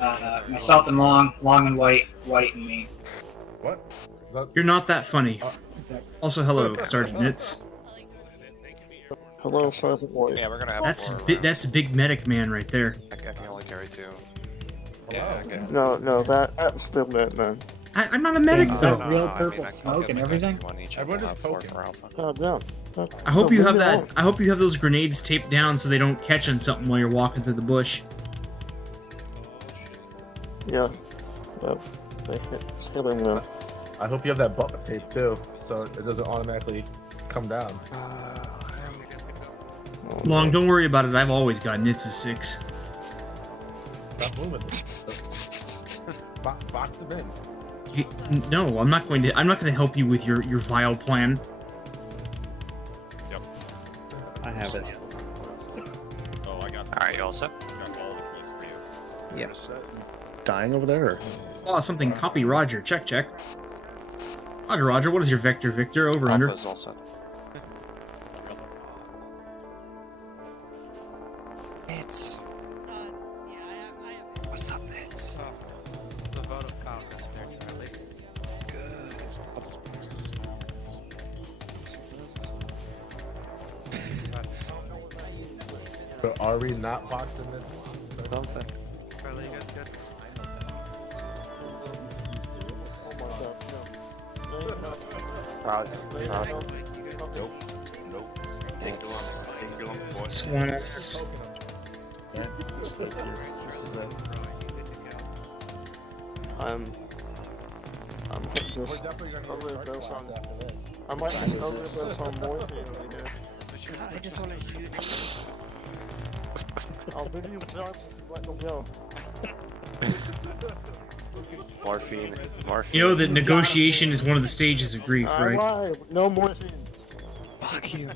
Myself and Long and White and me. What? You're not that funny. Also, hello, Sergeant Nitz. Hello, Sergeant White. Yeah, we're gonna have That's Big Medic Man right there. I can only carry 2. Yeah, okay. No, that's still that, man. I'm not a medic Is though. that real purple smoke and everything? Everyone just poking. God damn. I hope you have that. I hope you have those grenades taped down so they don't catch on something while you're walking through the bush. Yeah. Hitting them. I hope you have that bumper tape too, so it doesn't automatically come down. Long, don't worry about it. I've always got Nitz a 6. Stop moving. Box them in. No, I'm not going to. I'm not going to help you with your vile plan. Yep. I have it. Oh, I got. All right, you all set? Got all the quests for you. Yeah. Dying over there? Or? Oh, something. Copy, Roger. Check. Roger, Roger. What is your vector? Victor, over, under? Alpha's all set. It's. What's up, Nitz? It's a vote of confidence there, Charlie. So are we not boxing this? Something. Charlie, you guys good? Nope. Thanks. Nope. Swan ass. Yeah. This is it. I'm hitting We're definitely gonna Other get than class some- after this. I might have other than some morphine over here. I just want to shoot. I'll give you drugs and let them go. Morphine. You know that negotiation is one of the stages of grief, I right? lied. No morphine. Fuck you.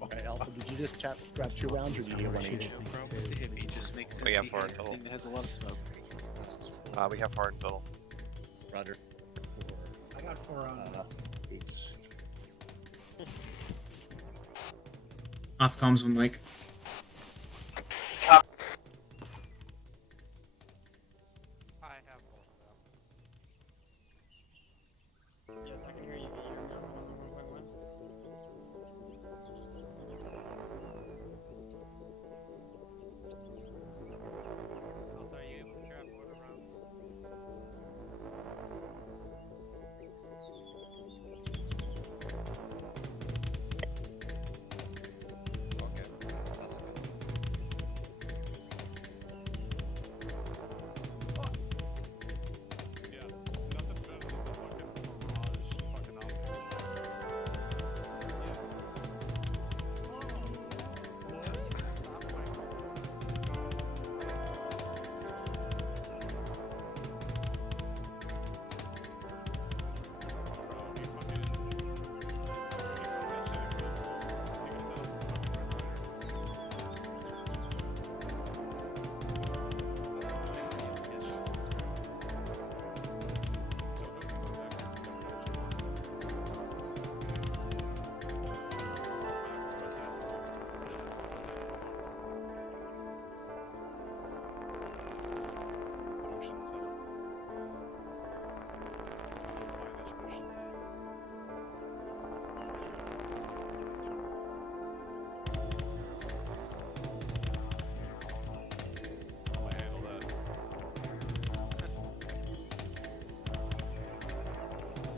Alright, Alpha, did you just grab 2 rounds or did you get 1 each? We have 4 in total. It has a lot of smoke. We have 4 in total. Roger. I got 4 on. Boots. Off comms with Mike. I have both of them. Yes, I can hear you. Also, are you able to grab one around? Okay, that's good. Yeah, nothing better than the fucking out there.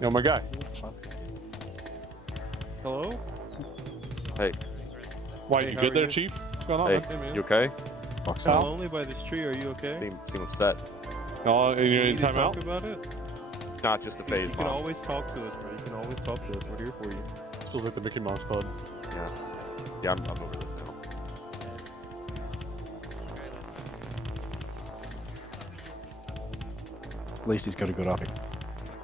Yo, my guy. Hello? Hey. Why, Hey, you how good are there, you? Chief? What's going on, Hey, man? you okay? Fuck's I'm out. lonely by this tree. Are you okay? Seem upset. No, you're in Can you timeout? talk about it? Not just a phase, You can always talk to us, bro. You can always talk to us. We're here for you. This feels like the Mickey Mouse Club. Yeah. Yeah, I'm over this now. At least he's got a good outing.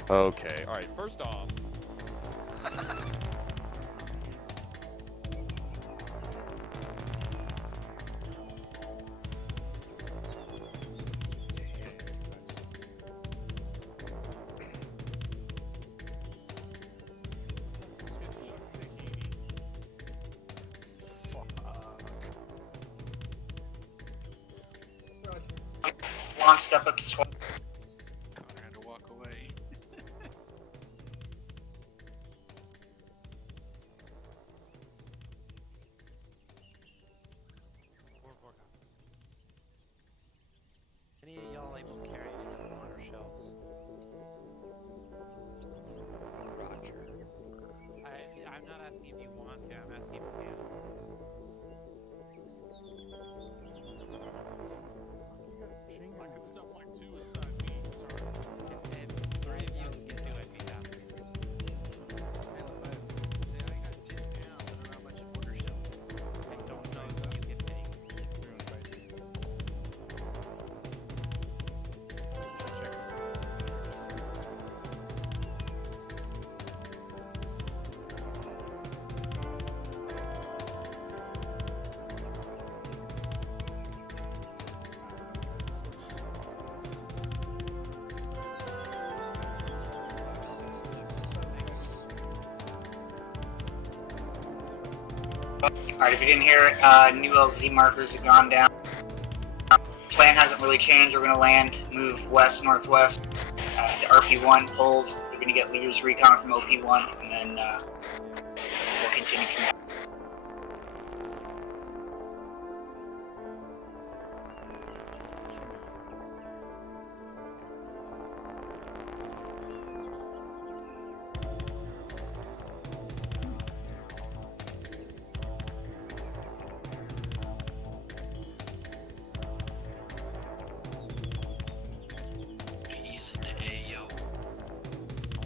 Okay, alright, first off. Long, step up to SWAT. Connor had to walk away. Any of y'all able to carry any water shells? Roger. I'm not asking if you want to, I'm asking if you can. I could stuff like 2 inside me, sorry. If 3 of you can get to it, be down. See, I got 10 down, I don't know how much water shell. I don't know if you can take. Alright, if you didn't hear it, new LZ markers have gone down. Plan hasn't really changed. We're going to land, move west-northwest to RP1, hold. We're going to get leaders recon from OP1, and then we'll continue from there. Easy to Ayo.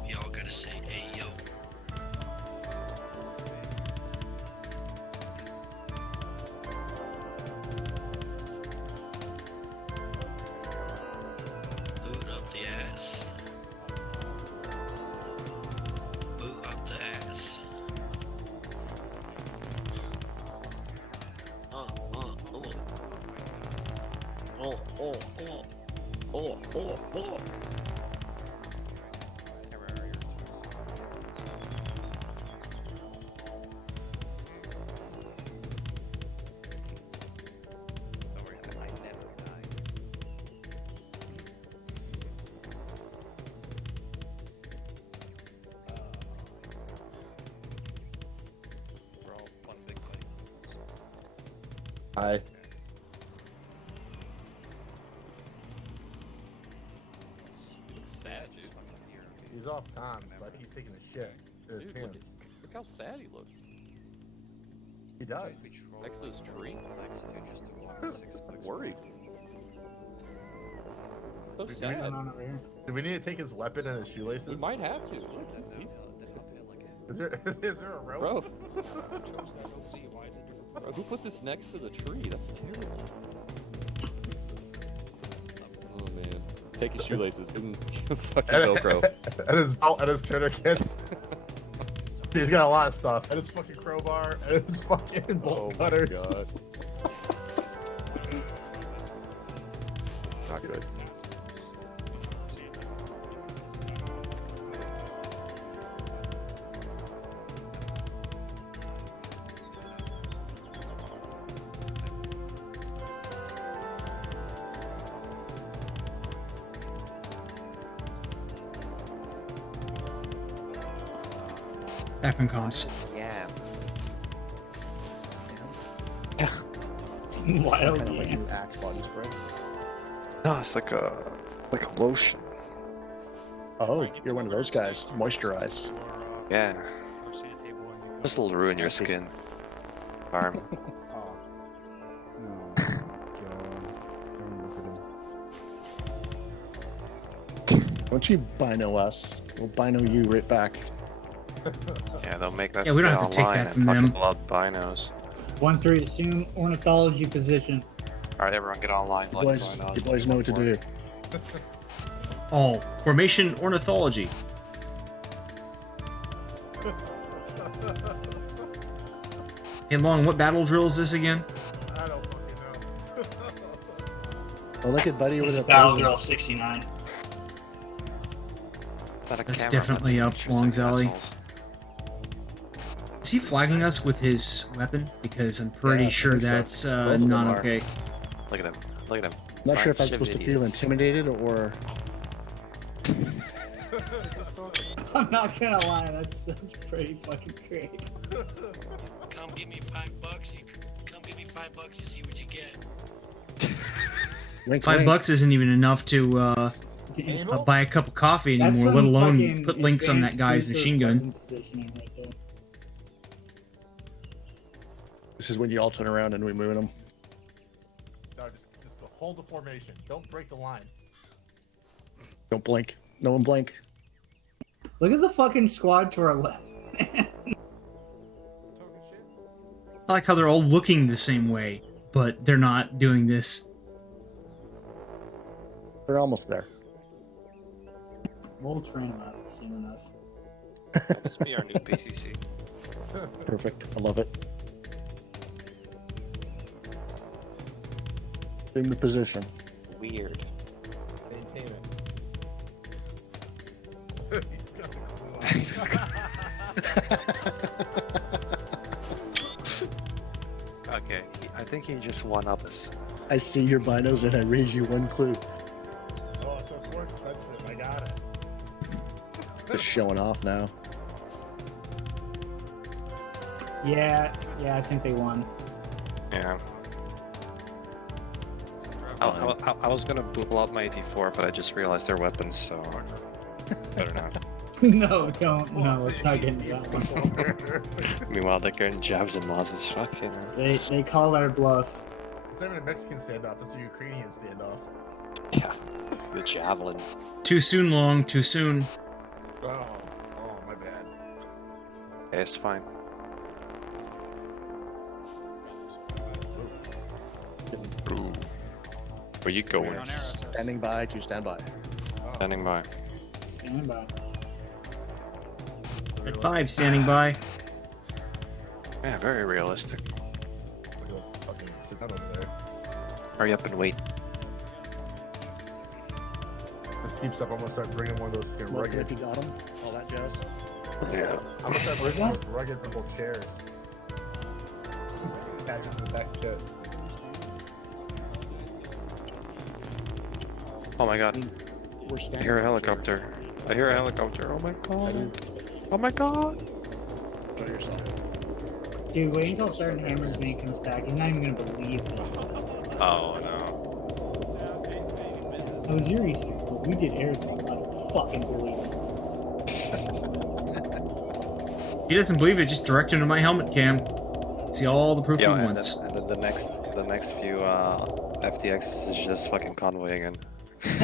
Y'all gotta say Ayo. Boot up the ass. Boot up the ass. Oh. We're all one big fight. Hi. You look sad, dude. He's off time, but he's taking a shit in his Dude, pants. look how sad he looks. He does. Next to his tree. Worried. So Dude, sad. Do we need to take his weapon and his He shoelaces? might have to. Look, Is there a rope? bro. Bro, who put this next to the tree? That's terrible. Oh man. Take his shoelaces. Give him fucking Velcro. and his belt and his tourniquets. He's got a lot of stuff. And his fucking crowbar and his fucking bolt Oh my cutters. God. Not good. Back on comms. Yeah. Wild, Kind of like yeah. new Axe body spray. No, it's like a lotion. Oh, you're one of those guys. Moisturize. Yeah. This will ruin your skin. Arm. Don't you bino us? We'll bino you right back. Yeah, they'll make us Yeah, we don't get have to take online that and from fucking them. blood binos. 1-3, assume ornithology position. Alright, everyone get online. You boys know what to do. Oh, formation ornithology. Hey, Long, what battle drill is this again? I don't fucking know. Oh, look at Buddy with a Battle poison. Drill 69. That's definitely up Long's alley. Is he flagging us with his weapon? Because I'm pretty Yeah, I sure think so. that's Both of them not are. okay. Look at him. Look at him. not sure if I'm Bunch of supposed to feel idiots. intimidated or. I'm not gonna lie, that's pretty fucking great. Come give me $5. Come give me $5. You see what you get. Wink, $5 wink. isn't even enough to buy a cup of coffee That's anymore, some let alone fucking put links on that advanced guy's machine gun. fucking positioning right there. This is when you all turn around and we're moving them. No, just hold the formation. Don't break the line. Don't blink. No one blink. Look at the fucking squad to our left. I like how they're all looking the same way, but they're not doing this. They're almost there. We'll train them up soon enough. This be our new PCC. Perfect. I love it. In the position. Weird. Maintain it. Okay, I think he just one up us. I see your binos and I raise you one clue. Oh, so it's more expensive. I got it. Just showing off now. Yeah, I think they won. Yeah. I was gonna blow out my 84, but I just realized their weapons, so better not. No, don't. No, it's not getting done. Meanwhile, they're getting jabs and mods as fuck, you know. They call our bluff. It's not even a Mexican standoff. It's a Ukrainian standoff. Yeah, the javelin. Too soon, Long. Too soon. Oh, my bad. Yeah, it's fine. Ooh. Where you going? Standing by to stand by. Standing by. Stand by. At 5, standing by. Yeah, very realistic. Fucking sit down over there. Hurry up and wait. This keeps up. I'm gonna start bringing one of those fucking Look, rugged. if you got them, all that jazz. Yeah. I'm gonna start bringing those rugged little chairs. Attach it to the back shit. Oh my god. We're I standing. hear a helicopter. I hear a helicopter. Oh my god. Oh my god. Enjoy yourself. Dude, wait until Certain Hammer's man comes back. He's not even gonna believe this. Oh no. That was your Easter. We did airsoft. I don't fucking believe it. He doesn't believe it, just direct him to my helmet cam. See all the proof he And wants. then the next few FTX is just fucking convoying in. Big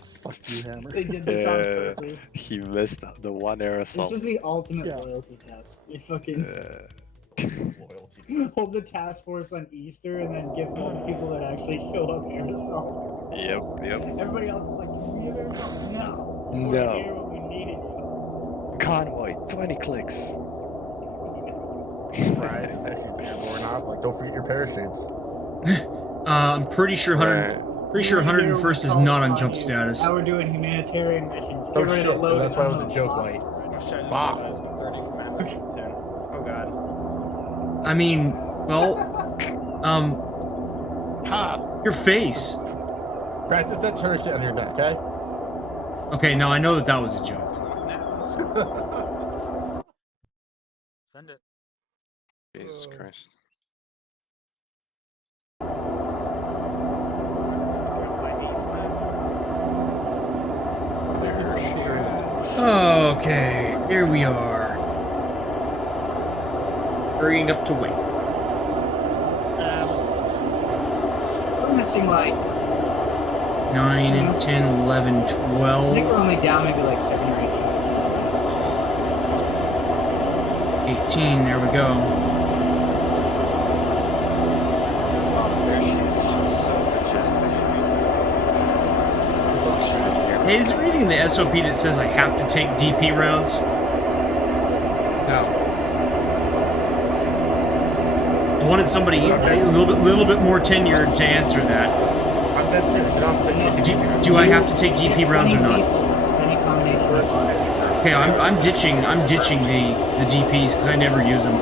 fuck you, Hammer. They did this on purpose. He missed the one This aerosol. was the ultimate Yeah. loyalty test. They fucking Loyalty. hold the task force on Easter and then give them people that actually show up aerosol. Yep. Everybody else is like, do we have aerosol? No. No. We're here when we needed you. Convoy, 20 clicks. Surprise, it's actually a doorknob. Like, don't forget your parachutes. I'm pretty sure 101st is not on jump status. Now we're doing humanitarian missions. Get Oh rid of shit, the load. that's why it was a joke, like, Bob. Oh god. I mean, well, your face. Practice that tourniquet on your neck, okay? Okay, now I know that was a joke. Send it. Jesus Christ. Okay, here we are. Hurrying up to wait. We're missing like, 9 and 10, 11, I think 12, we're only down maybe like 7 or 8. 18, there we go. There she is. She's so majestic. Hey, is there anything in the SOP that says I have to take DP rounds? No. I wanted somebody a little bit more tenured to answer that. I'm dead serious. You don't have to Do I have to take DP rounds or not? Any combination of all. Okay, I'm ditching the DPs because I never use them.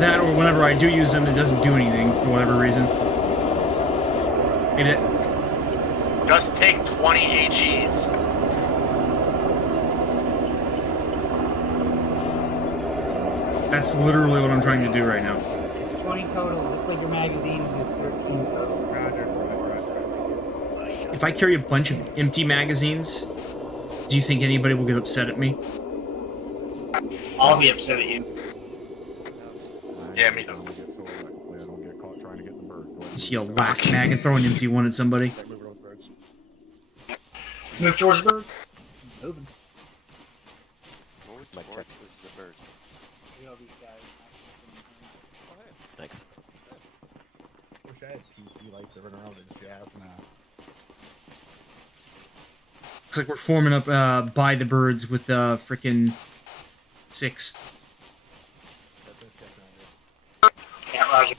That, or whenever I do use them, it doesn't do anything for whatever reason. Maybe that... Just take 20 AGs. That's literally what I'm trying to do right now. It's 20 total, just like your magazines is 13 total. If I carry a bunch of empty magazines, do you think anybody will get upset at me? I'll be upset at you. Yeah, me too. Just yell last mag and throw an empty one at somebody. Move towards the birds. Moving. Move towards the bird. You know these guys. Thanks. Wish I had PT like to run around and jazz now. Looks like we're forming up by the birds with frickin' 6. Yeah, roger.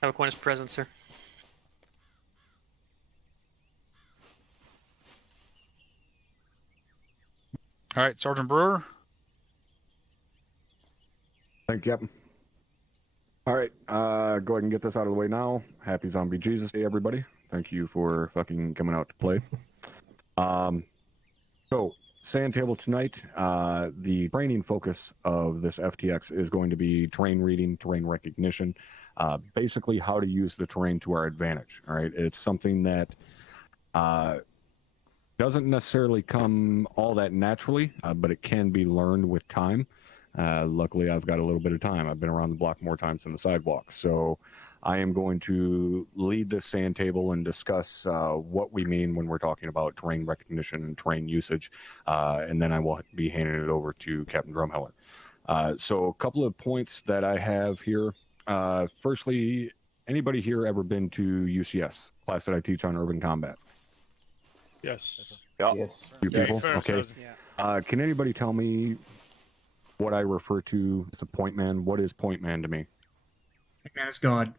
Have a coin as present, sir. All right, Sergeant Brewer. Thank you, Captain. All right, go ahead and get this out of the way now. Happy Zombie Jesus Day, everybody. Thank you for fucking coming out to play. So, sand table tonight, the training focus of this FTX is going to be terrain reading, terrain recognition, basically how to use the terrain to our advantage, all right? It's something that doesn't necessarily come all that naturally, but it can be learned with time. Luckily, I've got a little bit of time. I've been around the block more times than the sidewalk. So I am going to lead this sand table and discuss what we mean when we're talking about terrain recognition and terrain usage. And then I will be handing it over to Captain Drumheller. So a couple of points that I have here. Firstly, anybody here ever been to UCS, class that I teach on urban combat? Yes. Yep. Yes. You people? Fair, Okay. Can anybody tell me what I refer to as the point man? What is point man to me? Man is God.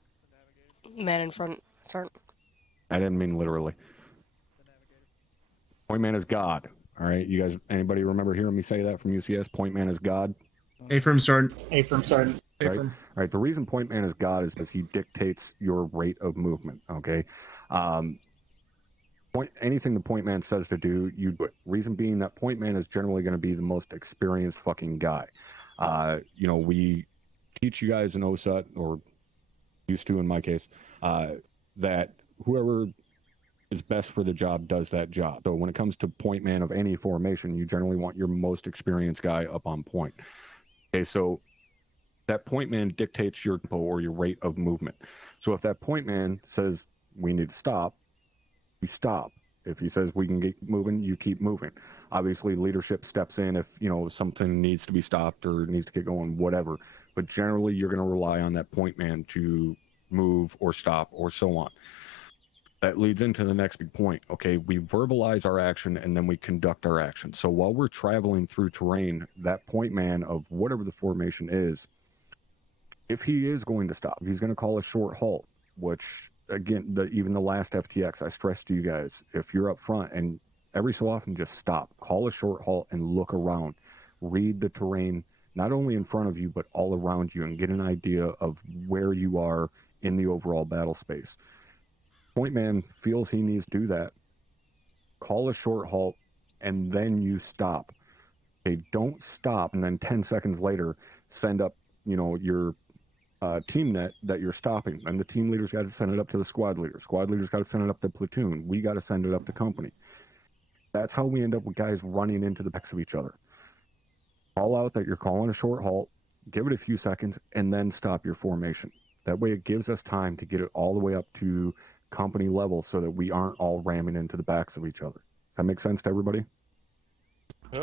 Man in front. I didn't mean literally. Point man is God. All right, you guys. Anybody remember hearing me say that from UCS? Point man is God. A firm sergeant. A firm sergeant. Right? All right. The reason point man is God is because he dictates your rate of movement. Okay. Anything the point man says to do, you do it. Reason being that point man is generally going to be the most experienced fucking guy. You know, we teach you guys in OSUT, or used to in my case, that whoever is best for the job does that job. So when it comes to point man of any formation, you generally want your most experienced guy up on point. Okay, so that point man dictates your tempo or your rate of movement. So if that point man says we need to stop, we stop. If he says we can keep moving, you keep moving. Obviously, leadership steps in if, you know, something needs to be stopped or needs to get going, whatever. But generally, you're going to rely on that point man to move or stop or so on. That leads into the next big point. Okay, we verbalize our action and then we conduct our action. So while we're traveling through terrain, that point man of whatever the formation is, if he is going to stop, he's going to call a short halt, which, again, even the last FTX, I stressed to you guys, if you're up front and every so often just stop, call a short halt and look around, read the terrain, not only in front of you, but all around you, and get an idea of where you are in the overall battle space. Point man feels he needs to do that, call a short halt, and then you stop. Okay, don't stop and then 10 seconds later send up, you know, your team net that you're stopping, and the team leader's got to send it up to the squad leader. Squad leader's got to send it up to platoon. We got to send it up to company. That's how we end up with guys running into the backs of each other. Call out that you're calling a short halt, give it a few seconds, and then stop your formation. That way it gives us time to get it all the way up to company level so that we aren't all ramming into the backs of each other. Does that make sense to everybody?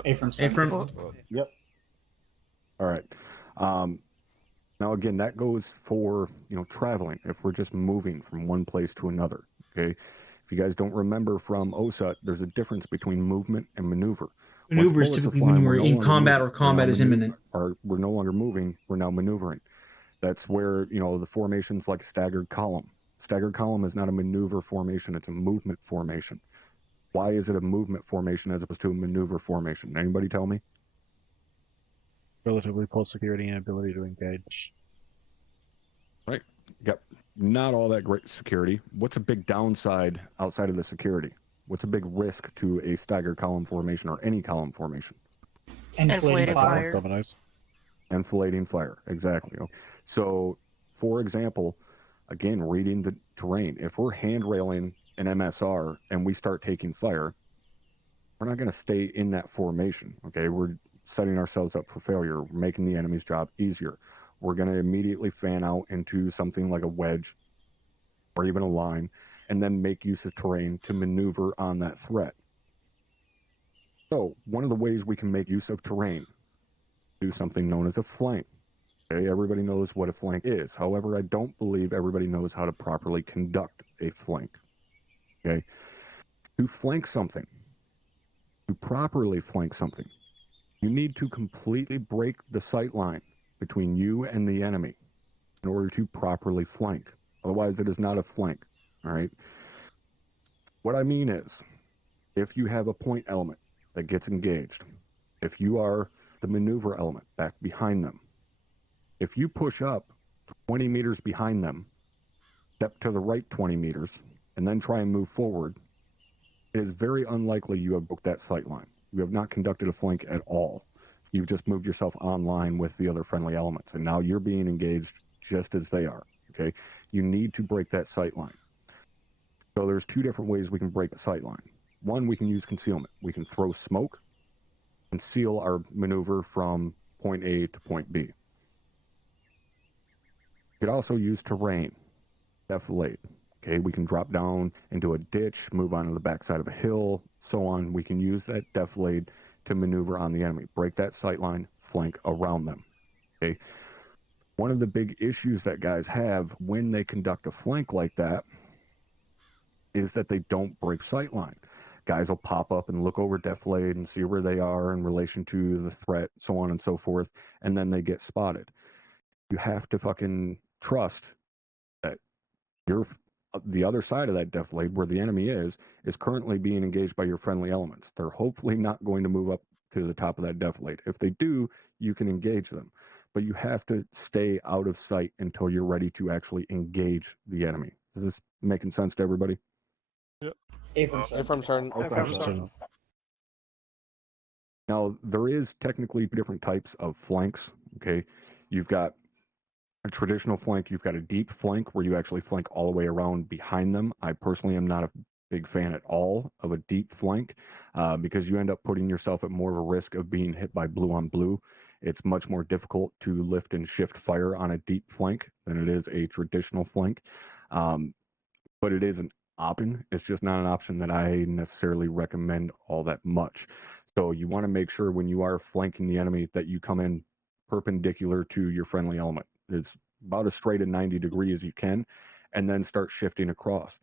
A firm sergeant. Yep. All right. Now, again, that goes for, you know, traveling, if we're just moving from one place to another, okay? If you guys don't remember from OSUT, there's a difference between movement and maneuver. Maneuver is typically when we're in combat or combat is imminent. Or we're no longer moving, we're now maneuvering. That's where, you know, the formation's like staggered column. Staggered column is not a maneuver formation, it's a movement formation. Why is it a movement formation as opposed to a maneuver formation? Anybody tell me? Relatively poor security and ability to engage. Right. Yep. Not all that great security. What's a big downside outside of the security? What's a big risk to a stagger column formation or any column formation? Inflating fire. Enfilading fire. Exactly. Okay. So, for example, again, reading the terrain. If we're handrailing an MSR and we start taking fire, we're not going to stay in that formation. Okay. We're setting ourselves up for failure, making the enemy's job easier. We're going to immediately fan out into something like a wedge or even a line, and then make use of terrain to maneuver on that threat. So one of the ways we can make use of terrain, do something known as a flank. Okay, everybody knows what a flank is. However, I don't believe everybody knows how to properly conduct a flank. Okay, to flank something, to properly flank something, you need to completely break the sight line between you and the enemy in order to properly flank. Otherwise, it is not a flank. All right. What I mean is, if you have a point element that gets engaged, if you are the maneuver element back behind them, if you push up 20 meters behind them, step to the right 20 meters, and then try and move forward, it is very unlikely you have broke that sight line. You have not conducted a flank at all. You've just moved yourself online with the other friendly elements, and now you're being engaged just as they are. Okay, you need to break that sight line. So there's two different ways we can break the sight line. One, we can use concealment. We can throw smoke, conceal our maneuver from point A to point B. You could also use terrain, defilade. Okay, we can drop down into a ditch, move onto the backside of a hill, so on. We can use that defilade to maneuver on the enemy, break that sight line, flank around them. Okay. One of the big issues that guys have when they conduct a flank like that is that they don't break sight line. Guys will pop up and look over defilade and see where they are in relation to the threat, so on and so forth, and then they get spotted. You have to fucking trust that you're the other side of that defilade, where the enemy is currently being engaged by your friendly elements. They're hopefully not going to move up to the top of that defilade. If they do, you can engage them. But you have to stay out of sight until you're ready to actually engage the enemy. Is this making sense to everybody? Yep. A-firm starting. Now, there is technically different types of flanks, okay? You've got a traditional flank, you've got a deep flank where you actually flank all the way around behind them. I personally am not a big fan at all of a deep flank because you end up putting yourself at more of a risk of being hit by blue on blue. It's much more difficult to lift and shift fire on a deep flank than it is a traditional flank. But it is an option. It's just not an option that I necessarily recommend all that much. So you want to make sure when you are flanking the enemy that you come in perpendicular to your friendly element. It's about as straight at 90 degrees as you can, and then start shifting across.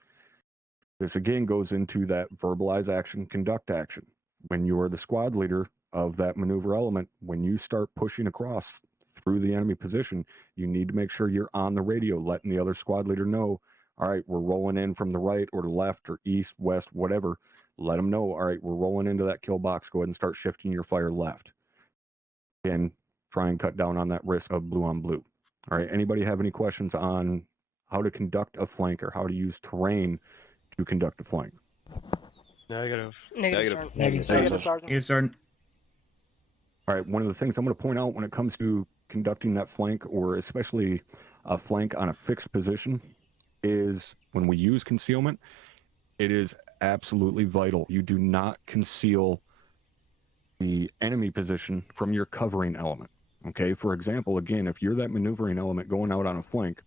This again goes into that verbalize action, conduct action. When you are the squad leader of that maneuver element, when you start pushing across through the enemy position, you need to make sure you're on the radio, letting the other squad leader know, all right, we're rolling in from the right or the left or east, west, whatever. Let them know, all right, we're rolling into that kill box. Go ahead and start shifting your fire left. Again, try and cut down on that risk of blue on blue. All right, anybody have any questions on how to conduct a flank or how to use terrain to conduct a flank? Negative. Negative. Sergeant. All right, one of the things I'm going to point out when it comes to conducting that flank, or especially a flank on a fixed position, is when we use concealment, it is absolutely vital. You do not conceal the enemy position from your covering element. Okay, for example, again, if you're that maneuvering element going out on a flank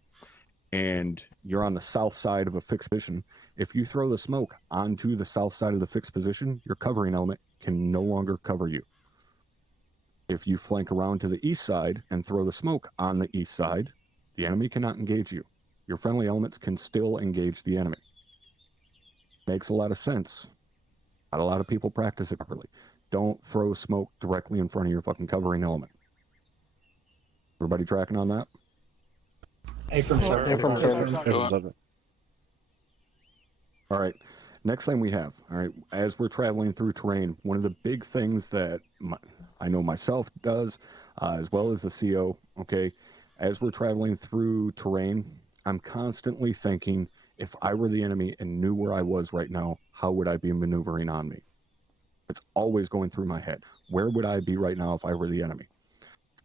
and you're on the south side of a fixed position, if you throw the smoke onto the south side of the fixed position, your covering element can no longer cover you. If you flank around to the east side and throw the smoke on the east side, the enemy cannot engage you. Your friendly elements can still engage the enemy. Makes a lot of sense. Not a lot of people practice it properly. Don't throw smoke directly in front of your fucking covering element. Everybody tracking on that? A-firm sergeant. All right. next thing we have, all right, as we're traveling through terrain, one of the big things that I know myself does, as well as the CO, okay, as we're traveling through terrain, I'm constantly thinking, if I were the enemy and knew where I was right now, how would I be maneuvering on me? It's always going through my head. Where would I be right now if I were the enemy?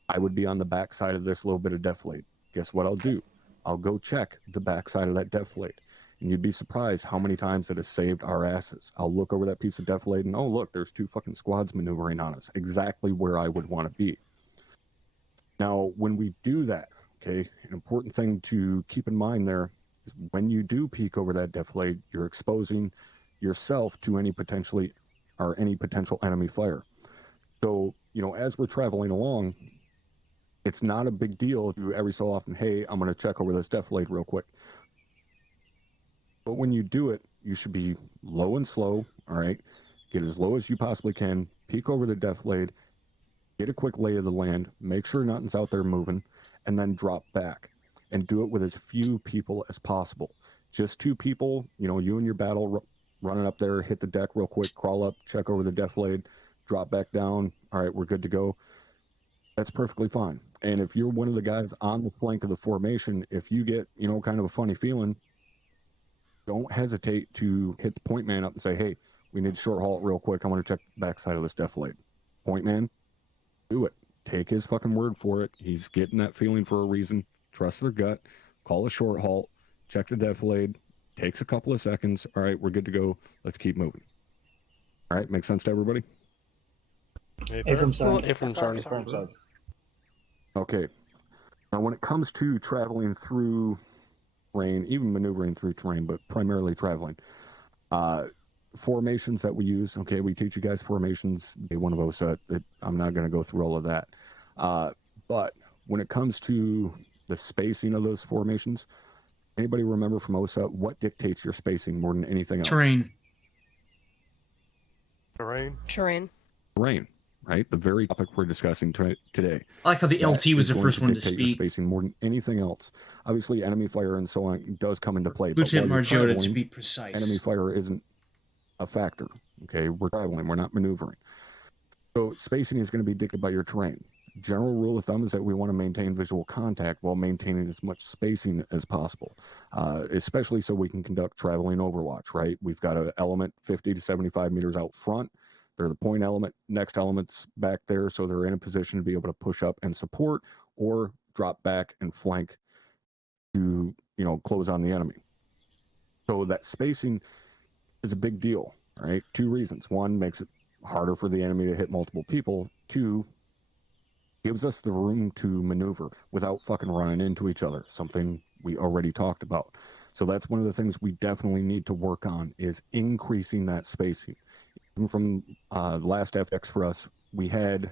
I would be on the back side of this little bit of deflate. Guess what I'll do? I'll go check the back side of that deflate. And you'd be surprised how many times it has saved our asses. I'll look over that piece of deflate and, oh, look, there's 2 fucking squads maneuvering on us. Exactly where I would want to be. Now, when we do that, okay, an important thing to keep in mind there is when you do peek over that deflate, you're exposing yourself to any potential enemy fire. So, you know, as we're traveling along, it's not a big deal to every so often, hey, I'm going to check over this deflate real quick. But when you do it, you should be low and slow, all right? Get as low as you possibly can, peek over the deflate, get a quick lay of the land, make sure nothing's out there moving, and then drop back. And do it with as few people as possible. Just 2 people, you know, you and your battle running up there, hit the deck real quick, crawl up, check over the deflate, drop back down. All right, we're good to go. That's perfectly fine. And if you're one of the guys on the flank of the formation, if you get, you know, kind of a funny feeling, don't hesitate to hit the point man up and say, hey, we need a short halt real quick. I want to check the backside of this deflate. Point man, do it. Take his fucking word for it. He's getting that feeling for a reason. Trust their gut. Call a short halt. Check the deflate. Takes a couple of seconds. All right, we're good to go. Let's keep moving. All right, makes sense to everybody? Okay. Now, when it comes to traveling through terrain, even maneuvering through terrain, but primarily traveling, formations that we use, okay, we teach you guys formations, day 1 of OSA. I'm not going to go through all of that. But when it comes to the spacing of those formations, anybody remember from OSA what dictates your spacing more than anything else? Terrain. Terrain. Terrain, right? The very topic we're discussing today. I like how the LT was the first one to speak. Spacing more than anything else. Obviously, enemy fire and so on does come into play. Lieutenant Margiota, to be precise. Enemy fire isn't a factor. Okay, we're traveling, we're not maneuvering. So spacing is going to be dictated by your terrain. General rule of thumb is that we want to maintain visual contact while maintaining as much spacing as possible, especially so we can conduct traveling overwatch, right? We've got an element 50 to 75 meters out front. They're the point element, next element's back there, so they're in a position to be able to push up and support or drop back and flank to, you know, close on the enemy. So that spacing is a big deal, right? 2 reasons. 1, makes it harder for the enemy to hit multiple people. 2, gives us the room to maneuver without fucking running into each other, something we already talked about. So that's one of the things we definitely need to work on, is increasing that spacing. Even from last FTX for us, we had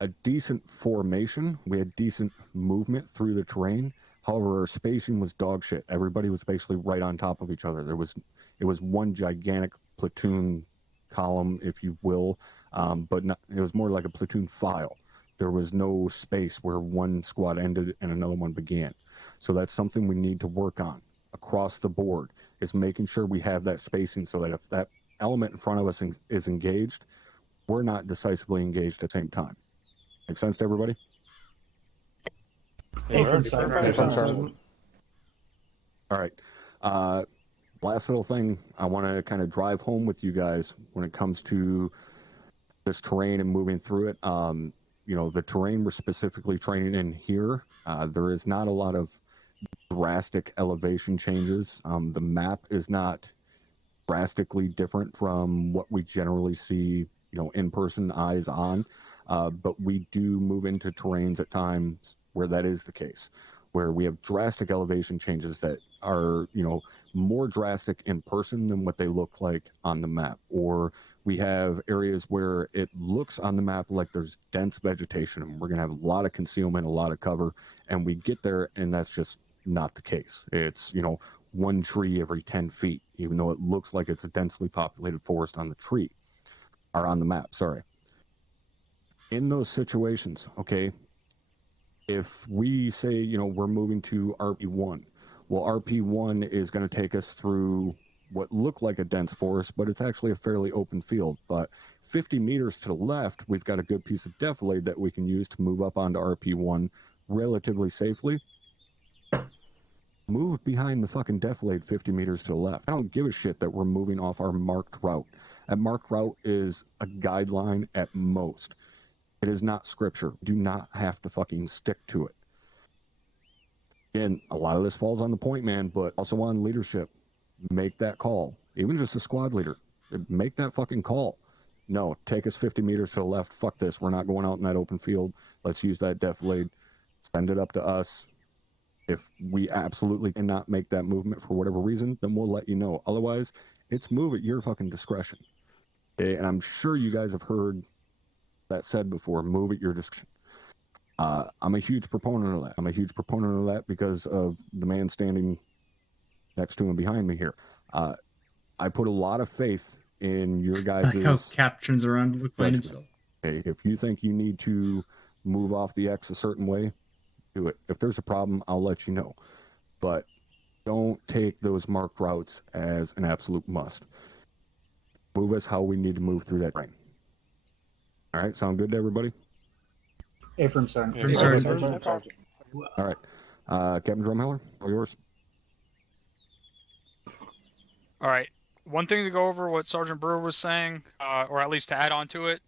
a decent formation, we had decent movement through the terrain. However, our spacing was dog shit. Everybody was basically right on top of each other. It was one gigantic platoon column, if you will, but it was more like a platoon file. There was no space where one squad ended and another one began. So that's something we need to work on across the board, is making sure we have that spacing so that if that element in front of us is engaged, we're not decisively engaged at the same time. Make sense to everybody? All right. Last little thing I want to kind of drive home with you guys when it comes to this terrain and moving through it. You know, the terrain we're specifically training in here, there is not a lot of drastic elevation changes. The map is not drastically different from what we generally see, you know, in-person eyes on, but we do move into terrains at times where that is the case, where we have drastic elevation changes that are, you know, more drastic in person than what they look like on the map. Or we have areas where it looks on the map like there's dense vegetation and we're going to have a lot of concealment, a lot of cover, and we get there and that's just not the case. It's, you know, one tree every 10 feet, even though it looks like it's a densely populated forest on the tree, or on the map, sorry. In those situations, okay, if we say, you know, we're moving to RP1, well, RP1 is going to take us through what look like a dense forest, but it's actually a fairly open field. But 50 meters to the left, we've got a good piece of defilade that we can use to move up onto RP1 relatively safely. Move behind the fucking defilade 50 meters to the left. I don't give a shit that we're moving off our marked route. A marked route is a guideline at most. It is not scripture. Do not have to fucking stick to it. And a lot of this falls on the point man, but also on leadership. Make that call. Even just a squad leader. Make that fucking call. No, take us 50 meters to the left. Fuck this. We're not going out in that open field. Let's use that defilade. Send it up to us. If we absolutely cannot make that movement for whatever reason, then we'll let you know. Otherwise, it's move at your fucking discretion. Okay? And I'm sure you guys have heard that said before, move at your discretion. I'm a huge proponent of that. I'm a huge proponent of that because of the man standing next to and behind me here. I put a lot of faith in your guys' Like how Cap turns around to look behind himself. Okay, if you think you need to move off the X a certain way, do it. If there's a problem, I'll let you know. But don't take those marked routes as an absolute must. Move us how we need to move through that terrain. All right, sound good to everybody? Affirm, Sergeant. Affirm, Sergeant. All right. Captain Drumheller, all yours. All right. One thing to go over what Sergeant Brewer was saying, or at least to add on to it.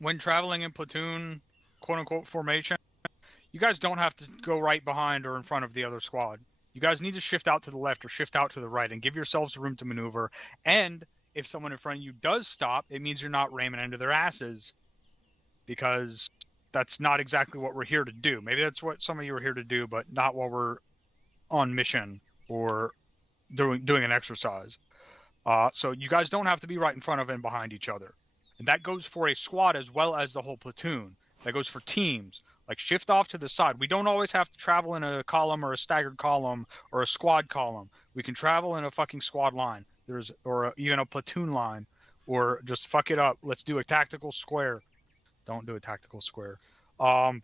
When traveling in platoon, quote-unquote, formation, you guys don't have to go right behind or in front of the other squad. You guys need to shift out to the left or shift out to the right and give yourselves room to maneuver. And if someone in front of you does stop, it means you're not ramming into their asses, because that's not exactly what we're here to do. Maybe that's what some of you are here to do, but not while we're on mission or doing an exercise. So you guys don't have to be right in front of and behind each other. And that goes for a squad as well as the whole platoon. That goes for teams. Like, shift off to the side. We don't always have to travel in a column or a staggered column or a squad column. We can travel in a fucking squad line. Even a platoon line. Or just fuck it up. Let's do a tactical square. Don't do a tactical square. But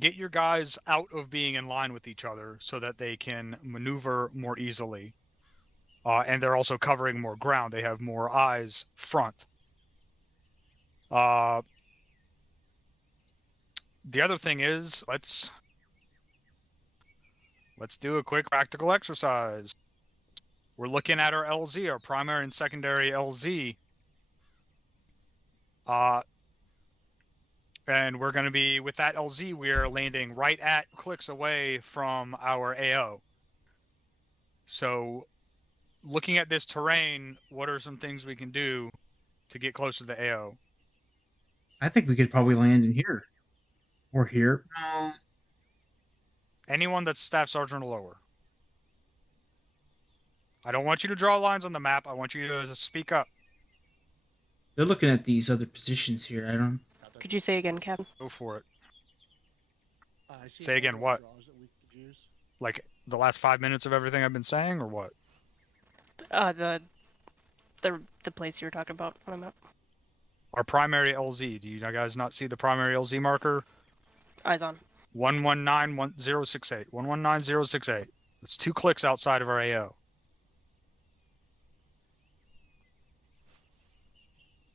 get your guys out of being in line with each other so that they can maneuver more easily. And they're also covering more ground. They have more eyes front. The other thing is, let's do a quick practical exercise. We're looking at our LZ, our primary and secondary LZ. And we're going to be, with that LZ, we're landing right at clicks away from our AO. So, looking at this terrain, what are some things we can do to get closer to the AO? I think we could probably land in here. Or here. No. Anyone that's staff sergeant or lower. I don't want you to draw lines on the map. I want you to speak up. They're looking at these other positions here. I don't... Could you say again, Captain? Go for it. Say again, what? Like, the last 5 minutes of everything I've been saying, or what? The place you were talking about on the map. Our primary LZ. Do you guys not see the primary LZ marker? Eyes on. 1191068. 119068. It's 2 clicks outside of our AO.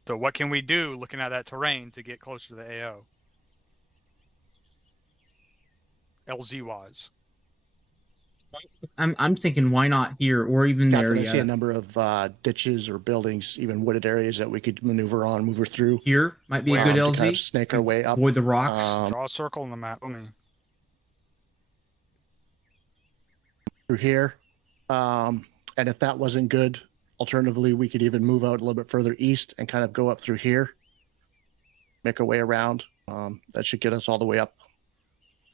So what can we do looking at that terrain to get closer to the AO? LZ-wise. I'm thinking why not here or even there. I see a number of ditches or buildings, even wooded areas that we could maneuver through. Here might be a good LZ. Kind of snake our way up. Avoid the rocks. Draw a circle on the map. Through here. And if that wasn't good, alternatively, we could even move out a little bit further east and kind of go up through here. Make our way around. That should get us all the way up.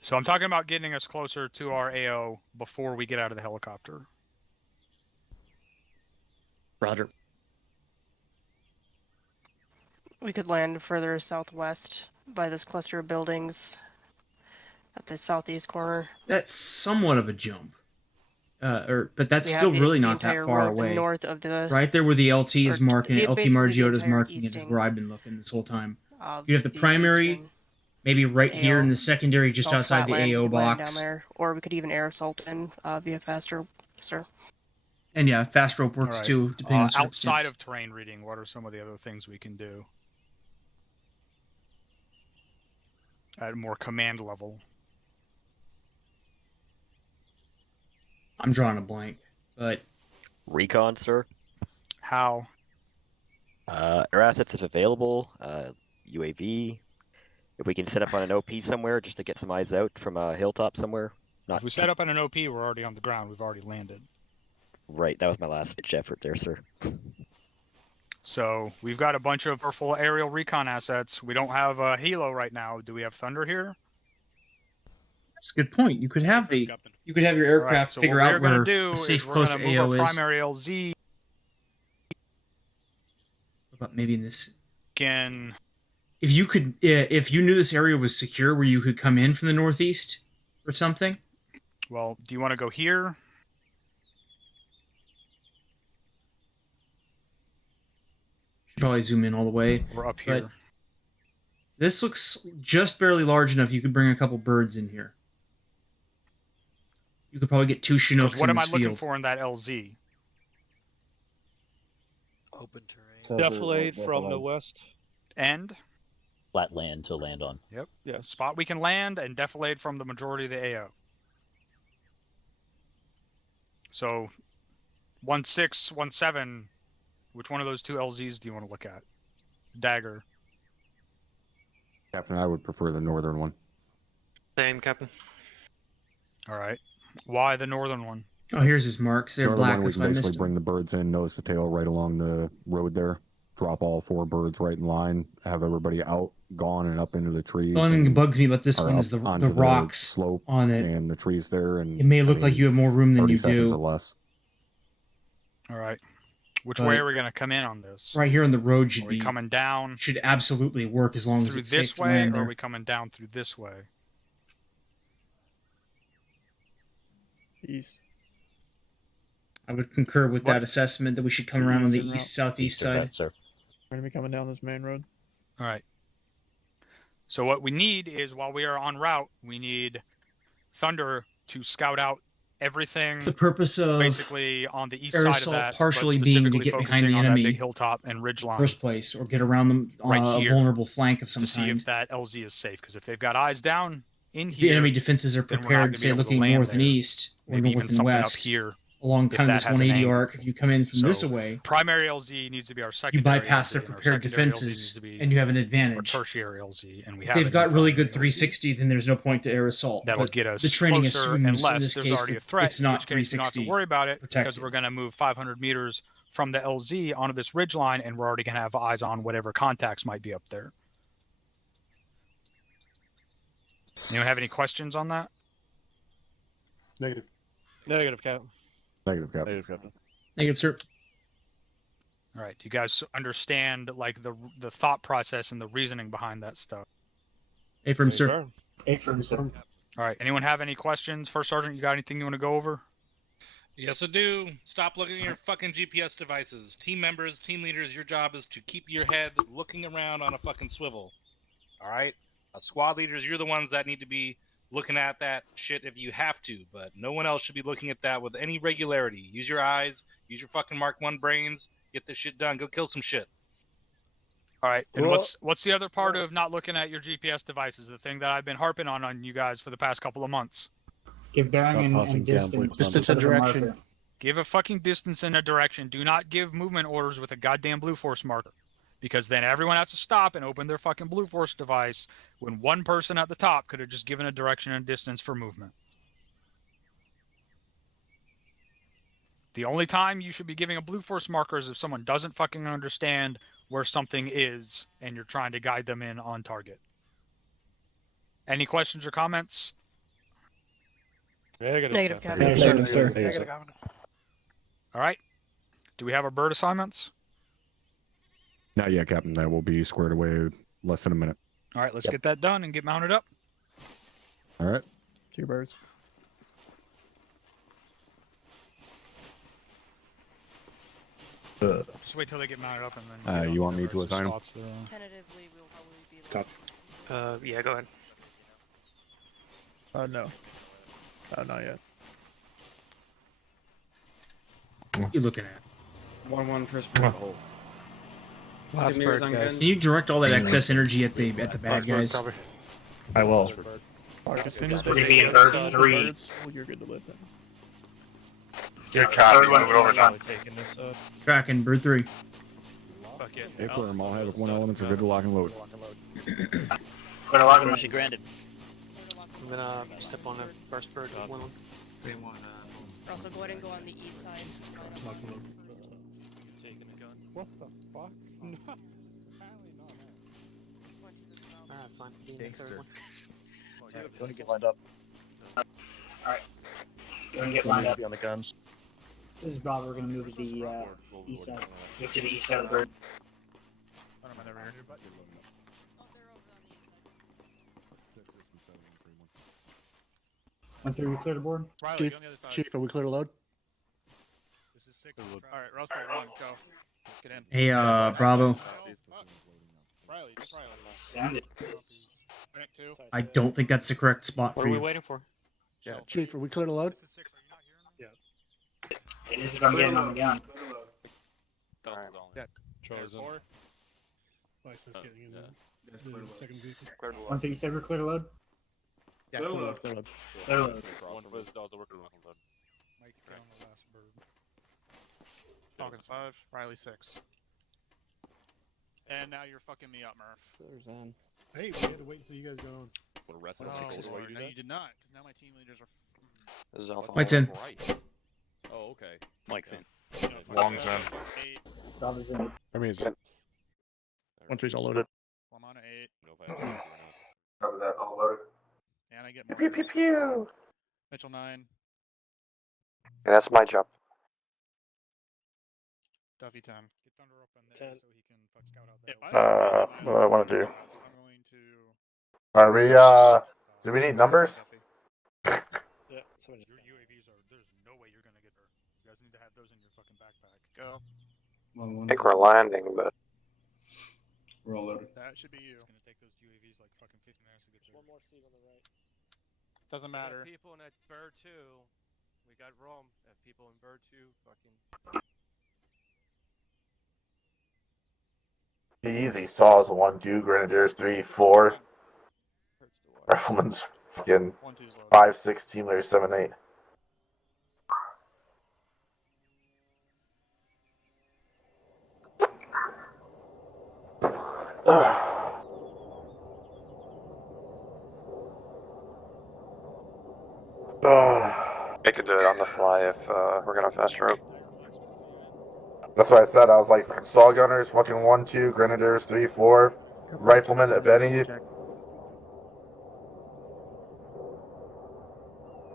So I'm talking about getting us closer to our AO before we get out of the helicopter. Roger. We could land further southwest by this cluster of buildings at the southeast corner. That's somewhat of a jump. But that's still really not that far away. North of the, right there where the LT is marking it, LT Margiotta's marking it is where I've been looking this whole time. You have the primary, maybe right here in the secondary, just outside the AO box. Down there, or we could even air assault in via faster, sir. And yeah, fast rope works Alright. too, depending on Outside circumstance. of terrain reading, what are some of the other things we can do? At a more command level. I'm drawing a blank, but Recon, sir. How? Air assets if available. UAV. If we can set up on an OP somewhere just to get some eyes out from a hilltop somewhere. If we set up on an OP, we're already on the ground. We've already landed. Right, that was my last ditch effort there, sir. So we've got a bunch of powerful aerial recon assets. We don't have a helo right now. Do we have Thunder here? that's a good point. You could have your aircraft so figure what out we're gonna where do a safe is we're close gonna move AO our is. primary LZ. But maybe in this, Can if you knew this area was secure, where you could come in from the northeast or something. well, do you want to go here? Should probably zoom in all the way. We're up here. But this looks just barely large enough. You could bring a couple birds in here. You could probably get 2 Chinooks What in am I this looking field. for in that LZ? Open terrain. Defilade from the west. And? Flat land to land on. Yep. Yeah. Spot we can land and defilade from the majority of the AO. So, 1-6, 1-7. Which one of those 2 LZs do you want to look at? Dagger. Captain, I would prefer the northern one. Same, Captain. All right. Why the northern one? Oh, here's his marks. They're Northern black. one, we That's can why I basically missed bring them. the birds in, nose to tail, right along the road there. Drop all 4 birds right in line. Have everybody out, gone, and up into the trees. The only thing that bugs me about this or one up is the onto rocks slope on it. and the trees there. And It may look like you have more room than 30 you seconds do. or less. All right. Which But way are we going to come in on this? Right here on the road should Are we be coming down should absolutely work as long as through it's safe this to way, land or there. are we coming down through this way? East. I would concur with that assessment that we should come around on the Eastern route. east-southeast side. Sir. We're gonna be coming down this main road. All right. So what we need is, while we are en route, we need Thunder to scout out everything. The purpose of basically on the east air side of assault that, partially but being to specifically get behind the focusing on that enemy big hilltop and ridge line first place, or get around them on right a here vulnerable flank of some to see kind. if that LZ is safe. Because if they've got eyes down in If here, the enemy defenses are then we're not prepared, gonna say be able to looking land north and there. east, or Maybe north even and something west, up here along if kind of that this has an 180 angle. arc. If you come in from this So, away, primary LZ needs to be our you secondary. bypass their LZ, and our prepared secondary LZ needs defenses, to be and you have an our advantage. tertiary LZ, and we If have they've a got new really good primary LZ. 360, then there's no point to air assault. That'll But get us the training closer, assumes unless in this there's case already a that threat, it's in not which case you don't have to 360 worry about it protected. because we're going to move 500 meters from the LZ onto this ridge line, and we're already going to have eyes on whatever contacts might be up there. Anyone have any questions on that? Negative. Negative, Captain. Negative, Captain. Negative, Captain. Negative, sir. All right, do you guys understand like the thought process and the reasoning behind that stuff? Affirm, sir. Affirm, sir. All right, anyone have any questions? First Sergeant, you got anything you want to go over? Yes, I do. Stop looking at your fucking GPS devices. Team members, team leaders, your job is to keep your head looking around on a fucking swivel. All right? Squad leaders, you're the ones that need to be looking at that shit if you have to, but no one else should be looking at that with any regularity. Use your eyes, use your fucking Mark 1 brains, get this shit done, go kill some shit. All right, and Well- what's the other part of not looking at your GPS devices? The thing that I've been harping on you guys for the past couple of months. Give bearing and distance. Distance and direction. Give a fucking distance and a direction. Do not give movement orders with a goddamn Blue Force marker. Because then everyone has to stop and open their fucking Blue Force device when one person at the top could have just given a direction and distance for movement. The only time you should be giving a Blue Force marker is if someone doesn't fucking understand where something is and you're trying to guide them in on target. Any questions or comments? Negative, Captain. Negative, sir. Negative, Captain. All right. Do we have our bird assignments? Not yet, Captain. That will be squared away less than a minute. All right, let's get that done and get mounted up. All right. 2 birds. Just wait till they get mounted up and then. You want me to assign them? Tentatively, we'll probably be able to. Yeah, go ahead. No. Not yet. What are you looking at? 1-1 first bird hold. Last Two mirrors bird, on guys. guns. Can you direct all that excess energy at the bad guys? I will. As soon as We're they gonna be in get bird south of 3. birds, you're good to live in. Your copy, Third one move it over from top. Taking this up. Tracking bird 3. Fuck it. Affirm, all head 1 elements are good to lock and load. But a lot of Where them. is she granted? I'm gonna step on the first bird. One. Also, go ahead and go on the east side. Taking a gun. What the fuck? No. Apparently not. Fine. Be in the third one. Go ahead and get lined up. Alright. Go and get Don't lined need to up. be on the guns. This is Bob. We're gonna move to the east side. Move to the east side of the bird. I don't mind over here. 1-3, we clear the board. Riley, Chief, go on the other side. Chief, are we clear to load? This is 6. Alright, Russell, 1, go. Get in. Hey, Bravo. Riley, just Riley. Sound it. Minute 2. I don't think that's the correct spot What for are we you. waiting for? Yeah. Chief, are we clear to load? This is 6. Are you not hearing them? It is if I'm getting on the gun. Chosen. 4. getting in the second vehicle. 1-3, you said we're clear to load? Yeah, clear to load. Clear load. Mike, get on the last bird. Falcons 5, Riley 6. And now you're fucking me up, Murph. There's Zen. Hey, we had to wait until you guys got on. Oh, no, you did not, because now my team leaders are. This is Alpha. Mike's in. Oh, okay. Mike's in. Long's in. 8. Bravo's in. I mean, 1-3's all loaded. I'm on an 8. Cover that, all loaded. And I get more. Pew pew pew. Mitchell 9. Yeah, that's my job. Duffy 10. Get Thunder up in there 10. so he can fuck scout out there. What do I want to do? I'm going to. Are we, do we need numbers? Yeah, so Your UAVs are. There's no way you're gonna get her. You guys need to have those in your fucking backpack. Go. I think we're landing, but We're all loaded. That should be you. It's gonna take those UAVs like fucking 15 minutes to get there. one more seat on the right. Doesn't matter. People in that bird 2. We got Rome. People in bird 2. Fucking. Easy. Saws 1, 2, Grenadiers 3, 4. Rifleman's fucking 1-2's low. 5, 6, team leader 7, 8. we could do it on the fly if we're gonna fast rope. That's what I said. I was like, fucking saw gunners, fucking 1, 2, Grenadiers 3, 4. Riflemen, if any.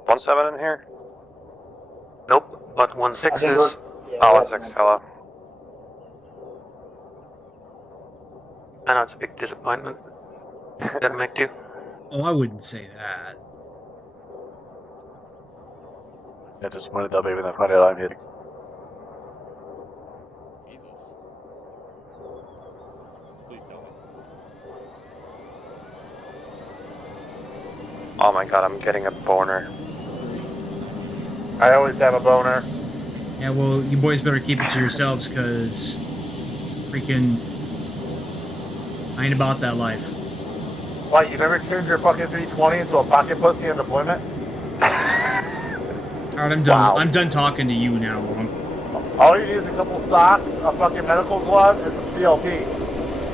1-7 in here? Nope, but 1-6 is. Oh, 1-6, hello. I know it's a big disappointment. Didn't make two. Oh, I wouldn't say that. Yeah, disappointed that maybe that Friday I'm hitting. Jesus. Please tell me. Oh my god, I'm getting a boner. I always have a boner. Yeah, well, you boys better keep it to yourselves, because freaking I ain't about that life. What, you never turned your fucking 320 into a pocket pussy in deployment? Alright, I'm done. Wow. I'm done talking to you now. All you need is a couple socks, a fucking medical glove, and some CLP.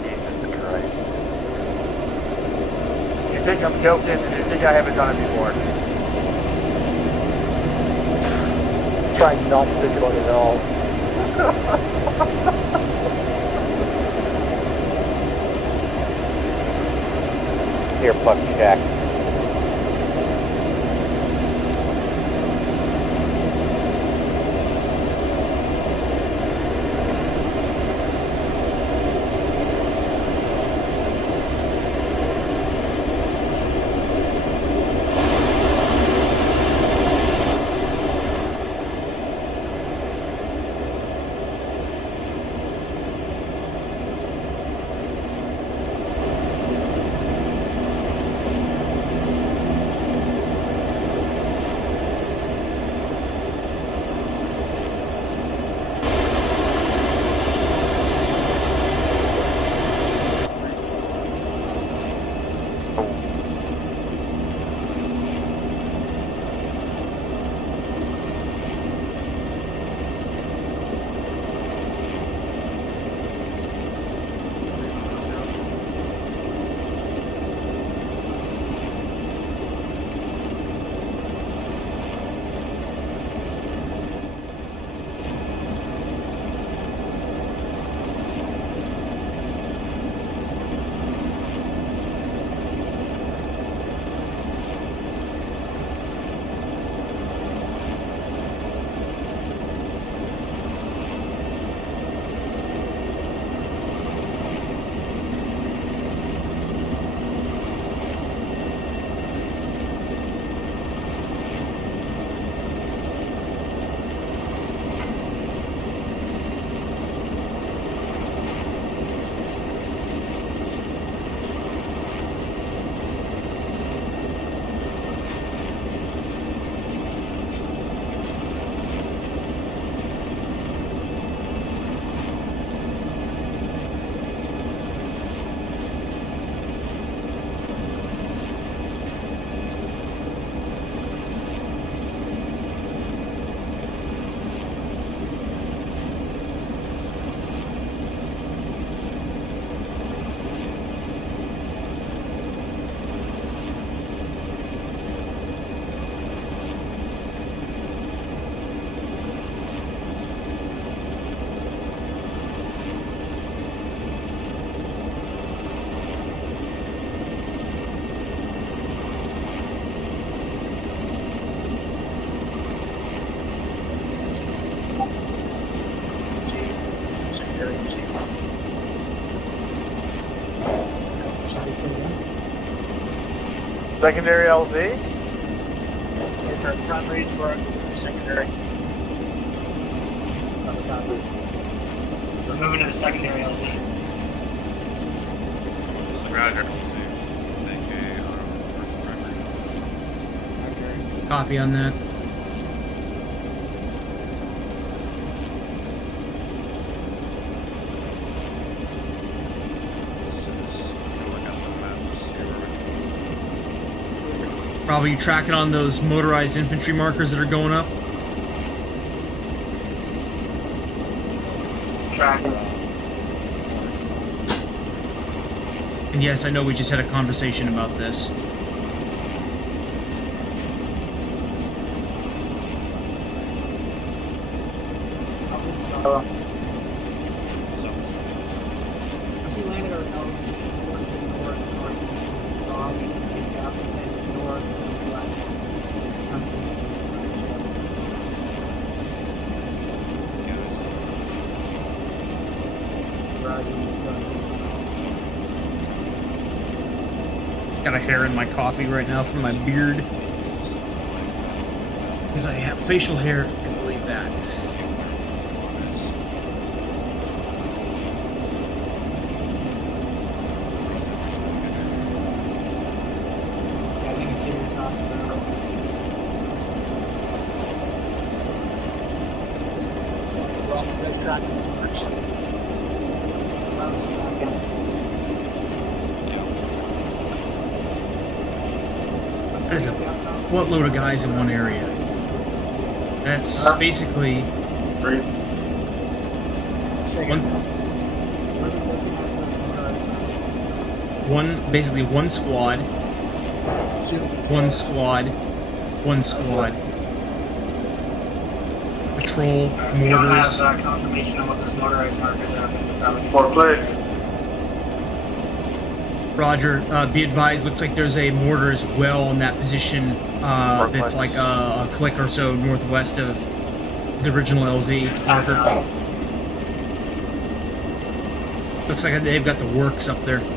Jesus Christ. You think I'm joking, and you think I haven't done it before. Try not to think about it at all. Here, fuck Jack. Secondary LZ? Primary for secondary. We're moving to the secondary LZ. Roger. First primary. Copy on that. Bravo, you tracking on those motorized infantry markers that are going up? Tracking. And yes, I know we just had a conversation about this. If we landed our nose towards the north, northeast, we can take out the next north, west. Got a hair in my coffee right now from my beard. Because I have facial hair, if you can believe that. I think I see what you're talking about. That's tracking this direction. That is a buttload of guys in one area. That's basically basically one squad, patrol, We don't mortars. have confirmation on what those motorized markers are, but we're probably Four plays. Roger, be advised, looks like there's a mortar as well in that position that's like a click or so northwest of the original LZ marker. Looks like they've got the works up there. 6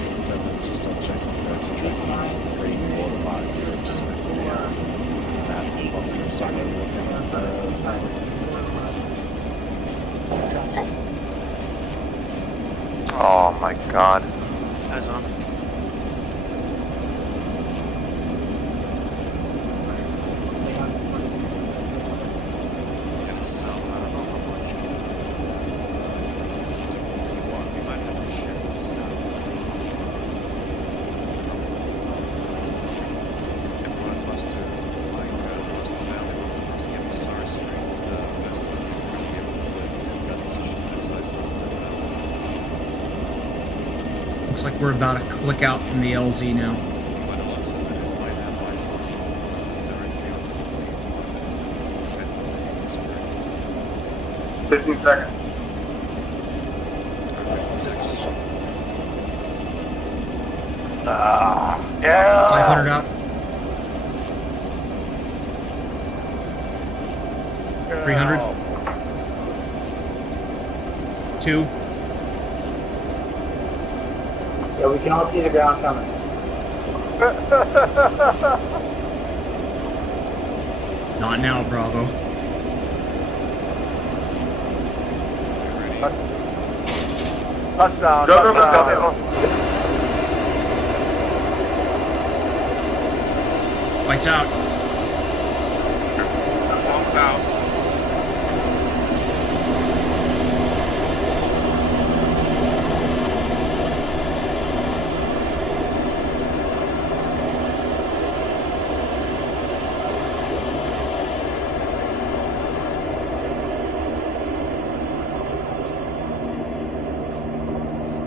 feet 7, just don't check on guys to track marks. 3 water marks, they're just that plus the sucker looking at Oh my god. Eyes on. Looks like we're about a click out from the LZ now. 15 seconds. Yeah. 500 out. 300. 2. Yeah, we can all see the ground coming. Not now, Bravo. Touchdown. Go, Touchdown. Lights out. Bombs out.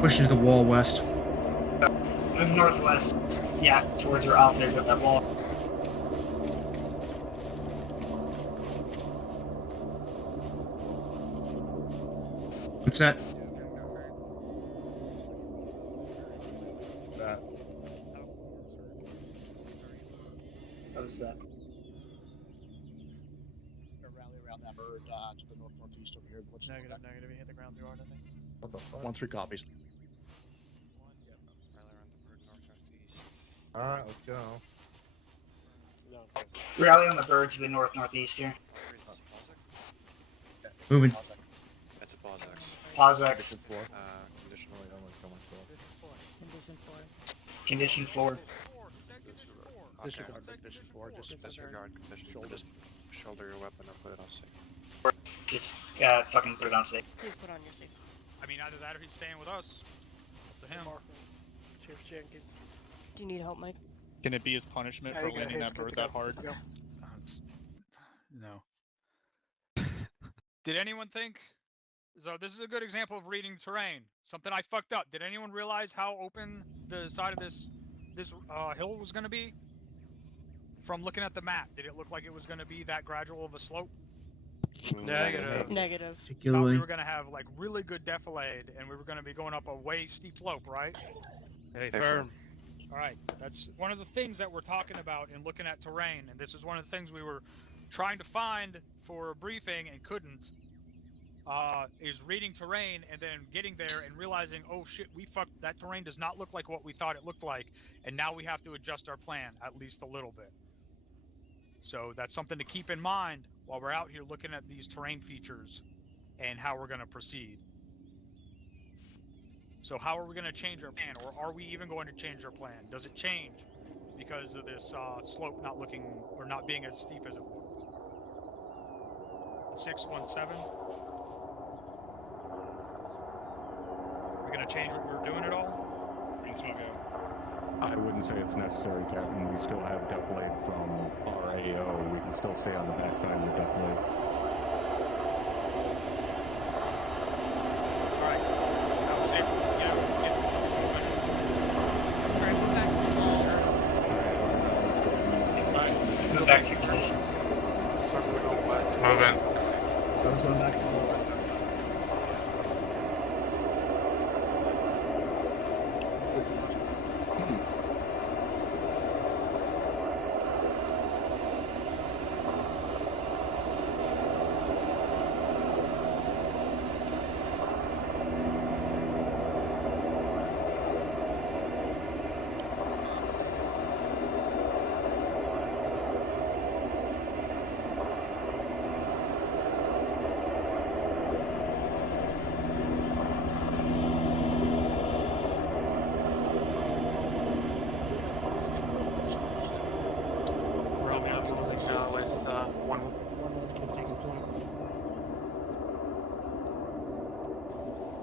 Pushing to the wall west. Move northwest. Yeah, towards where Alpha is at that wall. What's that? That was that. Rally around that bird to the northeast over here. Negative, negative. You hit the ground through hard, I think. the fuck? 1-3 copies. Alright, let's go. Rally on the bird to the north-northeast here. Moving. That's a pause X. Pause X. Conditionally, I'm gonna kill myself. Condition 4. Disregard condition 4. Disregard condition 4. Just shoulder your weapon or put it on safe. Just fucking put it on safe. Please put on your safe. I mean, either that or he's staying with us. Up to him. Chief Jenkins. Do you need help, Mike? Can it be his punishment for landing that bird that hard? No. Did anyone think? So this is a good example of reading terrain. Something I fucked up. Did anyone realize how open the side of this hill was going to be? From looking at the map, did it look like it was going to be that gradual of a slope? Negative. Thought Particularly. we were going to have like really good defilade, and we were going to be going up a way steep slope, right? Hey, firm. All right, that's one of the things that we're talking about in looking at terrain, and this is one of the things we were trying to find for a briefing and couldn't. Is reading terrain and then getting there and realizing, oh shit, we fucked, that terrain does not look like what we thought it looked like, and now we have to adjust our plan at least a little bit. So that's something to keep in mind while we're out here looking at these terrain features and how we're going to proceed. So how are we going to change our plan, or are we even going to change our plan? Does it change because of this slope not looking or not being as steep as it was? 617. We're going to change what we're doing at all? I wouldn't say it's necessary, Captain. We still have defilade from RAO. We can still stay on the backside of the defilade. Alright. That was it. Move back to your positions. Move in. Those going back to the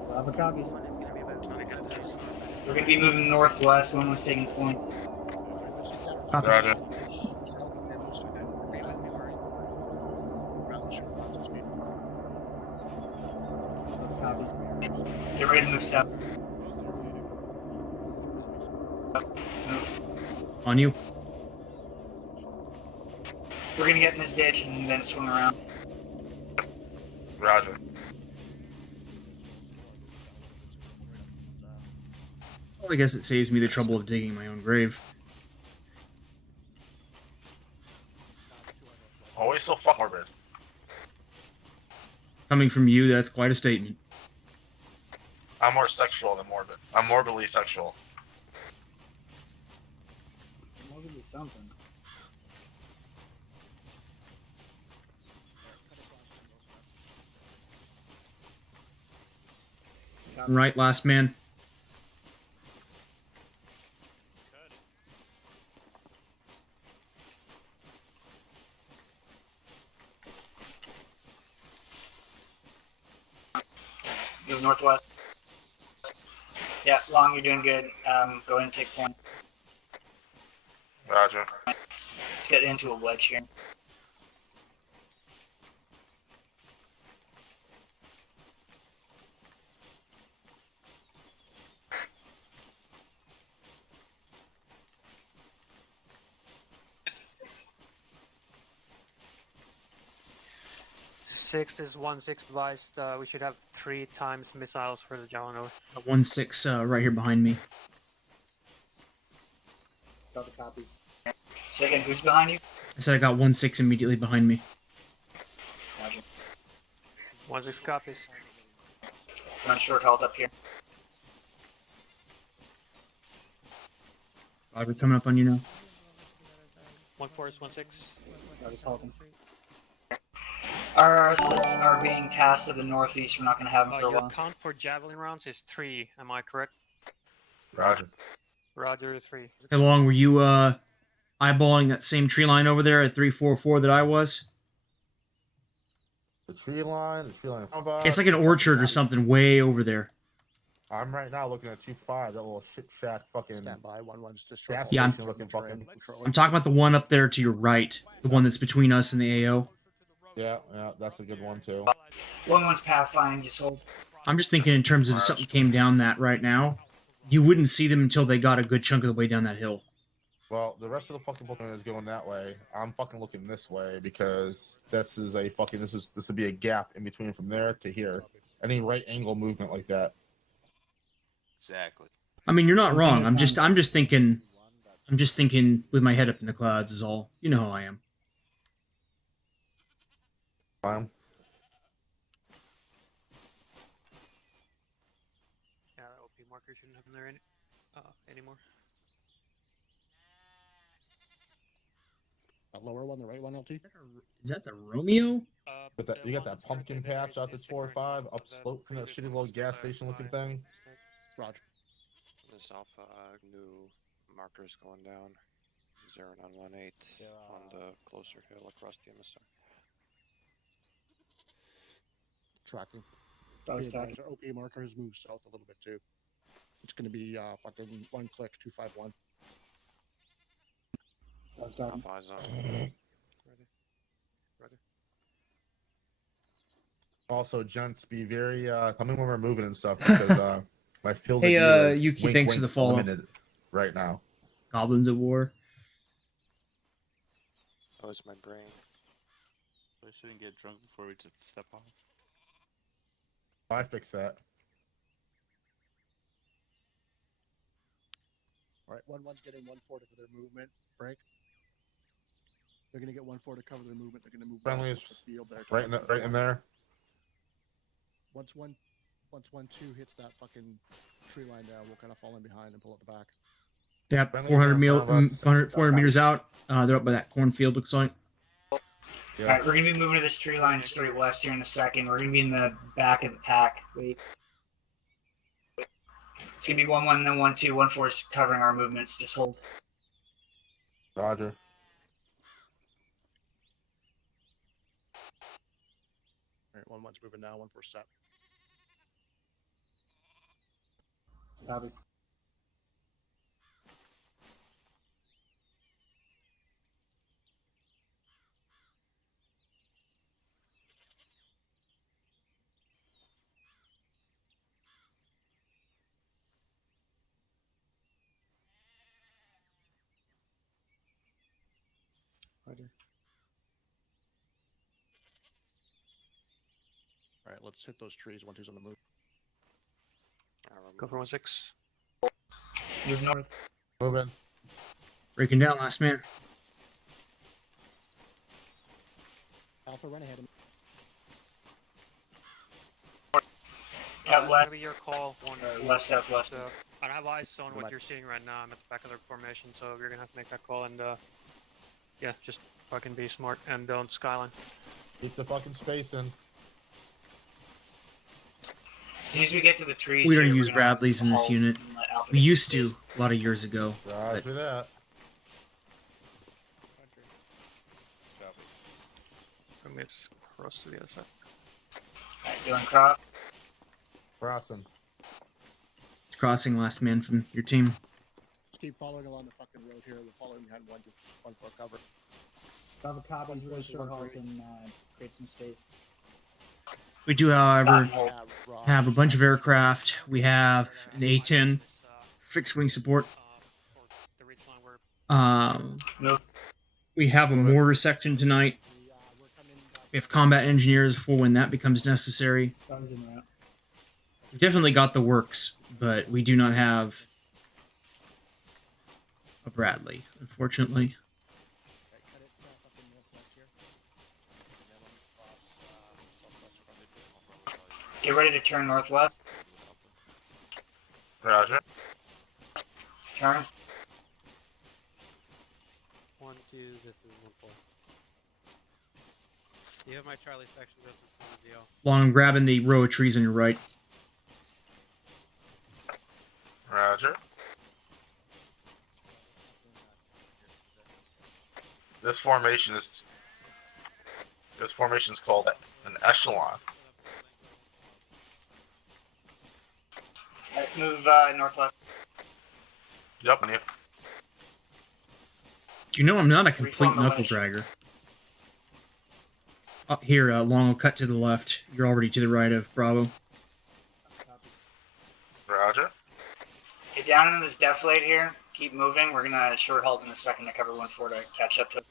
Bravo copies. We're going to be moving northwest. One was taking point. Roger. Copies. Get ready to move south. Move. On you. We're going to get in this ditch and then swing around. Roger. Well, I guess it saves me the trouble of digging my own grave. Always so fuck morbid. Coming from you, that's quite a statement. I'm more sexual than morbid. I'm morbidly sexual. Morbidly something. Right, last man. Move northwest. Yeah, Long, you're doing good. Go ahead and take point. Roger. Let's get into a wedge here. Sixth is 1-6 advised. We should have 3 times missiles for the Jalano. 1-6 right here behind me. Bravo copies. Second, who's behind you? I said I got 1-6 immediately behind me. Roger. 1-6 copies. on short halt up here. We're coming up on you now. 1416. I was halting. Our RSS are being tasked to the northeast. We're not going to have them for a Your while. count for javelin rounds is 3. Am I correct? Roger. Roger, 3. How long were you eyeballing that same tree line over there at 344 that I was? The tree line. It's like an orchard or something way over there. I'm right now looking at 2-5, that little shit shack fucking. Stand by. 1-1's just gas Yeah, station looking fucking. I'm talking about the one up there to your right, the one that's between us and the AO. Yeah, that's a good one too. 1-1's pathfind, just hold. I'm just thinking in terms of if something came down that right now, you wouldn't see them until they got a good chunk of the way down that hill. Well, the rest of the fucking platoon is going that way. I'm fucking looking this way because this would be a gap in between from there to here. Any right angle movement like that. Exactly. I mean, you're not wrong. I'm just thinking with my head up in the clouds is all. You know how I am. Fine. Yeah, the OP marker shouldn't have them there anymore. That lower one, the right one, LT? Is that the Romeo? But you got that pumpkin patch out this 4-5 up slope from that shitty little gas station looking thing. Roger. This Alpha new markers going down. 0918 on the closer hill across the emissary. Tracking. I was Be tracking. advised, our OP marker has moved south a little bit too. It's going to be fucking 1 click 251. I was talking. Alpha eyes on. Ready. Also, gents, be very tell me when we're moving and stuff because my field of Hey, view is Yuki, wink, thanks wink, for the follow. limited right now. Goblins at War. Oh, it's my brain. So I shouldn't get drunk before we just step off. I fixed that. All right, 1-1's getting 1-4 for their movement. Break. They're going to get 1-4 to cover their movement. They're going to move Friendly west is up the field there. right in there. Once 1-2 hits that fucking tree line down, we'll kind of fall in behind and pull up the back. Yeah, 400 meters out. They're up by that cornfield, looks like. Yeah. Alright, we're going to be moving to this tree line straight west here in a second. We're going to be in the back of the pack. Wait. It's going to be 1-1, then 1-2. 1-4's covering our movements. Just hold. Roger. All right, 1-1's moving now. 1-4 set. Copy. Roger. All right, let's hit those trees. 1-2's on the move. Go for 1-6. Move north. Moving. Breaking down, last man. Alpha, run ahead of me. Out It's west. gonna be your call. West, southwest. I don't have eyes on what you're seeing right now. I'm at the back of the formation, so you're gonna have to make that call and yeah, just fucking be smart and don't skyline. Keep the fucking space in. As soon as we get to the trees, We don't here, use we're gonna Bradleys in this halt unit. and let Alpha We get used some to space. a lot of years ago. Roger that. I'm gonna cross to the other side. Alright, doing cross. Crossing. It's crossing, last man from your team. Just keep following along the fucking road here. We're following behind 1-4 cover. Have a copy. We're going to short halt and create some space. We do, however, have a bunch of aircraft. We have an A-10 fixed wing support. We have a mortar section tonight. We have combat engineers for when that becomes necessary. That was in route. We've definitely got the works, but we do not have a Bradley, unfortunately. Get ready to turn northwest. Roger. Turn. 1-2, this is 1-4. You have my Charlie section just in front of you. Long, I'm grabbing the row of trees on your right. Roger. This formation is called an echelon. Alright, move northwest. Yep, and you. You know I'm not a complete Reform the knuckle winch. dragger. Here, Long will cut to the left. You're already to the right of Bravo. Roger. Get down in this deflate here. Keep moving. We're gonna short halt in a second to cover 1-4 to catch up to us.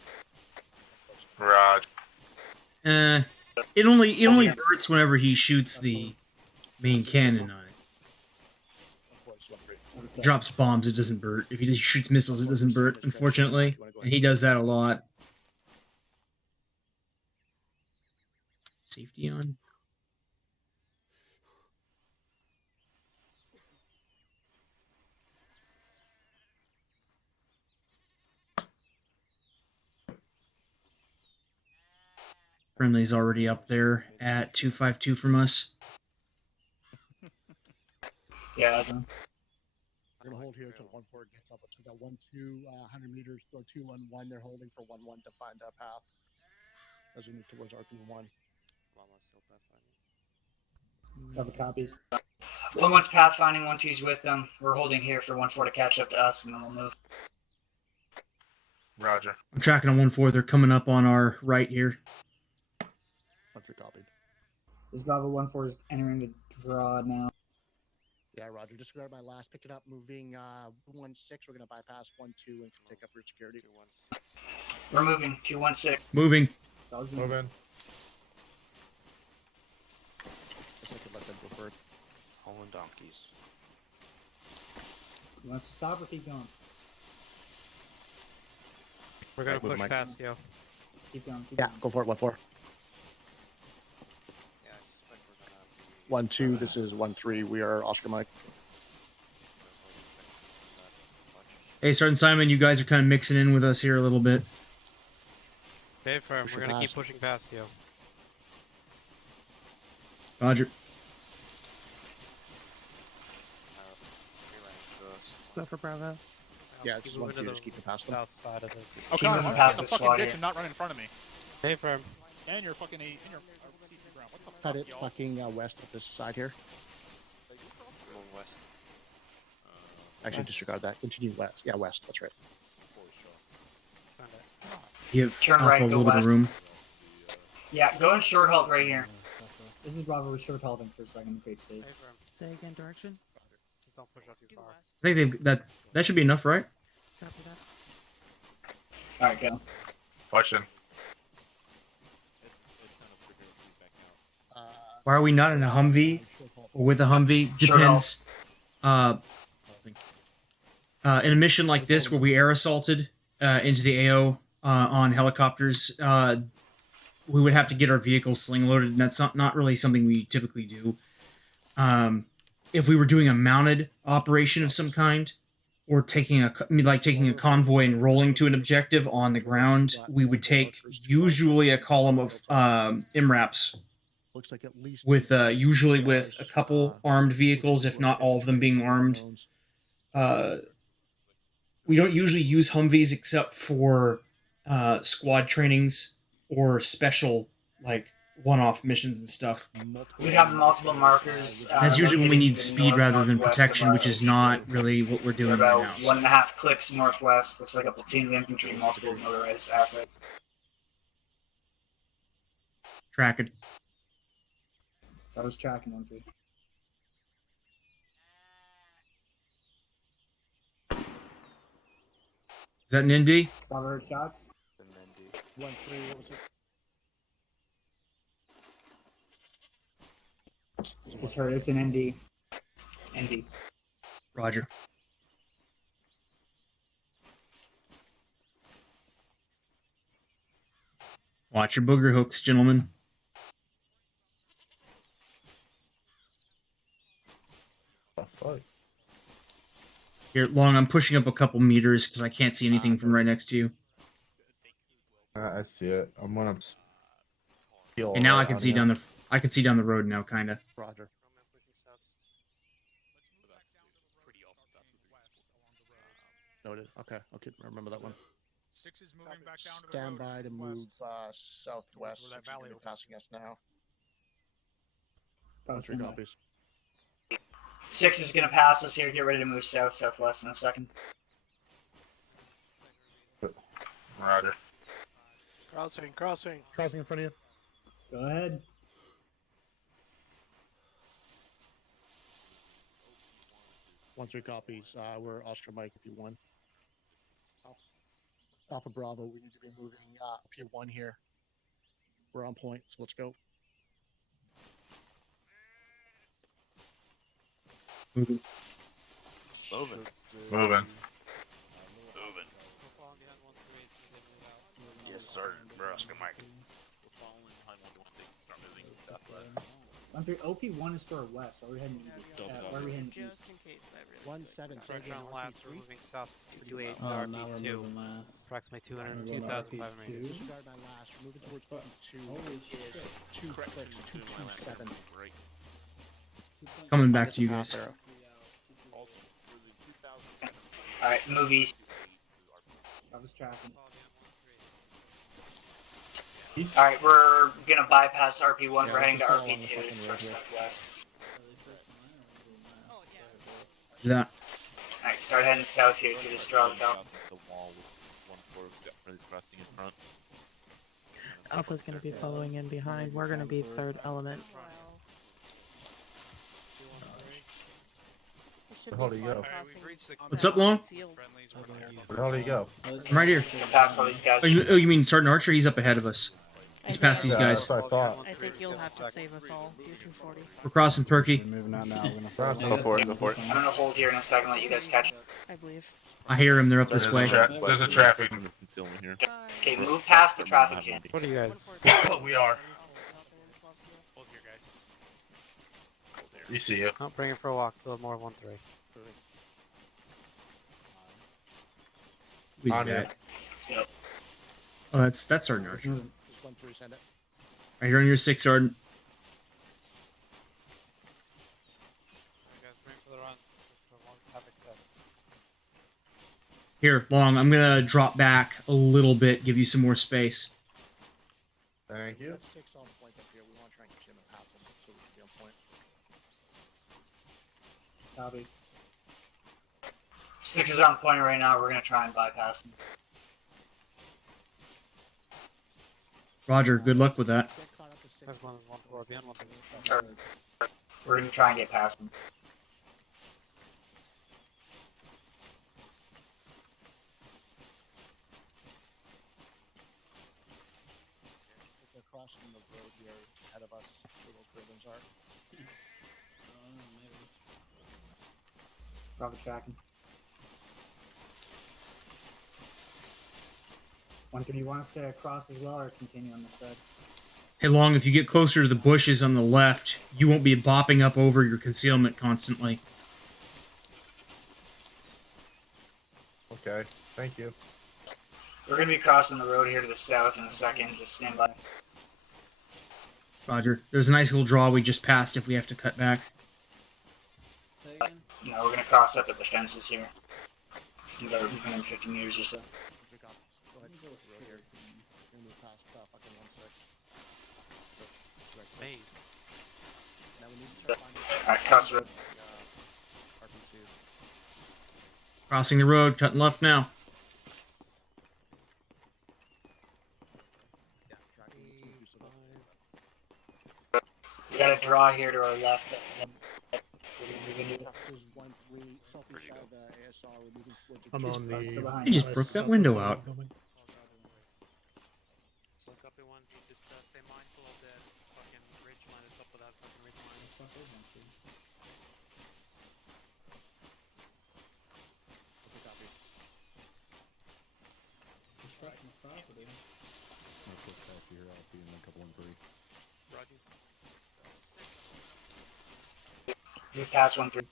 Roger. It only bursts whenever he shoots the main cannon on it. Drops bombs, it doesn't burst. If he just shoots missiles, it doesn't burst, unfortunately. And he does that a lot. Safety on. Friendly's already up there at 252 from us. Yeah, that's him. We're gonna hold here until 1-4 gets up. So we got 1-2, 100 meters, go 2-1-1. They're holding for 1-1 to find a path as we move towards RP1. Couple copies. 1-1's pathfinding. 1-2's with them. We're holding here for 1-4 to catch up to us, and then we'll move. Roger. I'm tracking on 1-4. They're coming up on our right here. 1-3 copied. This Bravo 1-4 is entering the draw now. Yeah, Roger. Disregard my last. Pick it up. Moving 1-6. We're gonna bypass 1-2 and take up route security. We're moving. 2-1-6. Moving. That was Moving. Just like let them go first. Hauling donkeys. You want us to stop or keep going? We're gonna Move push Mike. past you. Keep going. Keep Yeah, going. go for it. 1-4. 1-2. This is 1-3. We are Oscar Mike. Hey, Sergeant Simon, you guys are kind of mixing in with us here a little bit. Stay firm. Push We're it gonna keep past. pushing past you. Roger. Go for Bravo. Yeah, this is 1-2. Just keep it past them. South side of this. Okay, Keep moving past the squad here. and not run in front of me. Stay firm. And you're fucking in your ground. What the Cut fuck, it. y'all? Fucking west of this side here. Moving west. Actually, disregard that. Continue west. Yeah, west. That's right. Send it. Give Turn Alpha right, a go little bit of west. room. Yeah, go in short halt right here. This is Bravo. We're short halting for a second to create space. Stay firm. Say again, direction. Just don't push up too far. I think that should be enough, right? Copy that. Alright, go. Question. Why are we not in a Humvee or with a Humvee? Depends. In a mission like this where we air assaulted into the AO on helicopters, we would have to get our vehicles sling loaded, and that's not really something we typically do. If we were doing a mounted operation of some kind, or taking a convoy and rolling to an objective on the ground, we would take usually a column of MRAPs. Looks like at least With usually with a couple armed vehicles, if not all of them being armed. We don't usually use Humvees except for squad trainings or special one-off missions and stuff. We have multiple markers. That's usually when we need located to the speed rather than north-northwest protection, of which is not really what we're We're doing right about now. 1.5 clicks northwest. Looks like a platoon of infantry, multiple motorized assets. Tracking. I was tracking 1-3. Is that an ND? Bravo heard shots. 1-3. What was it? Just heard it's an ND. ND. Roger. Watch your booger hooks, gentlemen. Oh, fuck. Here, Long, I'm pushing up a couple meters because I can't see anything from right next to you. I see it. I'm gonna peel And now right I can on see you. down the road now, kind of. Roger. Noted. Okay, I'll remember that one. 6 is moving back down to the Stand road. by to move west. southwest. Where that 6 is valley gonna be passing us now. Oh, 3 copies. 6 is going to pass us here. Get ready to move southwest in a second. Roger. Crossing. Crossing in front of you. Go ahead. 1-3 copies. We're Oscar Mike if you won. Alpha Bravo, we need to be moving up here 1 here. We're on point, so let's go. Moving. Yes, sir. We're Oscar Mike. One through OP1 is to our west. Why are we heading east? Why are we heading east? Just in case I really. 1-7. Say Correct again. on last, we're RP3. moving south to 28 Oh, now we're RP2. moving last. Approximately We're going 2,500 RP2. meters. Disregard my last. We're moving towards RP2. Holy Is shit. 2 clicks. 227. Coming back to you guys. Alright, move east. I was tracking. Alright, we're going to bypass RP1. Yeah, we're let's heading to just follow on the RP2. fucking road here. Southwest. Do that. Alright, start heading south here to this drop out. Alpha's going to be following in behind. We're going to be third element. Should How be do you go? fun crossing What's up, Long? field. Where the hell do you go? I'm right here. Pass all these guys. Oh, you mean Sergeant Archer? He's up ahead of us. He's past these Yeah, guys. that's what I thought. I think you'll have to save us all. Do 240. We're crossing Perky. Moving out now. Go for it. I'm going to hold here in a second, let you guys catch. I believe. I hear him. They're up this way. There's a traffic. Okay, move past the traffic jam. What are you guys? We are. Hold here, guys. You see you. Not bring it for a walk, so more 1-3. Who's On that? Yep. Oh, that's Sergeant Archer. Just 1-3, send it. Right here on your 6, Sergeant. You guys bring for the runs. For 1 traffic 6. Here, Long. I'm gonna drop back a little bit, give you some more space. Thank you. That's 6 on point up here. We want to try and get him and pass him so we can be on point. Copy. 6 is on point right now. We're going to try and bypass them. Roger. Good luck with that. Get caught up to 6. First one is 1-4 beyond 1-3. We're going to try and get past them. They're crossing the road here ahead of us where those buildings are. Probably tracking. 1-3, you want us to cross as well or continue on this side? Hey, Long. If you get closer to the bushes on the left, you won't be bopping up over your concealment constantly. Okay. Thank you. We're going to be crossing the road here to the south in a second. Just stand by. Roger. There's a nice little draw we just passed if we have to cut back. No, we're going to cross up at the fences here. About 150 meters or so. Go ahead. Go road here. We're going to move past fucking 1-6. Hey. Now we need to start finding Alright, cross the road. RP2. Crossing the road, cutting left now. Yeah, tracking. Let's move so We got a draw here to our left. There's 1-3 southeast side of the ASR. We're moving towards the I'm east. on the. He just broke that window out. So copy 1, just stay mindful of the fucking ridge line at top of that fucking ridge line. Okay, copy. I'll push back here. I'll be in a couple and 3. Roger. We pass 1-3.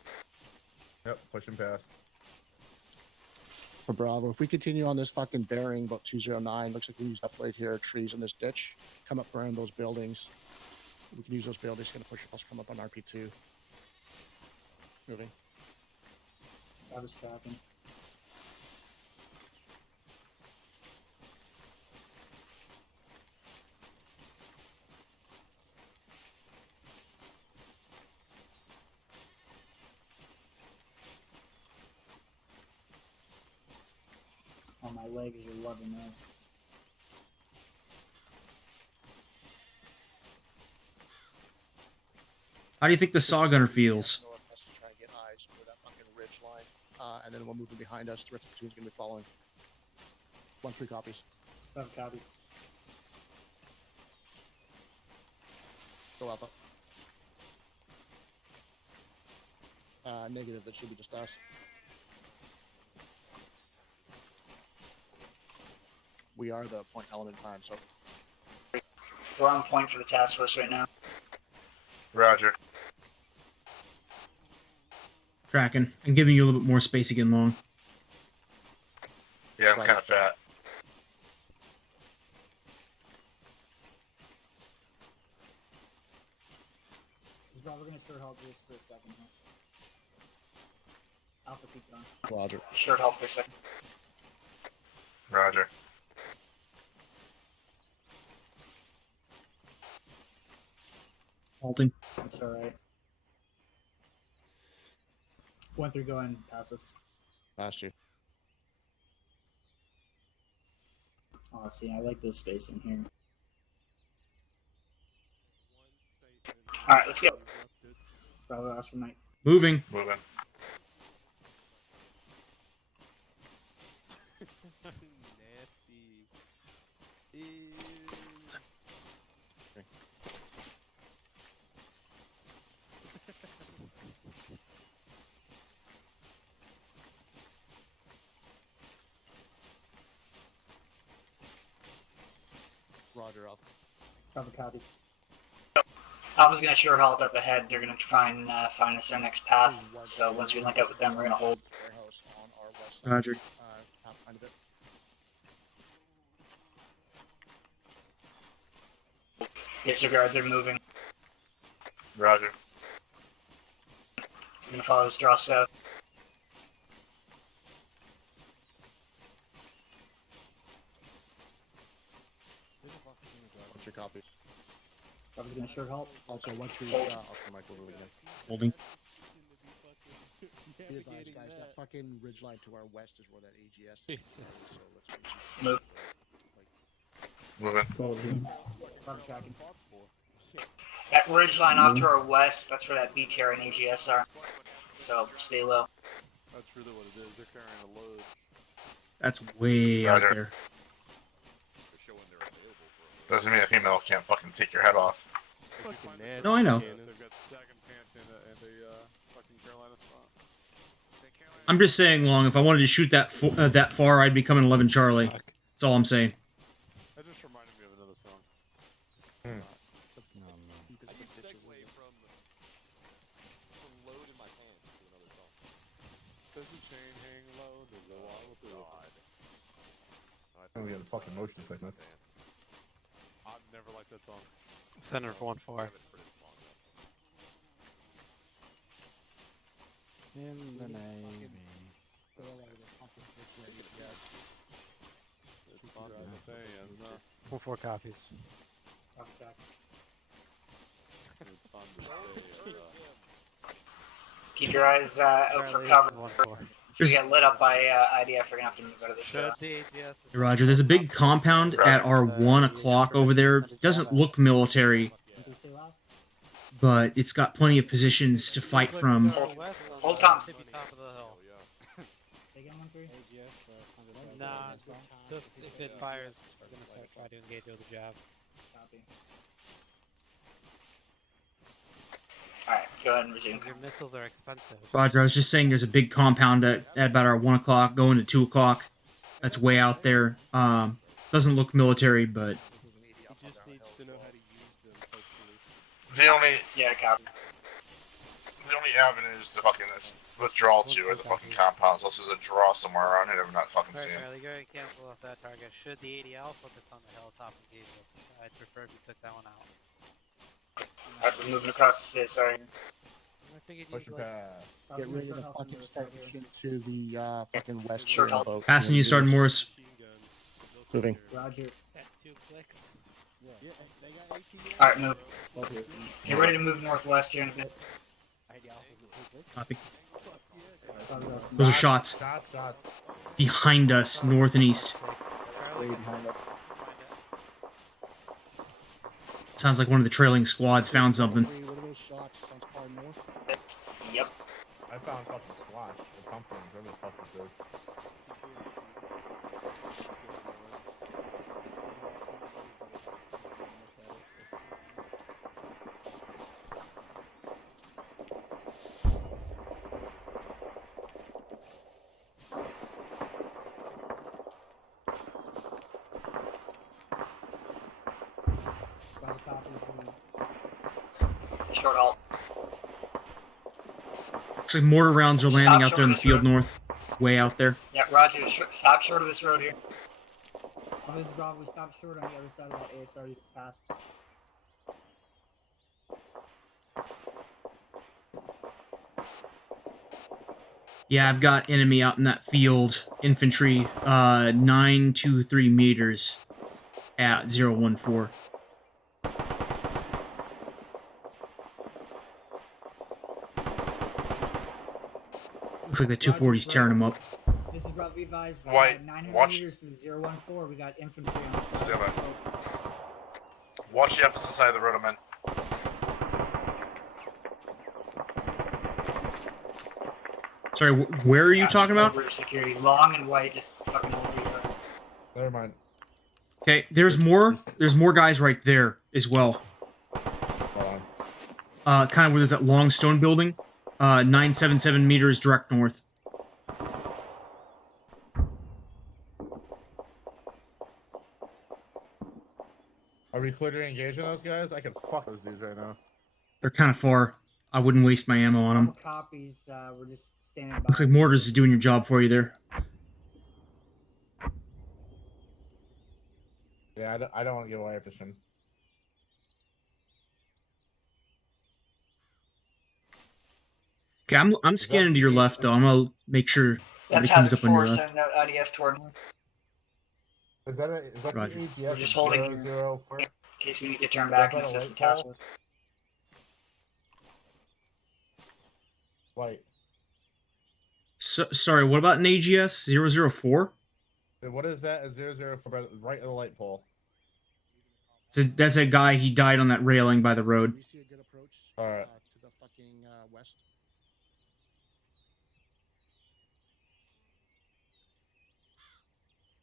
Yep, pushing past. For Bravo, if we continue on this fucking bearing about 209, looks like we use left right here, trees in this ditch, come up around those buildings. We can use those buildings, gonna push us, come up on RP2. Moving. I was tracking. Oh, my legs are loving this. How do you think the Saw Gunner feels? Northwest to try and get eyes for that fucking ridge line. And then we'll move in behind us. The rest of the platoon's gonna be following. 1-3 copies. 7 copies. Go Alpha. Negative, that should be just us. We are the point element time, so. We're on point for the task force right now. Roger. Tracking. And giving you a little bit more space again, Long. Yeah, I'm kind of fat. This is Bravo, we're gonna clear halt just for a second here. Alpha, keep going. Roger. Short halt for a second. Roger. Halting. That's alright. 1-3, go and pass us. Past you. Oh, see, I like this space in here. Alright, let's go. Bravo, ask for Mike. Moving. Moving. Nasty. Roger, Alpha. Bravo, copies. Alpha's gonna short halt up ahead. They're gonna try and find us our next path. So once we link up with them, we're gonna hold. Warehouse on our west side. Roger. Pathfinder bit. Disregard, they're moving. Roger. We're gonna follow this draw south. What's your copy? Bravo's gonna short halt. Also, 1-3, Alpha Mike over again. Holding. Be advised, guys, that fucking ridgeline to our west is where that AGS is. Jesus. So let's Move. Moving. Bravo, tracking. That ridge line off to our west, that's where that BTR and AGS are. So stay low. That's really what it is. They're carrying a load. That's way out there. Doesn't mean a female can't fucking take your head off. No, I know. They've got second pants and a fucking Carolina spot. I'm just saying, Long, if I wanted to shoot that far, I'd be coming 11 Charlie. That's all I'm saying. That just reminded me of another song. I could segue from load in my pants to another song. Does the chain hang low? Does the wall with the Oh, we got a fucking motion sickness. I've never liked that song. Center for 1-4. In the Navy. It's fun to stay and 1-4 copies. Bravo, track. it's fun to stay and Keep your eyes out for cover. If we get lit up by IDF, we're gonna have to move out of this draw. Hey, Roger, there's a big compound at our 1 o'clock over there. Doesn't look military, but it's got plenty of positions to fight from. Hold comms. Top of the hill. Say again, 1-3. Nah, just if it fires, we're gonna start trying to engage with the jab. Copy. Alright, go ahead and resume. Your missiles are expensive. Roger, I was just saying there's a big compound at about our 1 o'clock, going to 2 o'clock. That's way out there. Doesn't look military, but... he just needs to know how to use them, hopefully. The only... Yeah, copy. the only avenues to fucking withdraw to are the fucking compounds. Also, there's a draw somewhere around here that we're not fucking Alright, seeing. Charlie, go ahead and cancel off that target. Should the 80 Alpha that's on the hilltop engage us, I'd prefer if you took that one out. Alright, we're moving across the state, sorry. I figured Push you'd your like... pass. Get ready to fucking start pushing to the fucking west Sure, here I'll- about. Passing you, Sergeant Morris. Moving. Roger. At 2 clicks. Alright, move. Get ready to move northwest here in a bit. Copy. Those are shots. Behind us, north and east. Sounds like one of the trailing squads found something. What are those shots? Sounds far north. Yep. I found fucking squash or pumpkins, whatever the fuck this is. Bravo copies. Short halt. Looks like mortar rounds are landing out there in the field north. Way out there. Yeah, Roger, stop short of this road here. Oh, this is Bravo. We stopped short on the other side of that ASR you passed. Yeah, I've got enemy out in that field. Infantry, 923 meters at 014. Looks like the 240's tearing them up. This is Bravo. Be advised. White, 900 watch- meters to the 014. We got infantry on the side. Damn of it. the slope. Watch the opposite side of the road I'm in. Sorry, where are you talking about? Border security, long and white, just fucking over here. Never mind. Okay, there's more. There's more guys right there as well. Hold Kind of where there's that long stone building. 977 meters direct north. Are we clear to engage on those guys? I can fuck those dudes right now. They're kind of far. I wouldn't waste my ammo on them. Copies. We're just standing by. Looks like mortars is doing your job for you there. Yeah, I don't want to give away our position. Okay, I'm scanning to your left though. I'm gonna make sure That's it how comes the up on your four left. send out IDF toward north. Is that Roger. the AGS? We're just holding here. 004? In case we need to turn back and Is that a assist the light task pole? force. White. Sorry, what about an AGS 004? What is that? A 004 right of the light pole. So that's a guy. He died on that railing by the road. We see a good approach Alright. to the fucking west.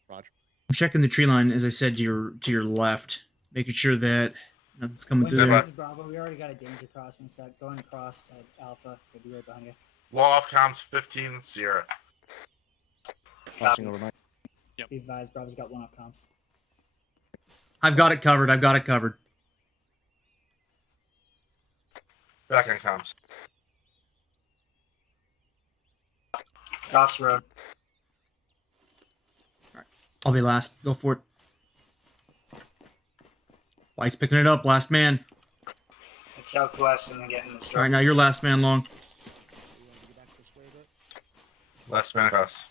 Roger. I'm checking the tree line as I said to your left, making sure that nothing's coming through This there. is Bravo. We already got a danger crossing set going across to Alpha. They'll be right behind you. Wall off comms 15 Sierra. Passing over my. Be advised. Bravo's got one off comms. I've got it covered. I've got it covered. Back on comms. Cross road. I'll be last. Go for it. White's picking it up. Last man. It's southwest and then getting this All right, now you're last man long. Last man across.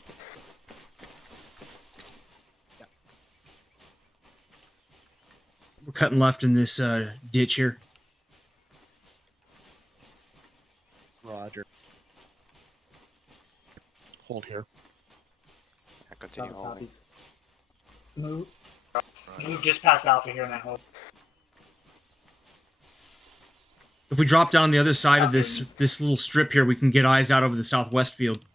We're cutting left in this ditch here. Roger. Hold here. I continue Bravo holding. copies. Move. Move just past Alpha here and then hold. If we drop down the other side of this little strip here, we can get eyes out over the southwest field.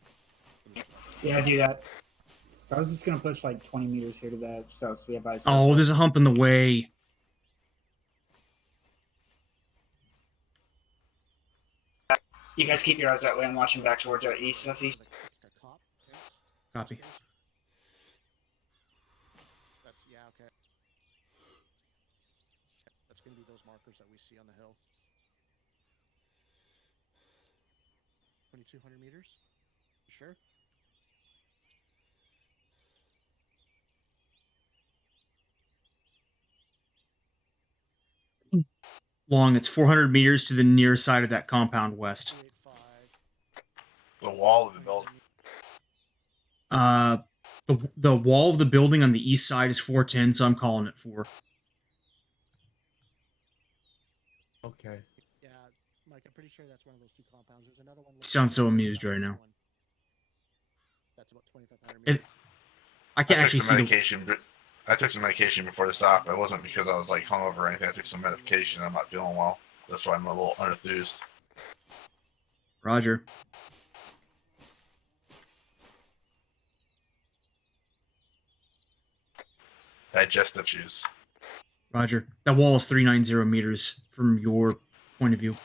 Yeah, do that. I was just gonna push like 20 meters here to the south. So we have eyes. Oh, there's a hump in the way. You guys keep your eyes that way. I'm watching back towards our east, southeast. Copy. That's okay. That's gonna be those markers that we see on the hill. 200 meters. Sure. Long. It's 400 meters to the near side of that compound west. The wall of the building. The wall of the building on the east side is 410, so I'm calling it 4. Okay. Yeah, Mike, I'm pretty sure that's one of those two compounds. There's another one. You sound so amused right now. That's about 2,500 meters. I can actually see I took some medication before the stop. It wasn't because I was like hungover or anything. I took some medication. I'm not feeling well. That's why I'm a little unenthused. Roger. Digestive issues. Roger. That wall is 390 meters from your point of view.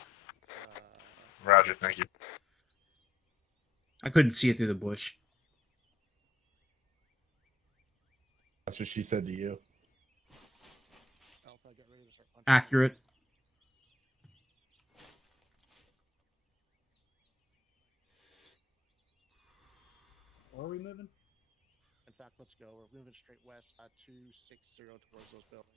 Roger, thank you. I couldn't see it through the bush. That's what she said to you. Alpha, get ready to start punching. Accurate. Where are we moving? In fact, let's go. We're moving straight west, 260 towards those buildings.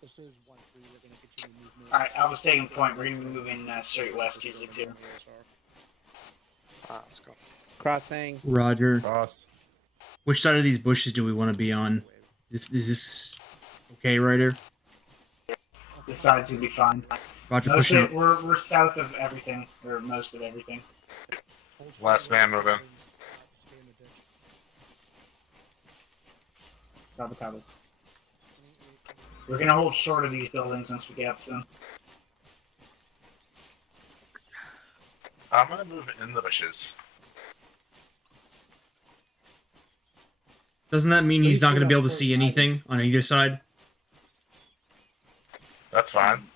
This is 1-3. We're going to continue movement. Alright, Alpha's taking point. We're going to be moving straight west 260. Let's go. Crossing. Roger. Cross. Which side of these bushes do we want to be on? Is this okay right here? This side's going to be fine. Roger, Most pushing of up. it, we're south of everything, or most of everything. Last man moving. Cobbles. We're going to hold short of these buildings once we get up to them. I'm going to move in the bushes. Doesn't that mean he's not going to be able to see anything on either side? That's fine.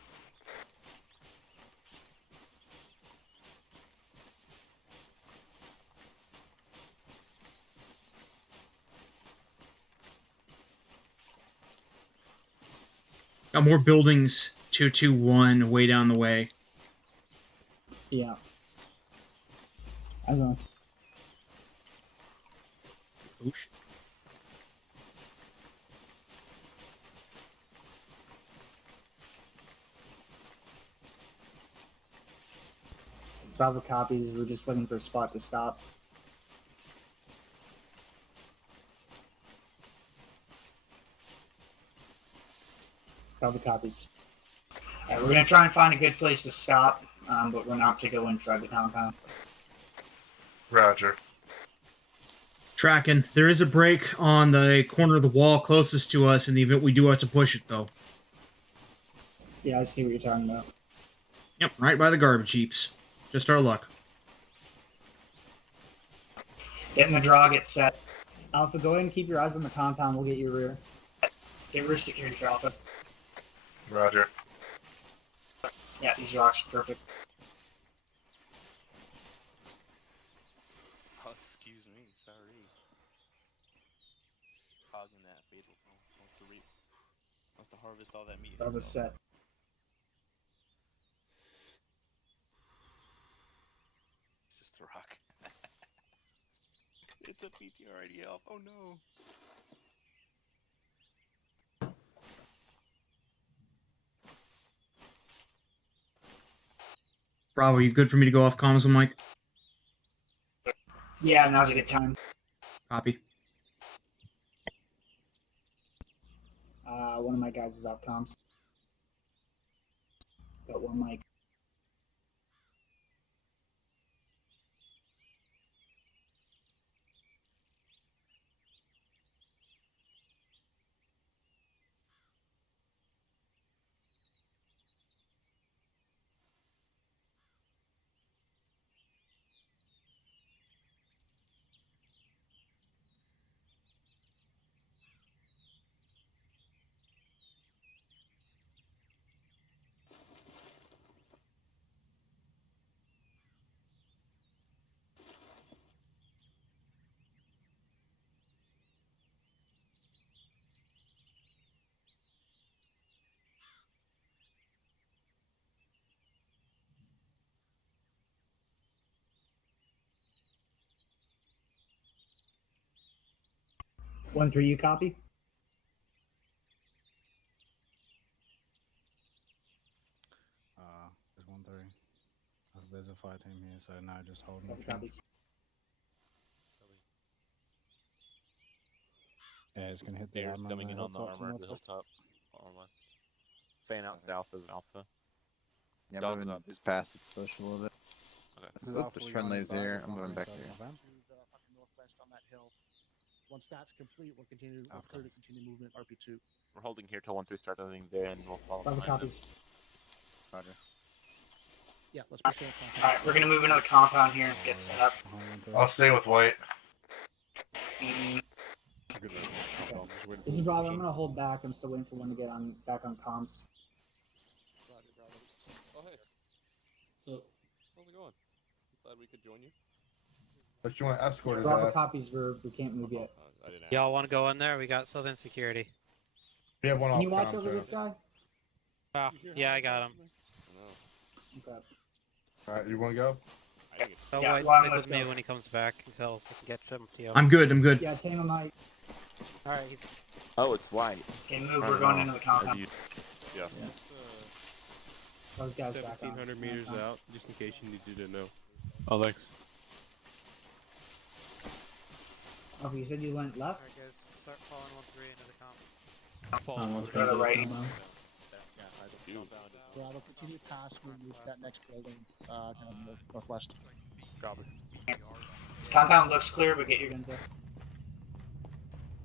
Got more buildings 221 way down the way. Yeah. As on. Oh, shit. Bravo copies. We're just looking for a spot to stop. Bravo copies. We're going to try and find a good place to stop, but we're not to go inside the compound. Roger. Tracking. There is a break on the corner of the wall closest to us in the event we do have to push it, though. Yeah, I see what you're talking about. Yep, right by the garbage heaps. Just our luck. Getting the draw, get set. Alpha, go ahead and keep your eyes on the compound. We'll get your rear. Get rear security for Alpha. Roger. Yeah, these rocks are perfect. Oh, excuse me, sorry. Hogging that fatal wants to harvest all that meat. Bravo set. It's just a rock. It's a PTR elf. Oh no. Bravo, you good for me to go off comms with Mike? Yeah, now's a good time. Copy. One of my guys is off comms. Got one mic. 1-3, you copy? There's 1-3. There's a fire team here, so now just holding. Copy, copies. Yeah, it's gonna hit the Bears armor coming in on the hilltop from armor to the northwest. hilltop. Or west. Fan out south is Alpha. Yeah, Delta moving copies. just past this bush a little bit. Okay. Oop, there's friendlies here. I'm moving back here. Northwest on that hill. Once that's complete, we'll continue. We'll clear to continue movement. RP2. We're holding here till 1-3 start moving there, and we'll follow Copy, behind them. copies. Roger. Yeah, let's push it. Alright, we're gonna move into the compound here. Get set up. I'll stay with White. This is Bravo. I'm gonna hold back. I'm still waiting for one to get on back on comms. Oh, hey. So, How's it going? Glad we could join you. But you want to escort his Bravo ass. copies. We can't move yet. I didn't Y'all want to go in there? We got Southern Security. We have one Can off you watch comms, over so- this guy? Oh, yeah, I got him. Okay. Alright, you want to go? So Yeah, White, well, stick let's with me go. when he comes back until we can get some to you. I'm good. I'm good. Yeah, tame him out. Alright, he's... Oh, it's White. Okay, move. We're going into the compound. Yeah. Those guys back on. 1,700 meters out, just in case you needed to know. Oh, thanks. Oh, you said you went left? Alright, guys, start following 1-3 into the comp. Go to the right. Bravo, continue past. We move to that next building. Kind of northwest. Copy. This compound looks clear, but get your guns up.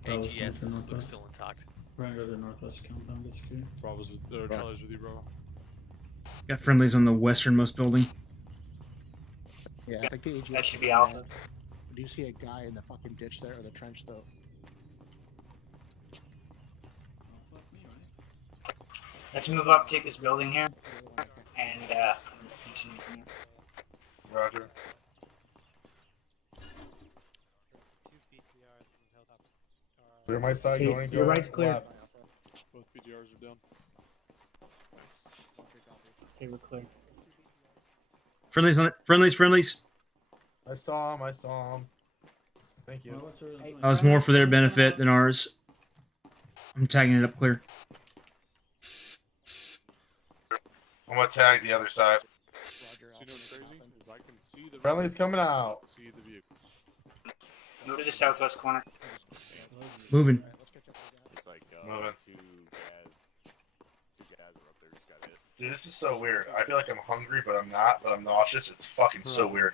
AGS looks still intact. We're gonna go to the northwest compound, it's clear. Bravo's with, Charlie's with you, Bravo. Got friendlies on the westernmost building. Yeah, I think the AG. That should be Alpha. Do you see a guy in the fucking ditch there, or the trench though? Let's move up, take this building here, and continue from there. Roger. Clear my side, Hey, going your right's clear. left. Both PGRs are down. Okay, we're clear. Friendlies on it. Friendlies. I saw him. Thank you. That was more for their benefit than ours. I'm tagging it up clear. I'm gonna tag the other side. See, you know what's crazy? Is I can see the Friendly's coming out. see the vehicles. Move to the southwest corner. Moving. It's like Moving. two guys are up there. Just got hit. Dude, this is so weird. I feel like I'm hungry, but I'm not. But I'm nauseous. It's fucking so weird.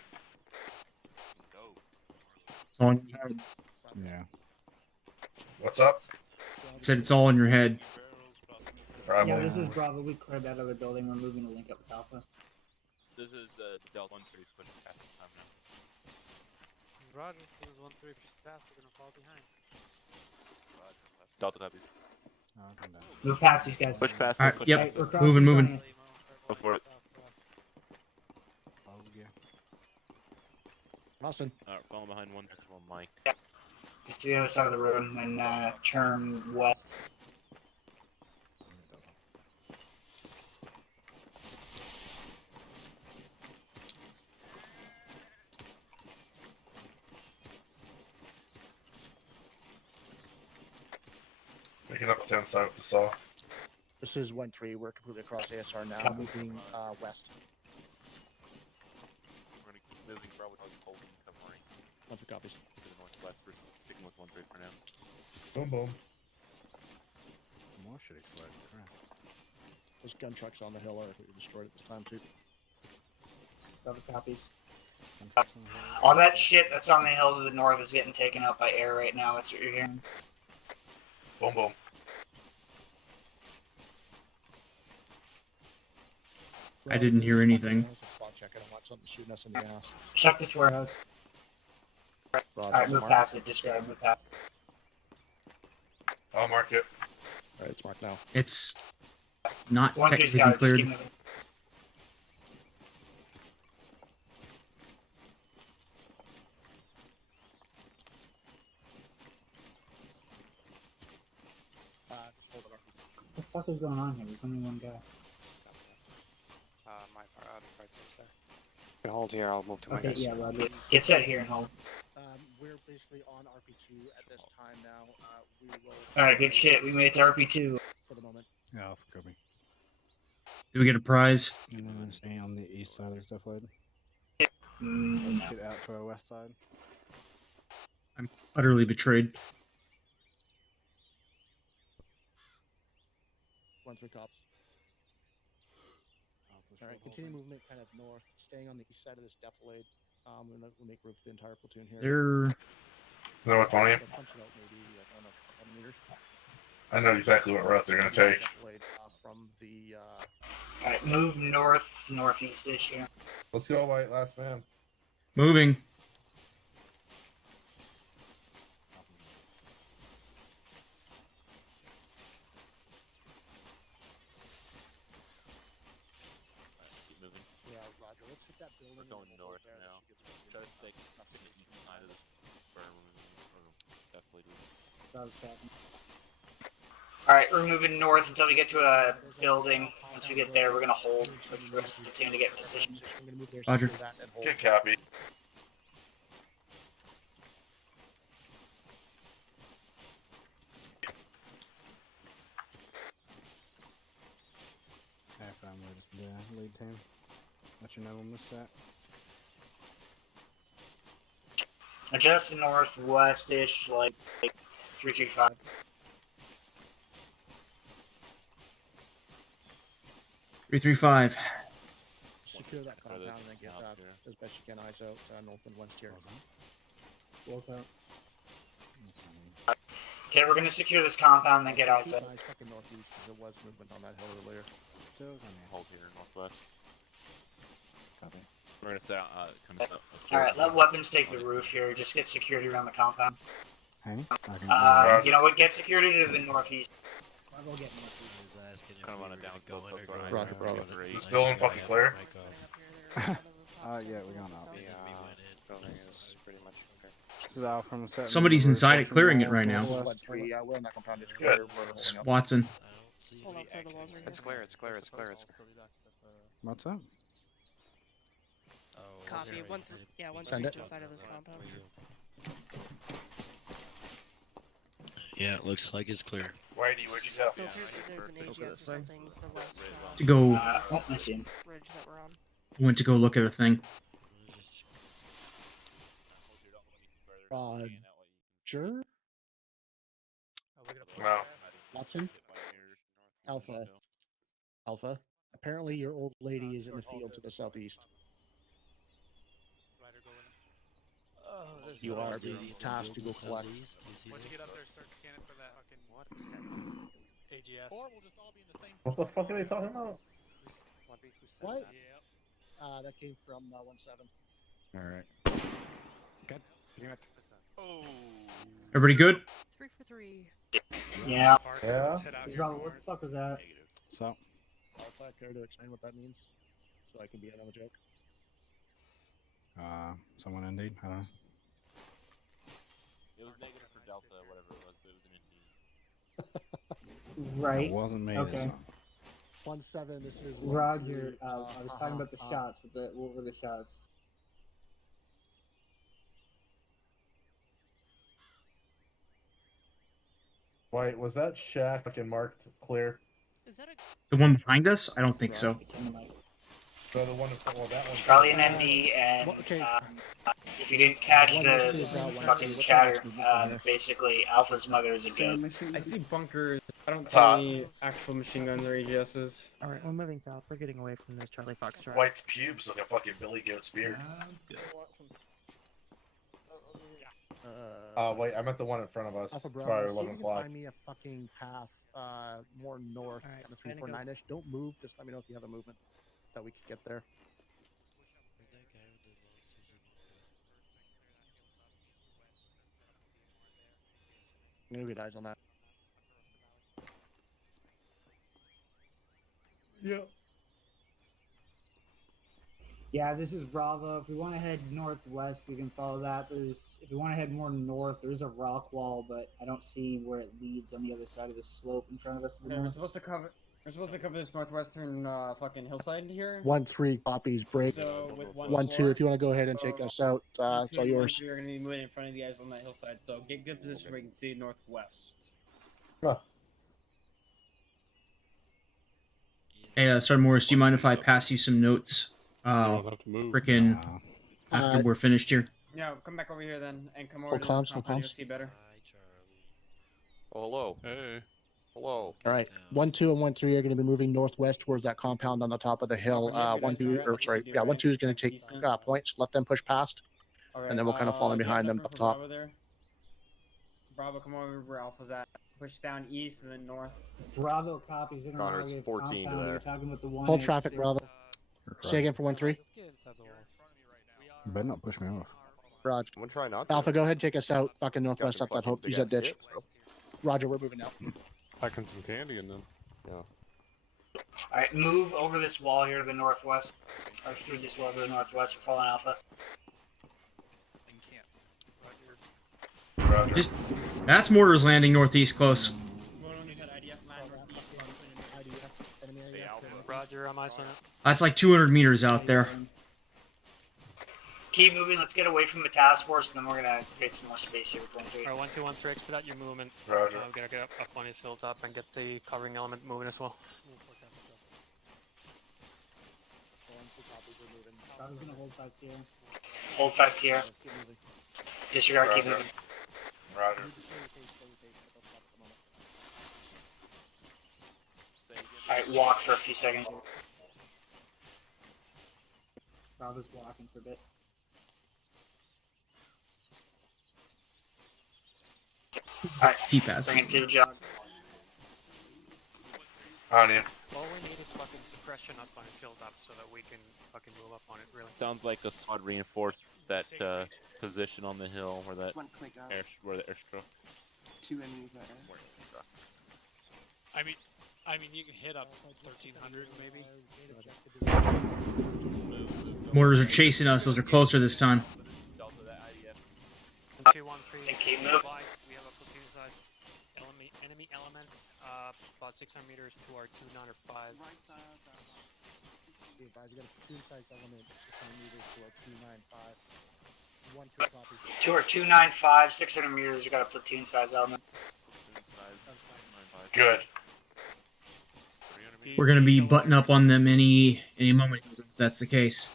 Yeah. What's up? Said it's all in your head. Bravo. Yeah, this is Bravo. We cleared that other building. We're moving to link up with Alpha. This is Delta 1-3 pushing past this time now. Roger, as soon as 1-3 pushes past, we're gonna fall behind. Delta copies. Move past these guys. Push past. Alright, push yep. past this. Moving. Go for it. Awesome. Alright, falling behind one. Mike. Get to the other side of the road and then turn west. Making up the 10 side with the saw. This is 1-3. We're completely across ASR now, moving west. We're gonna keep moving, probably holding covering. Copy copies. To the northwest. We're sticking with 1-3 for now. Boom, boom. More shit exploded. Crap. Those gun trucks on the hill are destroyed at this time too. Bravo copies. All that shit that's on the hill to the north is getting taken out by air right now. That's what you're hearing. Boom, boom. I didn't hear anything. Spot check. I don't want something shooting us in the ass. Check this warehouse. Alright, move past it. Describe, move past it. I'll mark it. Alright, it's marked now. It's not One technically got it, just cleared. keep moving. Just hold it up. What the fuck is going on here? There's only one guy. My fire team's there. hold here. I'll move to my Okay, guys. yeah, Roger. Get set here and hold. We're basically on RP2 at this time now. We will. Alright, good shit. We made it to RP2. For the moment. Yeah, Alpha Kobe. Do we get a prize? And then stay on the east side of this deflated. No. Get out to our west side. I'm utterly betrayed. 1-3 cops. All right, continue movement kind of north, staying on the east side of this defilade. We'll make room for the entire platoon here. They're... You know what's funny? Punch it out maybe, like, I don't know, a couple meters. I know exactly what route they're gonna take. From the, Alright, move north, northeast-ish here. Let's go, White. Last man. Moving. Keep moving. Yeah, Roger. Let's hit that building. We're going north now. Try to stay out of this berm or definitely. Alright, we're moving north until we get to a building. Once we get there, we're gonna hold. Wait for the rest of the team to get positioned. Roger. Good copy. After I'm with the lead team. Let you know when we're set. Adjust northwest-ish, like 335. $335. Secure that compound and then get as best you can eyes out north and west here. Walk out. Okay, we're gonna secure this compound and then get eyes out. Fucking northeast, there was movement on that hill earlier. Still gonna hold here northwest. Copy. We're gonna stay kind of. Alright, let weapons take the roof here. Just get security around the compound. Hey, You know what? Get security to the northeast. I'll go get northeast. Kind of on a downhill. Roger, brother. Is this building fucking clear? Yeah, we got out. Building is pretty much okay. This is out from the set. Somebody's inside it clearing it right now. We're in that compound. It's clear. It's Watson. Hold outside the walls right It's clear. It's clear. It's clear. It's clear. What's up? Copy. One Send it. inside of this compound. Yeah, it looks like it's clear. Whitey, where'd you go? So there's an AGS or something for west To go... I see him. bridge that we're on. Went to go look at a thing. Sure. No. Watson. Alpha. Alpha. Apparently your old lady is in the field to the southeast. You are being tasked to go collect. Once you get up there, start scanning for that fucking AGS. Or we'll just all be in the same. What the fuck are they talking about? What? That came from 1-7. Alright. Good. Pretty much. Oh. Everybody good? 3 for 3. Yeah. Yeah. What the fuck was that? So. Alpha, care to explain what that means? So I can be in on the joke. Someone indeed. I don't know. It was negative for Delta, whatever it was, but it was an Indian. Right. It wasn't me. Okay. 1-7. This is Roger. I was talking about the shots. What were the shots? White, was that shack fucking marked clear? Is that a... The one behind us? I don't think so. So the one in front, well, that one. Probably an ND, and if you didn't catch the fucking chatter, basically Alpha's mother is a goat. I see bunkers. I don't see Top. any actual machine guns or AGSs. Alright, we're moving south. We're getting away from this Charlie Foxtrot. White's pubes look like a fucking Billy Goat's beard. That's good. Wait, I meant the one in front of us. Alpha Probably Bravo, see if 11 you can o'clock. find me a fucking path more north, Alright, kind of trying to go. 349-ish. Don't move, just let me know if you have a movement that we could get there. I'm gonna get eyes on that. Yeah. Yeah, this is Bravo. If we want to head northwest, we can follow that. If we want to head more north, there's a rock wall, but I don't see where it leads on the other side of the slope in front of us to the Yeah, we're north. supposed to cover. We're supposed to cover this northwestern fucking hillside here. 1-3 copies break. So with 1-2, if you want to go ahead and take us out, it's all yours. We're going to be moving in front of you guys on that hillside. So get good position where you can see northwest. Hey, Sergeant Morris, do you mind if I pass you some notes? Frickin' after we're finished here. Yeah, come back over here then, and come over Hold to comms, this hold compound. You'll comms. see better. Oh, hello. Hey. Hello. All right, 1-2 and 1-3 are going to be moving northwest towards that compound on the top of the hill. 1-2, or sorry, yeah, 1-2 is going to take points. Let them push past, and then we'll kind of fall in behind them up top. Bravo, come over where Alpha's at. Push down east and then north. Bravo copies. Connor's 14 to there. You're talking with the one. Hold traffic, Bravo. Say again for 1-3. You better not push me off. Roger. I'm gonna try not to. Alpha, go ahead and take us out. Fucking northwest Got up that your hope. Use that fucking ditch. gas Roger, we're moving out. Packing some candy and then. Yeah. Alright, move over this wall here to the northwest. Or through this wall to the northwest. We're falling Alpha. Just that's mortars landing northeast close. Roger, I'm eyes on it. That's like 200 meters out there. Keep moving. Let's get away from the task force, and then we're gonna create some more space here with 1-3. Alright, 1-2-1-3, expedite your movement. Roger. We're gonna get up on his hilltop and get the covering element moving as well. Bravo's gonna hold 5 here. Hold 5 here. Disregard. Keep moving. Roger. Alright, walk for a few seconds. Bravo's walking for a bit. Alright, Feet pass. bring it to the job. On you. All we need is fucking suppression up on his hilltop so that we can fucking move up on it, really. Sounds like the squad reinforced that position on the hill where that where the airstrip. 2 enemies there. I mean, you can hit up 1,300 maybe. Mortars are chasing us. Those are closer this time. 2-1-3. Keep moving. We have a platoon size enemy element about 600 meters to our 2-9 or 5. You got a platoon size element 600 meters to our 295. 1-3 copies. To our 295, 600 meters, we got a platoon size element. Good. We're gonna be butting up on them any moment if that's the case.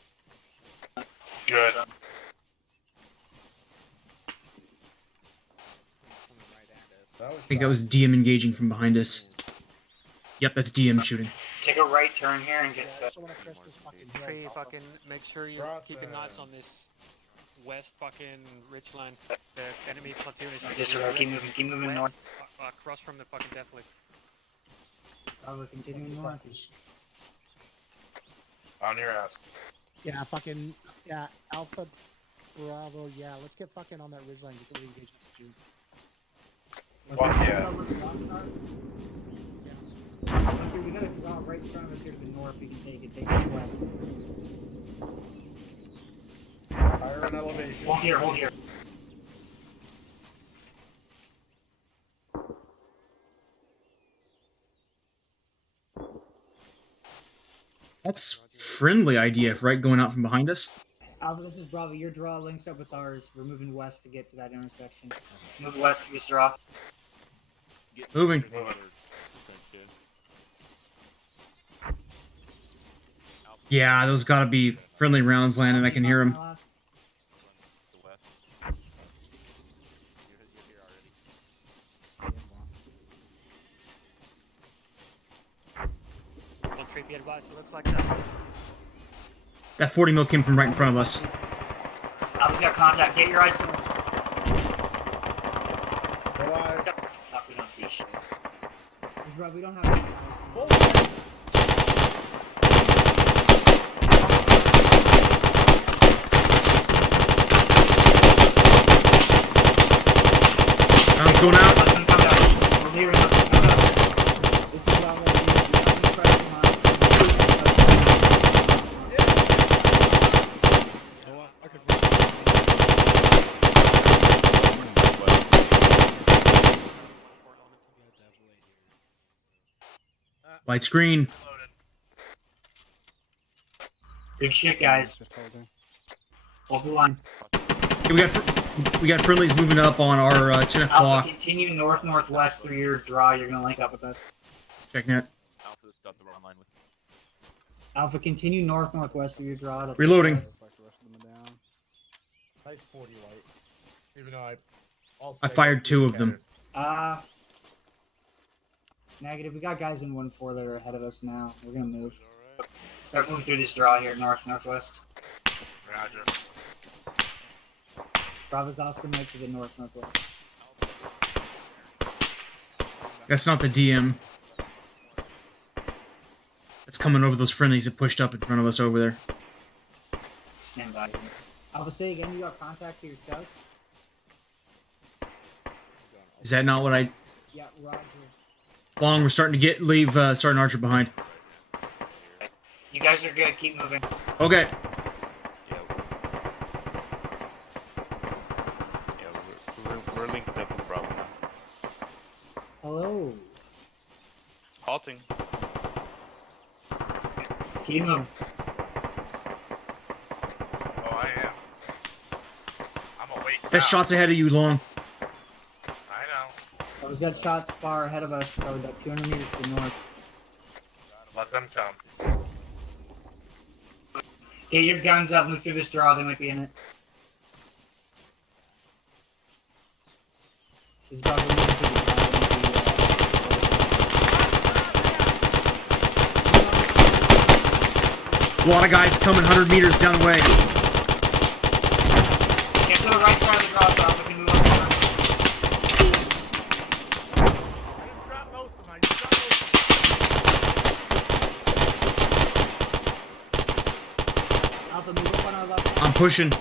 Good. I think that was DM engaging from behind us. Yep, that's DM shooting. Take a right turn here and get set. Tree, fucking make sure you're keeping eyes on this west fucking ridge line. The enemy platoon is Disregard. Keep moving north. Across from the fucking death leaf. Bravo continuing north. On your ass. Yeah, fucking, yeah, Alpha, Bravo, yeah, let's get fucking on that ridgeline. Get the engagement platoon. Fuck yeah. Okay, we got a draw right in front of us here to the north. We can take it. Take us west. Higher in elevation. Hold here, hold here. That's friendly IDF, right? Going out from behind us. Alpha, this is Bravo. Your draw links up with ours. We're moving west to get to that intersection. Move west to this draw. Moving. Yeah, those gotta be friendly rounds landing. I can hear them. Be advised, it looks like that. That 40 mil came from right in front of us. I was got contact. Get your eyes. Fuck, we don't see shit. This Bravo, we don't have any eyes. Rounds going out. This is Bravo. Pressing on. Light screen. Good shit, guys. Hold the line. Okay, we got friendlies moving up on our 10 o'clock. Alpha, continue north-northwest through your draw. You're gonna link up with us. Checking it. Alpha, the stuff that we're online with. Alpha, continue north-northwest through your draw. to- Reloading. Nice 40 light. Even though I fired 2 of them. Negative. We got guys in 1-4 that are ahead of us now. We're gonna move. Start moving through this draw here, north-northwest. Roger. Bravo's Oscar Mike to the north-northwest. That's not the DM. That's coming over those friendlies that pushed up in front of us over there. Stand by. Alpha, say again. You got contact to your south. Is that not what I... Yeah, Roger. Long, we're starting to leave Sergeant Archer behind. You guys are good. Keep moving. Okay. We're linked up with Bravo now. Hello. Halting. Keep moving. Oh, I am. I'm awake. That shot's ahead of you, Long. I know. Bravo's got shots far ahead of us, probably about 200 meters to the north. Let them come. Get your guns up. Move through this draw. They might be in it. This is Bravo moving through the draw. A lot of guys coming 100 meters down the way. Get to the right side of the draw, Bravo. We can move up. Alpha, move up on our left. I'm pushing.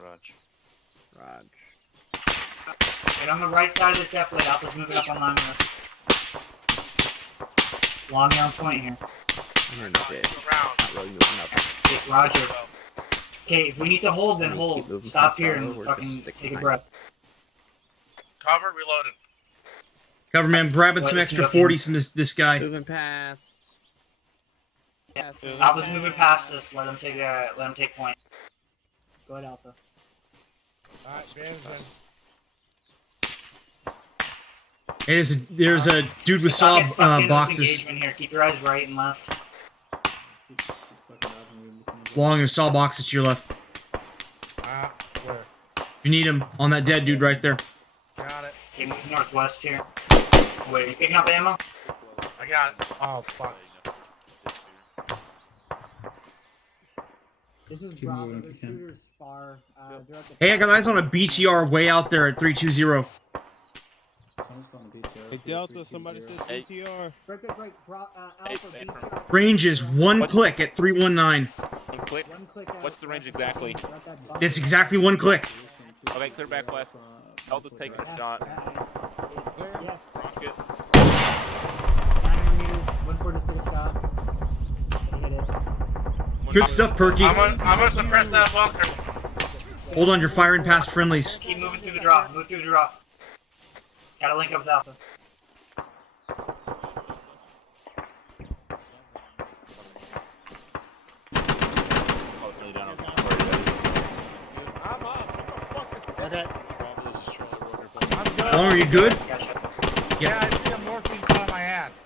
Raj. Get on the right side of this depth plate. Alpha's moving up on line with us. Long, you're on point here. Okay, Roger. Okay, if we need to hold, then hold. Stop here and fucking take a breath. Cover, reloaded. Cover, man. Grabbing some extra 40s from this guy. Moving past. Alpha's moving past us. Let him take point. Go ahead, Alpha. Alright, Van's in. Hey, there's a dude with saw boxes. Here. Keep your eyes right and left. Long, there's saw boxes to your left. Where? If you need him, on that dead dude right there. Got it. Okay, move northwest here. Wait, are you picking up ammo? I got it. Oh, fuck. This is Bravo. The shooters far. They're at the Hey, I got eyes on a BTR way out there at 320. Hey, Delta, somebody said BTR. Break. Alpha, BTR. Range is 1 click at 319. 1 click? What's the range exactly? It's exactly 1 click. Okay, clear back west. Delta's taking a shot. Yes. Rocket. 900 meters. 1-4 just took a shot. He hit it. Good stuff, Perky. I'm gonna suppress that bunker. Hold on, you're firing past friendlies. Keep moving through the drop. Move through the drop. Gotta link up with Alpha. Okay. Long, are you good? Yeah, I see a morphine on my ass.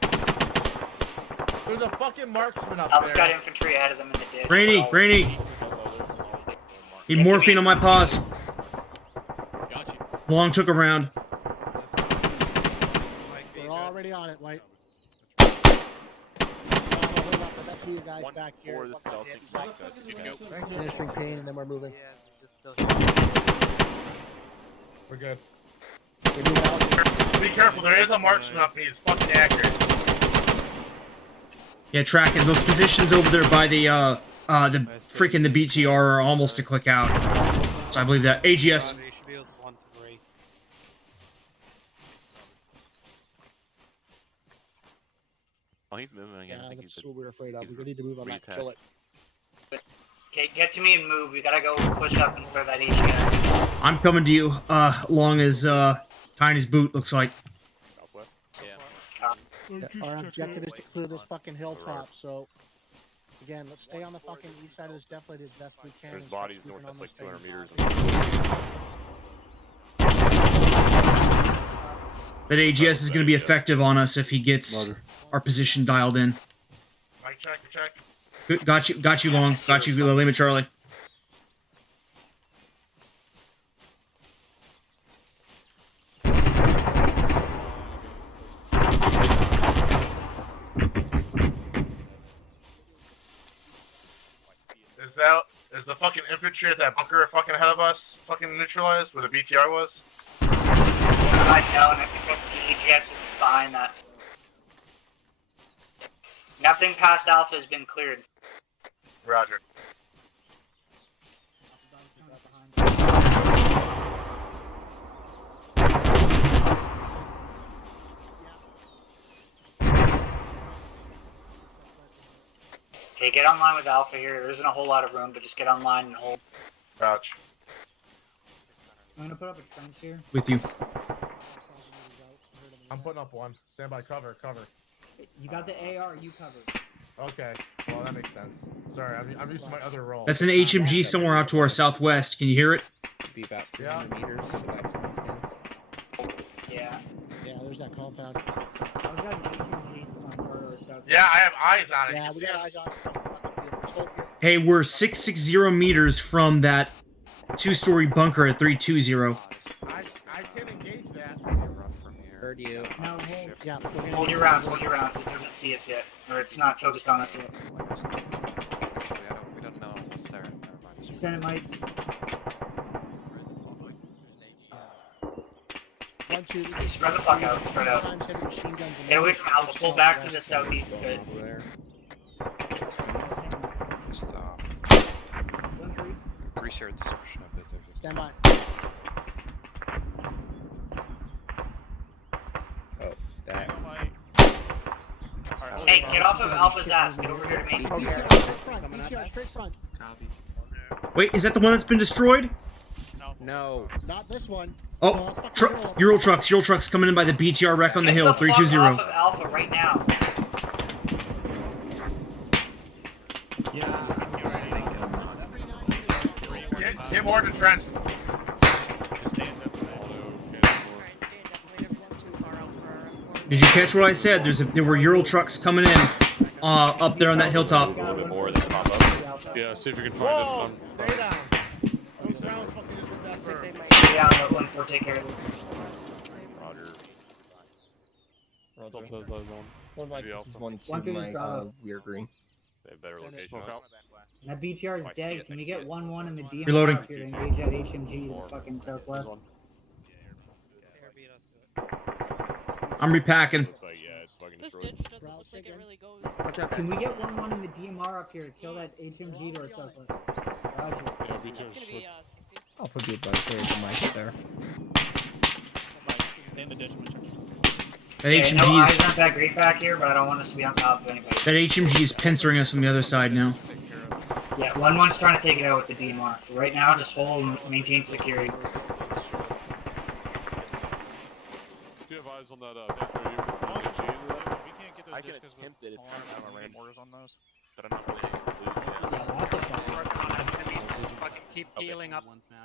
There's a fucking marksman up Alpha's there. got infantry ahead of them in the ditch. Rainy. Need morphine on my paws. Long took a round. We're already on it, White. That's you guys back here. Finishing pain, and then we're moving. We're good. Be careful, there is a marksman up here. He's fucking accurate. Yeah, tracking those positions over there by the freaking the BTR are almost a click out. So I believe that AGS. Oh, he's moving again. Yeah, that's what we were afraid of. We need to move on that. Kill it. Okay, get to me and move. We gotta go push up and clear that AGS. I'm coming to you. Long as tying his boot looks like. Our objective is to clear this fucking hilltop, so again, let's stay on the fucking east side of this defilade as best we can. There's and start bodies sweeping north. on That's this like 200 thing. meters. That AGS is going to be effective on us if he gets our position dialed in. Mike, check. Good, got you long. Got you, Lima Charlie. Is the fucking infantry at that bunker fucking ahead of us fucking neutralized where the BTR was? I know, and I think that the AGS is behind that. Nothing past Alpha has been cleared. Roger. Okay, get online with Alpha here. There isn't a whole lot of room, but just get online and hold. Roger. I'm gonna put up a trench here. With you. I'm putting up one. Stand by, cover. You got the AR, you covered. Okay, well that makes sense. Sorry, I'm used to my other role. That's an HMG somewhere out to our southwest. Can you hear it? Be about 300 meters, so that's what it is. Yeah. Yeah, there's that compound. I was got an HMG further south. Yeah, I have eyes on it. Yeah, we got eyes on it. Let's hold here. Hey, we're 660 meters from that two-story bunker at 320. I can engage that. Heard you. Now hold. Yeah, Hold your rounds, It doesn't see us yet. Or it's not focused on us yet. We don't know what's there. Never mind. You send it, Mike. 1, 2, Okay, spread the fuck out, spread out. Get away from Alpha, pull back to the southeast a bit. Just grease your dispersion a bit. Stand by. Oh, that. Hey, get off of Alpha's ass. Get over here to me. BTR, straight front. Wait, is that the one that's been destroyed? No. Not this one. Oh, Euro trucks coming in by the BTR wreck on the hill, Get the fuck 320. off of Alpha right now. Get more to trench. Did you catch what I said? There were Euro trucks coming in up there on that hilltop. A little bit more than pop up. Yeah, see if you can find Whoa! them. Stay down. Those rounds fucking just went that bird. Stay down, let 1-4 take care of this. Roger. Roger. Delta's eyes on. One Mike, Maybe this is Alpha. 1 2 One thing is Mike, Bravo. we are green. They have better location. That BTR is dead. Can you get 1-1 in the DMR Reloading. up here to engage that HMG to the fucking southwest? I'm repacking. Looks like, yeah, it's fucking This destroyed. ditch doesn't look like it really goes. Can we get 1-1 in the DMR up here to kill that HMG to our southwest? Roger. Yeah, me too. It's gonna be 60. I'll put you by the Mike there. Stay in the ditch. That No eyes HMG's aren't that great back here, but I don't want us to be on top of anybody. that HMG's pincering us from the other side now. Yeah, 1-1's trying to take it out with the DMR. Right now, just hold and maintain security. Do you have eyes on that Delta here? I can attempt it if I ran orders on those. But I'm not really able to lose yet. Yeah, that's a fucking. Working on it. I mean, just fucking keep healing up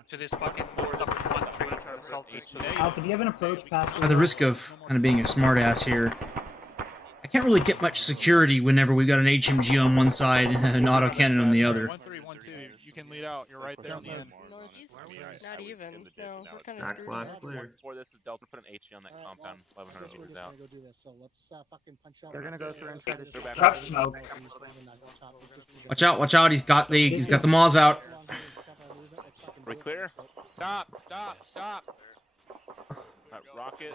to this fucking board up in 1-3 and try to solve this. Alpha, do you have an approach past? At the risk of kind of being a smartass here, I can't really get much security whenever we've got an HMG on one side and an autocannon on the other. 1-3, 1-2. You can lead out. You're right there on the end. Not even. No, we're kind of Back screwed. blast clear. Before this is Delta, put an HE on that compound, 1100 We're meters just out. gonna go do this. So let's fucking punch out. They're gonna go through inside this. Trap smoke. Watch out! He's got the Maws out. We clear? Stop! Rocket.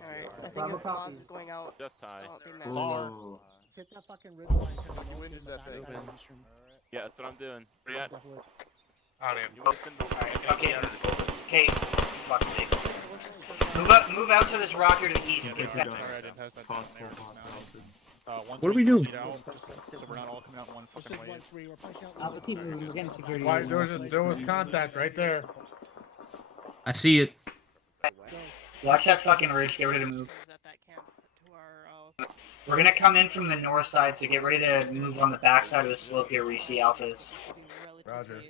Alright, I think your pause is going out. Just high. Oh, they messed up. Let's hit that fucking ridge line. When did that thing? Yeah, that's what I'm doing. Where you at? I don't You listen to Okay. Okay, fuck's sake. Move out to this rocker to the east. Get that. Sorry, I didn't post that down there. What are we doing? So we're not all coming out one fucking wave. Alpha, keep moving. We're getting security. Why, there was contact right there. I see it. Watch that fucking ridge. Get ready to move. We're gonna come in from the north side, so get ready to move on the back side of the slope here where you see alphas. Roger.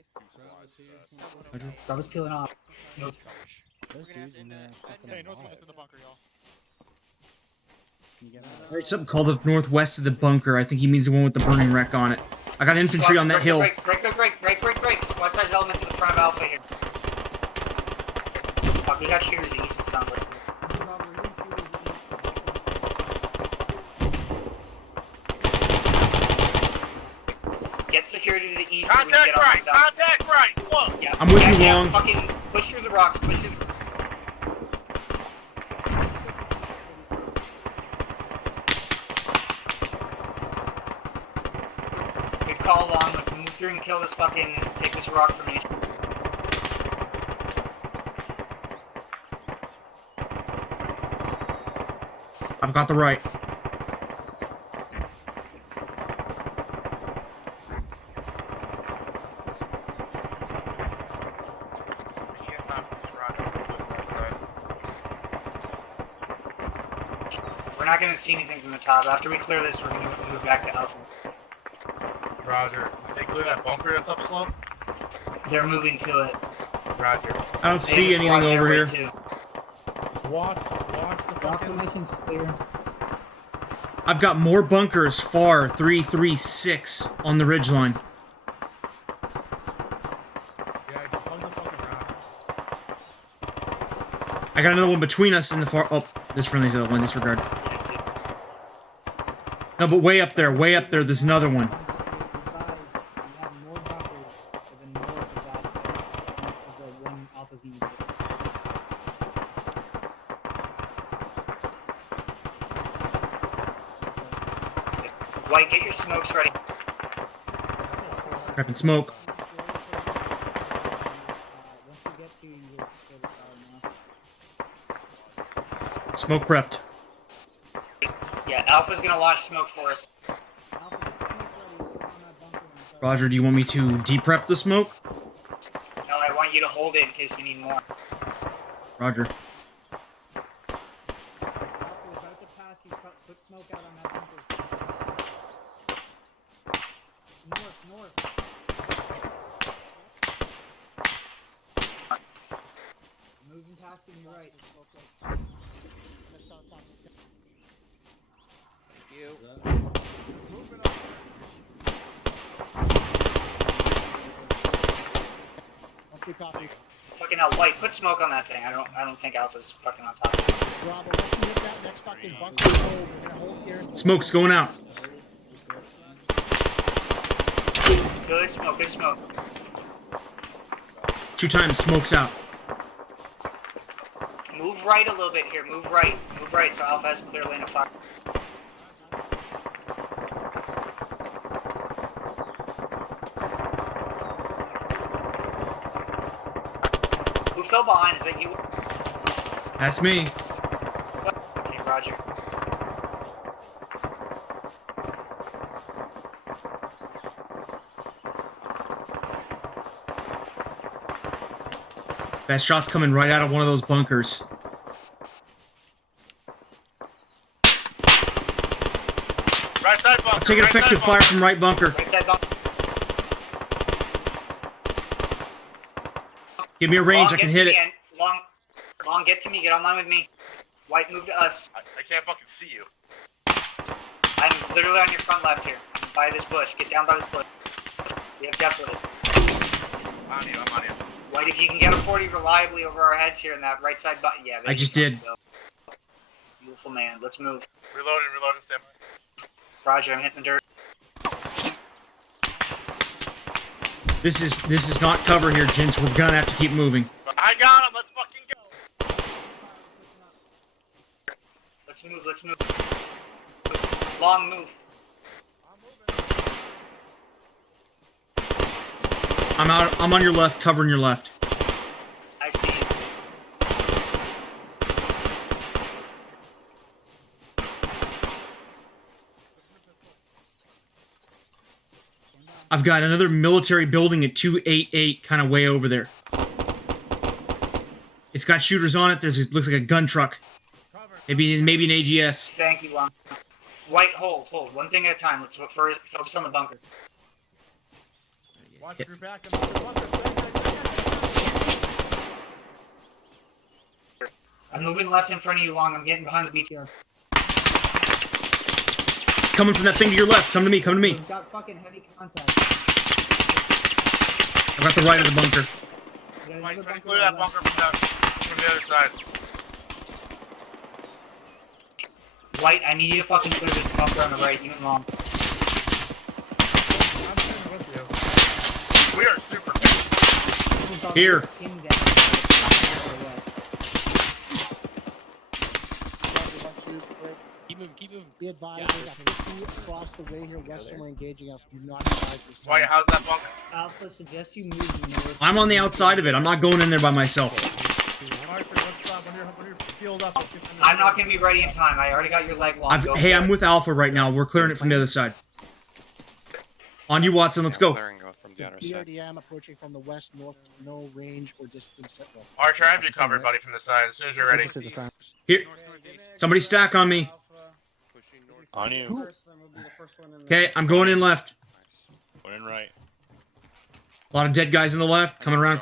Bravo's peeling off. Move. Hey, Northwest in the bunker, y'all. Alright, something called up northwest of the bunker. I think he means the one with the burning wreck on it. I got infantry on that hill. Break. Squad size elements in the front of Alpha here. Fuck, we got shooters east, it sounds like. Get security to the east. Contact right! Contact right! Look! Yeah. I'm with you, Yeah, Long. fucking push through the rocks. Push through. Good call, Long. Let's move through and kill this fucking. Take this rock formation. I've got the right. We're not gonna see anything from the top. After we clear this, we're gonna move back to Alpha. Roger. They clear that bunker that's up slope? They're moving to it. Roger. I don't see anything over here. Just watch the fucking... Formation's clear. I've got more bunkers far 336 on the ridgeline. Yeah, just hug the fucking rocks. I got another one between us in the far. Oh, this friendly's the other one. Disregard. No, but way up there, there's another one. White, get your smokes ready. Prepping smoke. Smoke prepped. Yeah, Alpha's gonna launch smoke for us. Roger, do you want me to de-prep the smoke? No, I want you to hold it in case we need more. Roger. Put smoke out on that bunker. North. Moving past to your right. Thank you. Fucking hell, White, put smoke on that thing. I don't think Alpha's fucking on top of it. Bravo, let's hit that next fucking bunker. We're gonna hold here. Smoke's going out. Good smoke. 2 times, smoke's out. Move right a little bit here. Move right so Alpha has a clear lane of fire. Who fell behind? Is that you? That's me. Okay, Roger. That shot's coming right out of one of those bunkers. Right side bunker. I'm taking effective fire from right bunker. Right side bunker. Give me a range, Long, I can get hit to it. me, Long, get to me. Get online with me. White, move to us. I can't fucking see you. I'm literally on your front left here. By this bush. Get down by this bush. We have depth with it. I'm on you. White, if you can get a 40 reliably over our heads here in that right side button. Yeah, I just did. Beautiful man. Let's move. Reloading, Sam. Roger, I'm hitting the dirt. This is not cover here, gents. We're gonna have to keep moving. I got him. Let's fucking go. Let's move. Long move. I'm on your left, covering your left. I see you. I've got another military building at 288, kind of way over there. It's got shooters on it. Looks like a gun truck. Maybe an AGS. Thank you, Long. White, hold. One thing at a time. Let's first focus on the bunker. Watch your back and bunker. I'm moving left in front of you, Long. I'm getting behind the BTR. It's coming from that thing to your left. Come to me. We've got fucking heavy contact. I got the right of the bunker. Mike, try to clear that bunker from the other side. White, I need you to fucking clear this bunker on the right, you and Long. We are super. Here. Keep moving. Be advised, there's a 50 across the way here. Western are engaging us. Do not advise this time. Wait, how's that bunker? Alpha suggests you move north. I'm on the outside of it. I'm not going in there by myself. I'm not gonna be ready in time. I already got your leg long. Hey, I'm with Alpha right now. We're clearing it from the other side. On you, Watson. Let's go. From the other side. BRDM approaching from the west, north, no range or distance. Archer, I have you covered, buddy, from the side. As soon as you're ready. Here. Somebody stack on me. On you. Okay, I'm going in left. One in right. A lot of dead guys in the left. Coming around.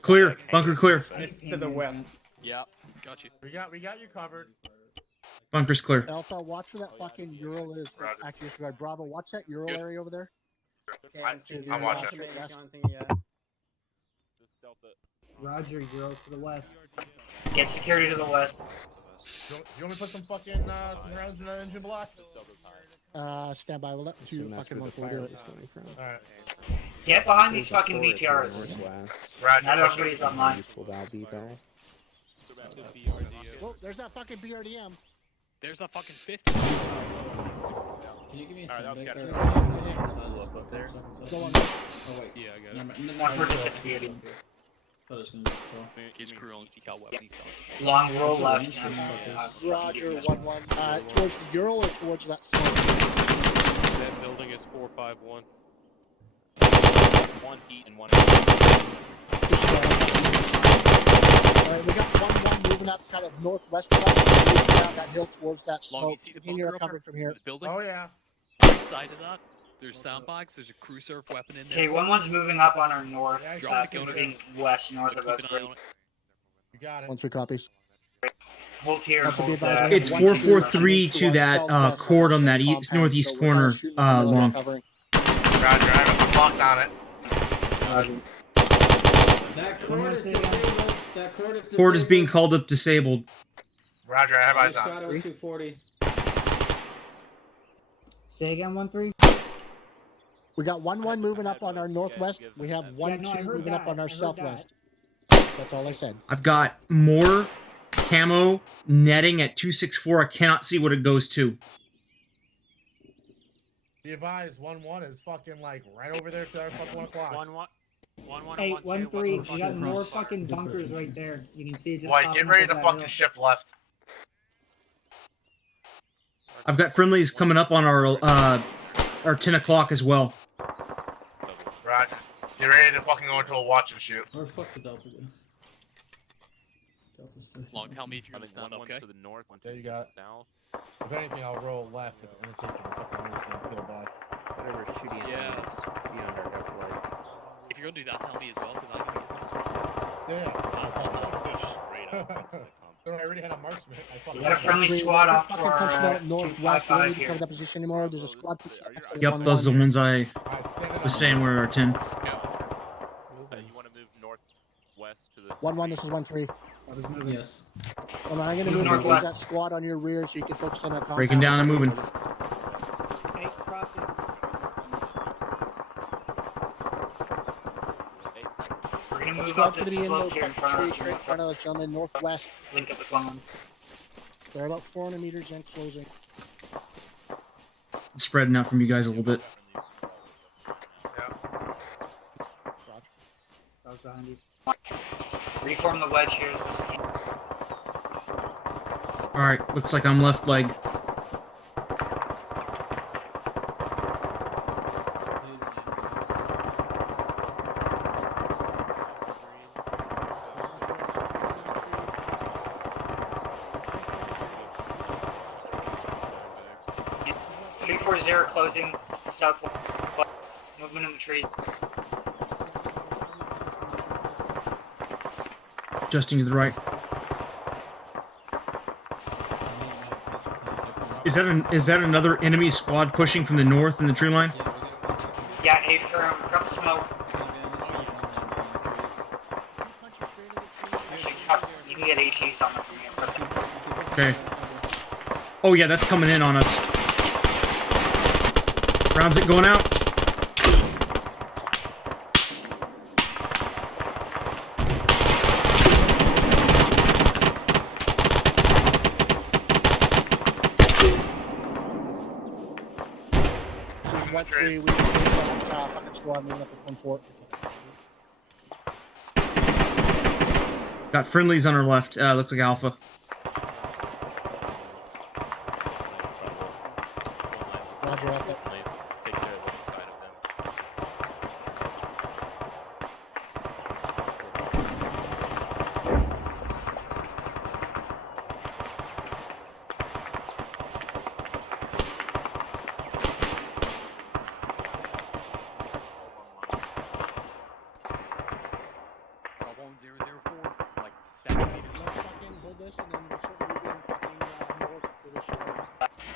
Clear. Bunker clear. It's to the west. Yeah, got you. We got you covered. Bunker's clear. Alpha, watch for that fucking Ural is actually disregard. Bravo, watch that Ural area over there. Okay, I'm watching. Roger, Euro to the west. Get security to the west. You want me to put some fucking some rounds in the engine block? Stand by. We'll let two fucking ones do it. Alright. Get behind these fucking BTRs. Not everybody's online. Well, there's that fucking BRDM. There's a fucking 50. Can you give me a second? Up there. Go on. Oh wait, yeah, I got it. Not for just BRDM. His crew only peek out weapons. Long roll left. Roger, 1-1. Towards the Ural or towards that smoke? That building is 451. One heat and one. Alright, we got 1-1 moving up kind of northwest of us, moving down that hill towards that Long, smoke. you see the Continue bunker recovering from here. The building? Oh yeah. Outside of that, there's soundbags. There's a crew surf weapon in there. Okay, 1-1's moving up on our north. Drop the gun Moving west, north of us. Keep an eye on it. You got it. 1-3 copies. Hold here. That's to be Hold advised, that. we have It's 1-2 443 to that cord on that northeast corner. Long. Roger, I have a block on it. That cord is disabled. That cord is disabled. Cord is being called up disabled. Roger, I have eyes on. Shadow 240. Say again, 1-3. We got 1-1 moving up on our northwest. We have 1-2 moving up on our southwest. That's all I said. I've got more camo netting at 264. I cannot see what it goes to. Be advised, 1-1 is fucking like right over there to our fucking 1 o'clock. 1-1. Hey, 1-3. We got more fucking bunkers right there. You can see it just. White, popping get ready up to that fucking hill. shift left. I've got friendlies coming up on our 10 o'clock as well. Roger. Get ready to fucking go into a watch and shoot. Or fuck the Delta then. Delta's still here. Long, tell me if you're gonna stand up, okay? To the north, one Yeah, you to got it. the south. If anything, I'll roll left if in case of a fucking emergency and peel back. Whatever shooting at Yes. be on our left right. If you're gonna do that, tell me as well, because I'm gonna get them. Yeah. I already had a marksman. We got a friendly squad off to Fucking punching our out northwest. We don't 255 need to cover here. that position anymore. There's a squad. Yep, those are the ones I was saying were our 10. You want to move northwest to the. 1-1. This is 1-3. I was moving. Yes. I'm going to Move move and northwest. that squad on your rear so you can focus on that compound. Breaking down and moving. Hey, crossing. We're gonna That move up squad's this going to be in slope those here in fucking front trees of straight in front of us, gentlemen, northwest. Link up the phone. They're about 400 meters in closing. Spreading out from you guys a little bit. I was behind you. Reform the wedge here. Alright, looks like I'm left leg. 4-0 closing southwest. Movement in the trees. Adjusting to the right. Is that another enemy squad pushing from the north in the tree line? Yeah, A firm. Drop smoke. Actually, you can get HE something from here. Okay. Oh yeah, that's coming in on us. Rounds it going out. This is 1-3. We on top. I'm squad moving up at 1-4. Got friendlies on our left. Looks like Alpha. Roger, Alpha. Take care of this side of them.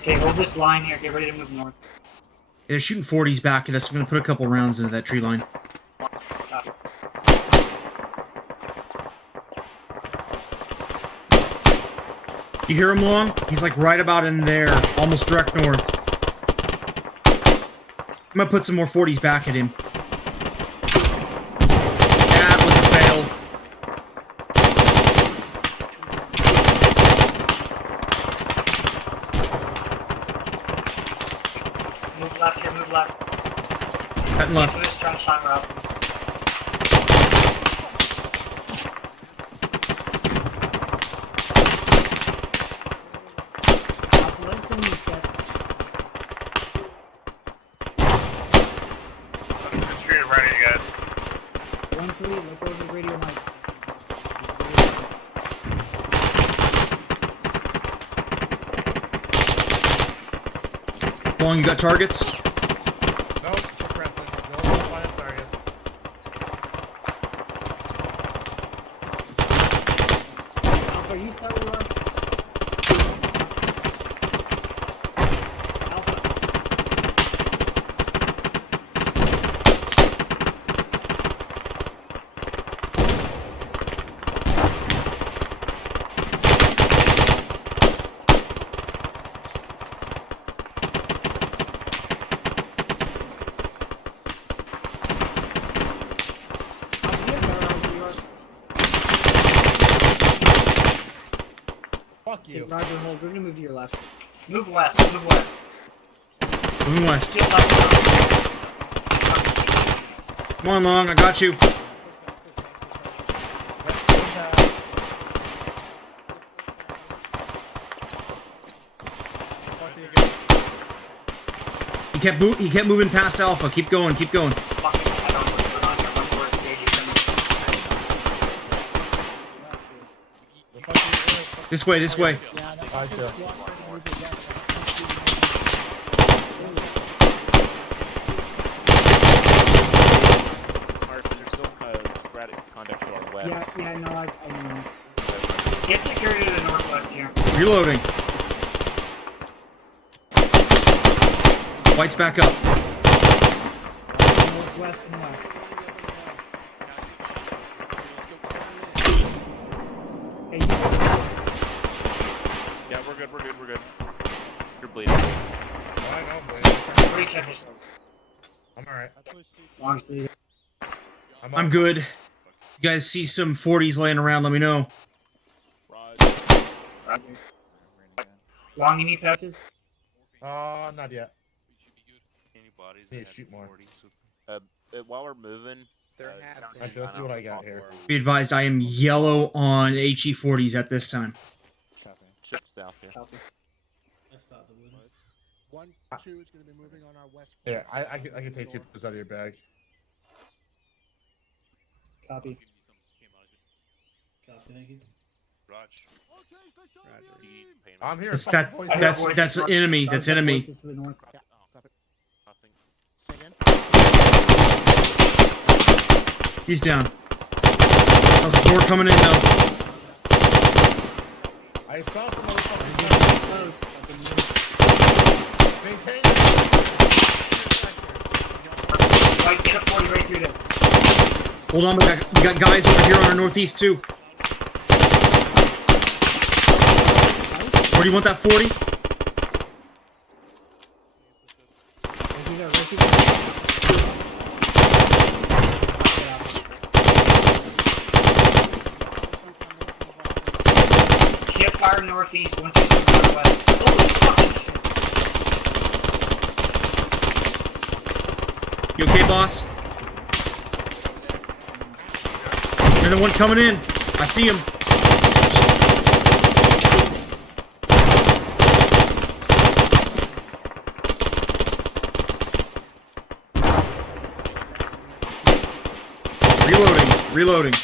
Okay, hold this line here. Get ready to move north. They're shooting 40s back at us. I'm gonna put a couple rounds into that tree line. You hear him, Long? He's like right about in there, almost direct north. I'm gonna put some more 40s back at him. That was a fail. Move left here, move left. Cutting left. This is trying to shine route. Retreat ready, you guys. 1-3, look over the radio mic. Long, you got targets? Nope, suppressing. No fire targets. Alpha, you cellular. Fuck you. Okay, Roger, hold. We're gonna move to your left. Move west, move west. Moving west. Get left. Come on, Long, I got you. He kept moving past Alpha. Keep going, keep going. This way, this way. There's still sporadic contact to our west. Yeah, no, I know. Get security to the northwest here. Reloading. White's back up. Northwest and west. Hey, Yeah, we're good, we're good, we're good. You're bleeding. I know, I'm bleeding. Recheck yourselves. I'm alright. Long's bleeding. I'm good. You guys see some 40s laying around, let me know. Long, you need patches? Not yet. Need to shoot more. While we're moving, Actually, let's see what I got here. Be advised, I am yellow on HE40s at this time. ship south here. 1-2 is going to be moving on our west. Yeah, I can take you out of your bag. Copy. Copy, thank you. I'm here. That's enemy. That's enemy. He's down. Sounds like more coming in though. I saw some motherfuckers close. Maintain Right, get a 40 right through there. Hold on, we got guys over here on our northeast too. Where do you want that 40? Shift fire northeast, 150 northwest. Holy fuck! You okay, boss? You're the one coming in. I see him. Reloading. Reloading.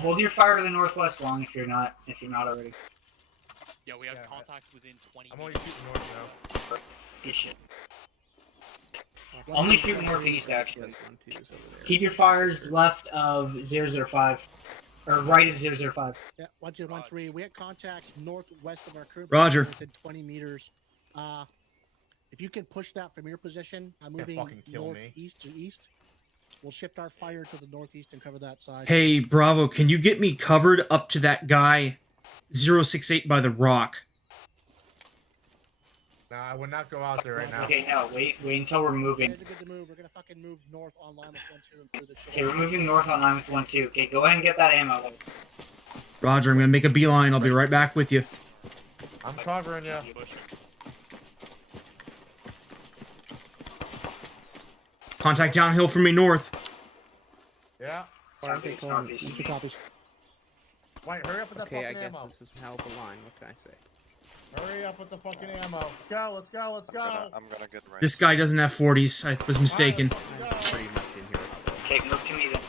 Hold your fire to the northwest long if you're not already. Yeah, we have contact within 20 I'm only meters. shooting north now. Good shit. Only shoot northeast, actually. Keep your fires left of 005. Or right of 005. Yeah, 1213. We had contacts northwest of our curb. Roger. Within 20 meters. If you can push that from your position, I'm moving northeast to east. We'll shift our fire to the northeast and cover that side. Hey, Bravo, can you get me covered up to that guy 068 by the rock? Nah, I would not go out there right now. Okay, no, wait until we're moving. Guys are good to move. We're gonna fucking move north online with 1-2 and through the shore. Okay, we're moving north on 9 with 1-2. Okay, go ahead and get that ammo. Roger, I'm gonna make a beeline. I'll be right back with you. I'm covering you. Contact downhill from me north. Yeah. Southeast, northeast. Easy copies. Wait, hurry up with that Okay, I fucking guess ammo. this is how the line. What can I say? Hurry up with the fucking ammo. Let's go. I'm gonna get right. This guy doesn't have 40s. I was mistaken. I'm pretty much in here. Okay, move to me then.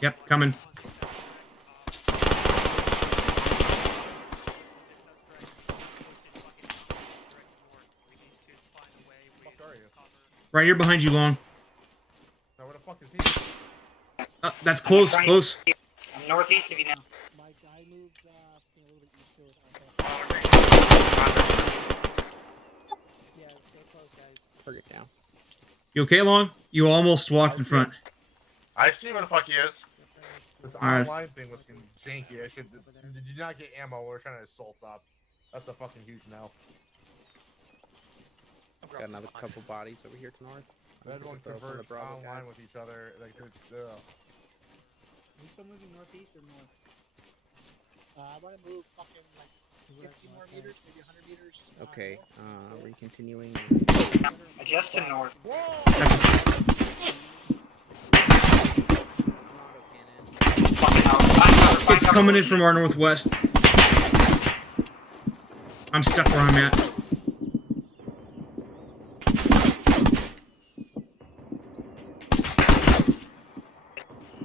Yep, coming. Right here behind you, Long. Now, where the fuck is he? That's close, close. I'm northeast of you now. Mike, I moved a little bit east to it. Yeah, stay close, guys. Target down. You okay, Long? You almost walked in front. I see where the fuck he is. This Alright. online thing was janky. Did you not get ammo? We're trying to assault up. That's a fucking huge no. Got another couple bodies over here to north. Everyone converge online with each other. Like, Are we still moving northeast or north? I want to move fucking like 50 more meters, maybe 100 meters. Okay, we're continuing. Adjust to north. It's coming in from our northwest. I'm stuck where I'm at.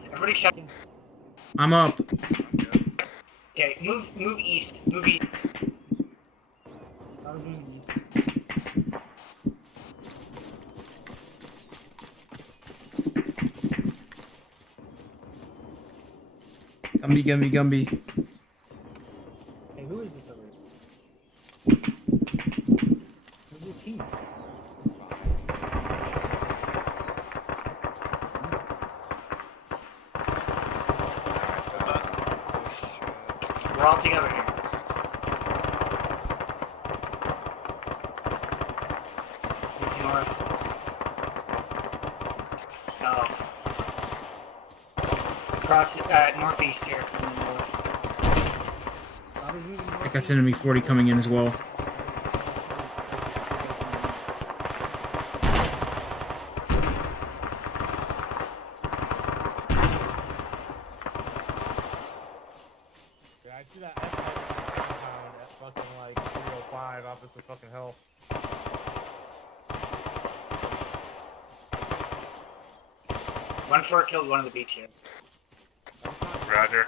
Everybody checking. I'm up. Okay, move east. Move east. I was moving east. Gumby. Hey, who is this over here? Who's your team? We're all together here. North. Oh. Across northeast here. I got enemy 40 coming in as well. Yeah, I see that compound at fucking like 305 opposite fucking hill. One for killed one of the beach here. Roger.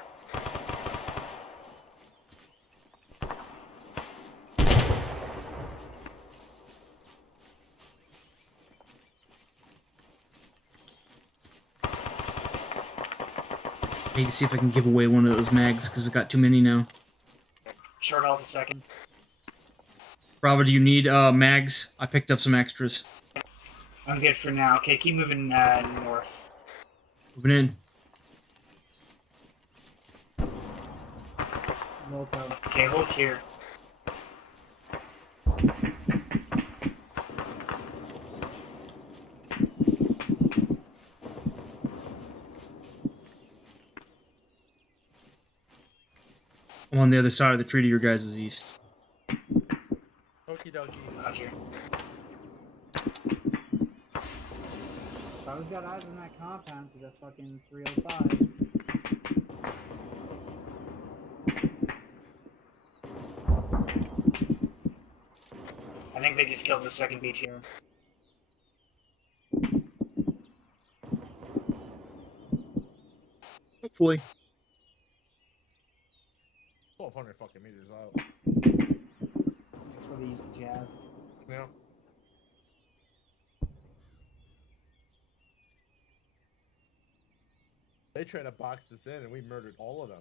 I need to see if I can give away one of those mags, because I've got too many now. Short off a second. Bravo, do you need mags? I picked up some extras. I'm good for now. Okay, keep moving north. Moving in. Okay, hold here. I'm on the other side of the tree to your guys' east. Okie dokie. Roger. Bravo's got eyes on that compound to the fucking 305. I think they just killed the second BTR. Hopefully. 1,200 fucking meters out. That's where they use the jazz. Yeah. They tried to box us in and we murdered all of them.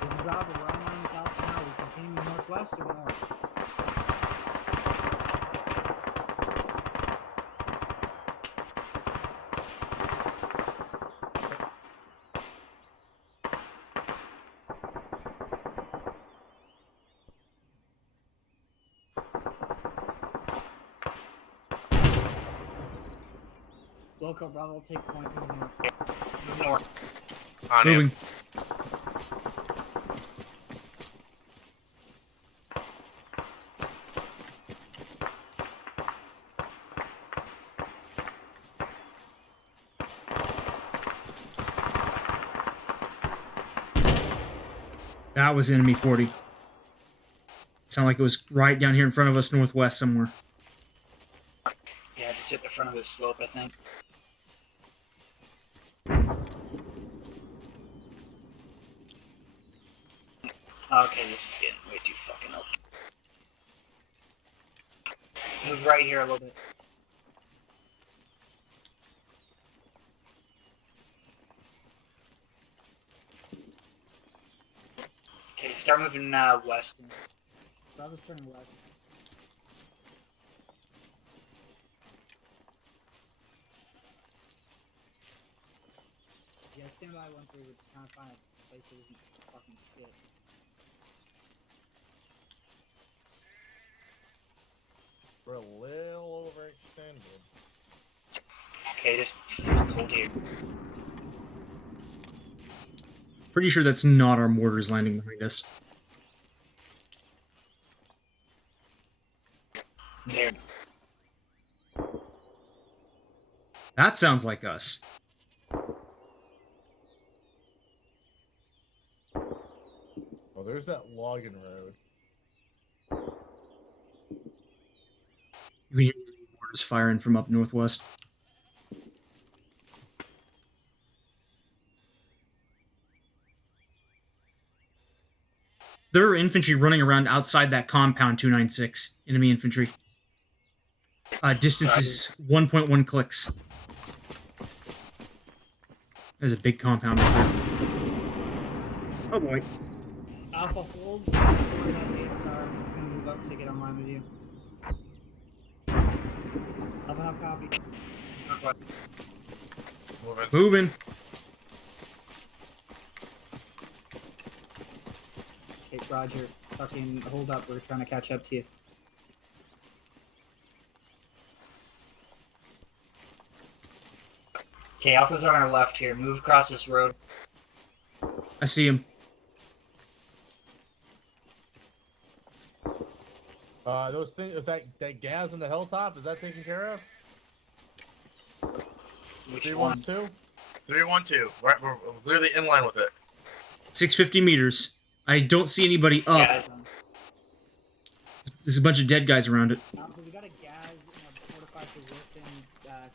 This is Bravo. We're online with Alpha now. We continue northwest or north? Local Bravo, take point moving north. North. On Moving. That was enemy 40. Sounded like it was right down here in front of us, northwest somewhere. Yeah, just hit the front of this slope, I think. Okay, this is getting way too fucking open. Move right here a little bit. Okay, start moving west. Bravo's turning west. Yeah, stand by 1-3. We're trying to find a place that isn't fucking shit. We're a little overextended. Okay, just hold here. Pretty sure that's not our mortars landing behind us. There. That sounds like us. Oh, there's that logging road. You can hear mortars firing from up northwest. There are infantry running around outside that compound, 296. Enemy infantry. Distance is 1.1 clicks. There's a big compound up there. Oh boy. Alpha hold. Forward that ASR. I'm gonna move up to get online with you. Alpha, how copy? Northwest. Moving. Okay, Roger. Fucking hold up. We're trying to catch up to you. Okay, Alpha's on our left here. Move across this road. I see him. Those things, if that gas on the hilltop, is that taken care of? Which 312? 312. We're literally in line with it. 650 meters. I don't see anybody up. Yeah, There's a bunch of dead guys around it. Alpha, we got a gas in a fortified position,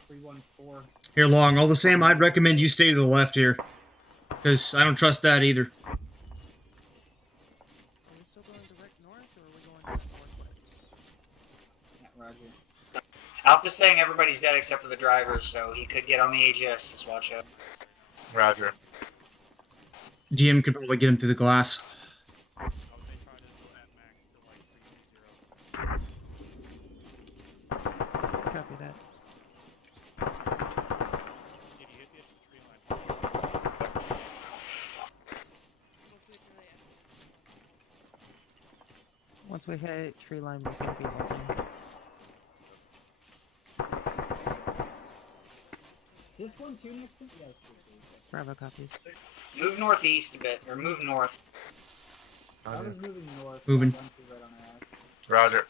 314. Here, Long. All the same, I'd recommend you stay to the left here. Because I don't trust that either. Roger. Alpha's saying everybody's dead except for the driver, so he could get on the AGS. Just watch out. Roger. DM could probably get him through the glass. Copy that. Once we hit tree line, we can't be holding. Is this one too next to? Yes. Bravo copies. Move northeast a bit, or move north. I was moving north. Moving. Right on our ass. Roger.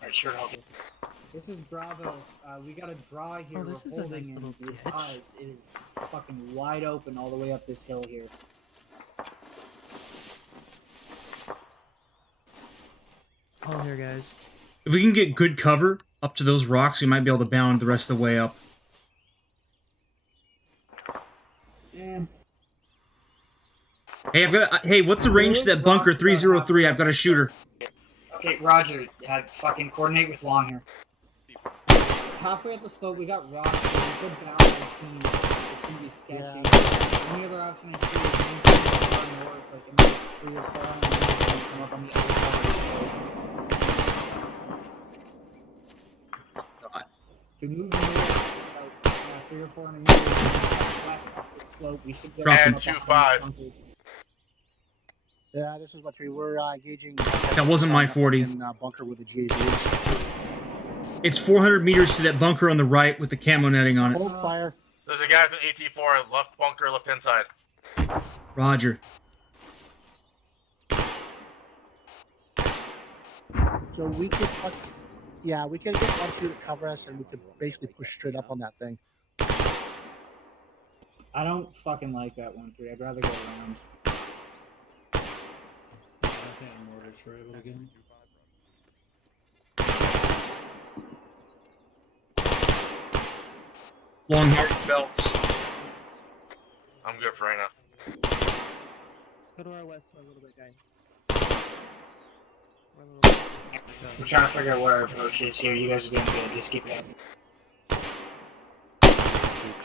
Alright, sure, I'll do. This is Bravo. We got a draw here. Oh, this We're is a holding nice in little with ditch. eyes. It is fucking wide open all the way up this hill here. Hold here, guys. If we can get good cover up to those rocks, we might be able to bound the rest of the way up. Yeah. Hey, hey, what's the range to that bunker 303? I've got a shooter. Okay, Roger. Fucking coordinate with Long here. Halfway up the slope, we got rocks. So we could bounce between. It's gonna be sketchy. Only other option I see is maybe far north, like in the 3 or 400 meters, and come up on the other side of the slope. If we move north, about 3 or 400 meters west off the slope, we should go Drop him. up behind the bunkers. Yeah, this is what we were engaging. That wasn't my 40. Bunker with the GAZs. It's 400 meters to that bunker on the right with the camo netting on it. Hold fire. There's a guy from AT4, left bunker, left hand side. Roger. So we could, yeah, we could get 1-2 to cover us, and we could basically push straight up on that thing. I don't fucking like that 1-3. I'd rather go around. Mortars were able to get him. Long marching belts. I'm good for right now. Let's go to our west for a little bit, guys. I'm trying to figure out what our approach is here. You guys are doing good. Just keep it up.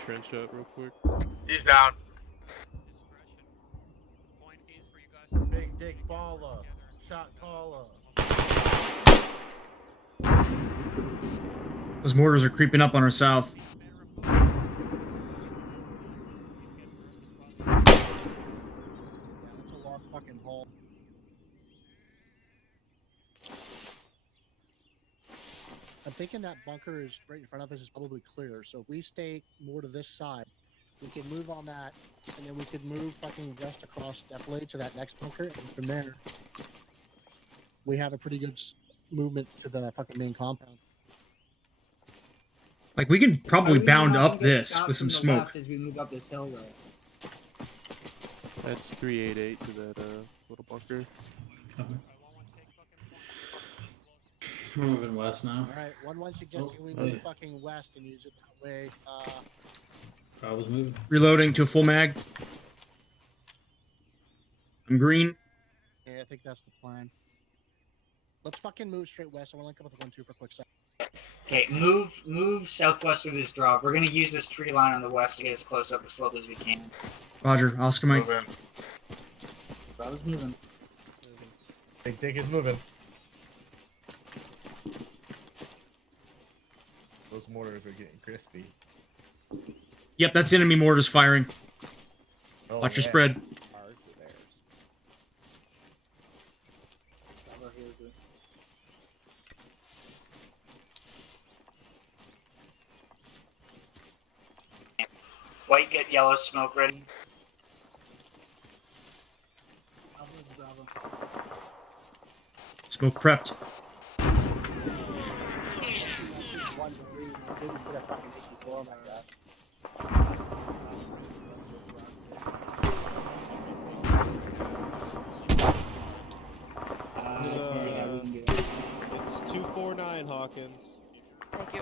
Trench up real quick. He's down. Big dick baller. Shot caller. Those mortars are creeping up on our south. Yeah, that's a long fucking hole. I'm thinking that bunker is right in front of us is probably clear. So if we stay more to this side, we can move on that, and then we could move fucking west across definitely to that next bunker, and from there, we have a pretty good movement to the fucking main compound. Like, we can probably bound up this Shot with some from the smoke. left as we move up this hill, though. That's 388 to that little bunker. We're moving west now. Alright, one suggestion we move fucking west and use it that way. I was moving. Reloading to a full mag. I'm green. Yeah, I think that's the plan. Let's fucking move straight west. I want to link up with the 1-2 for a quick second. Okay, move southwest through this drop. We're gonna use this tree line on the west to get as close up the slope as we can. Roger. Oscar Mike. Moving. I was moving. Big dick is moving. Those mortars are getting crispy. Yep, that's enemy mortars firing. Oh, Watch your yeah. spread. Ours or theirs? Bravo hears it. White, get yellow smoke ready. Bravo. Smoke prepped. Yeah, we can do it. It's 249 Hawkins. Thank you.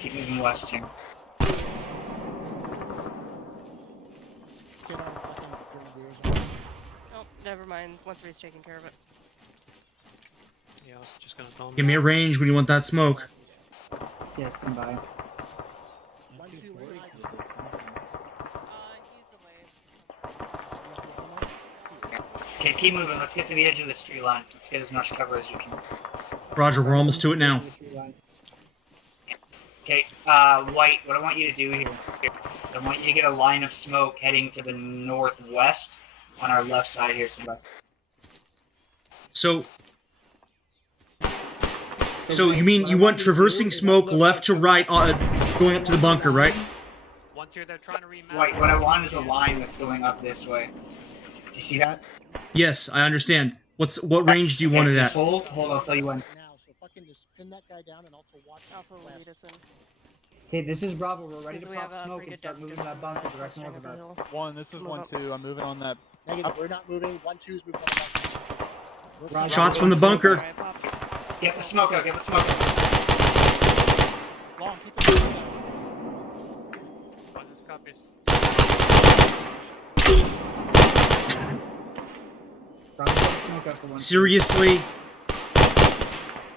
Keep moving west here. Oh, never mind. 1-3's taking care of it. Yeah, I was just gonna tell him. Give me a range when you want that smoke. Yes, stand by. Okay, keep moving. Let's get to the edge of this tree line. Let's get as much cover as you can. Roger, we're almost to it now. Okay, White, what I want you to do here is I want you to get a line of smoke heading to the northwest on our left side here, somebody. So you mean you want traversing smoke left to right, going up to the bunker, right? Once you're there trying to remount. White, what I want is a line that's going up this way. Do you see that? Yes, I understand. What range do you want it Just at? hold, I'll tell you when. Now, so fucking just pin that guy down and also watch Alpha will lead us in. Okay, this is Bravo. We're ready to We pop have a smoke pretty and good start depth moving to that bunker direct clustering north up of the us. hill. 1, this is Move 1-2. I'm moving on that. Negative, we're not moving. 1-2's moving on the left. Shots from the bunker. Get the smoke out, get the smoke out. Long, keep the smoke out. One just copies. Bravo, get the smoke out for one. Seriously?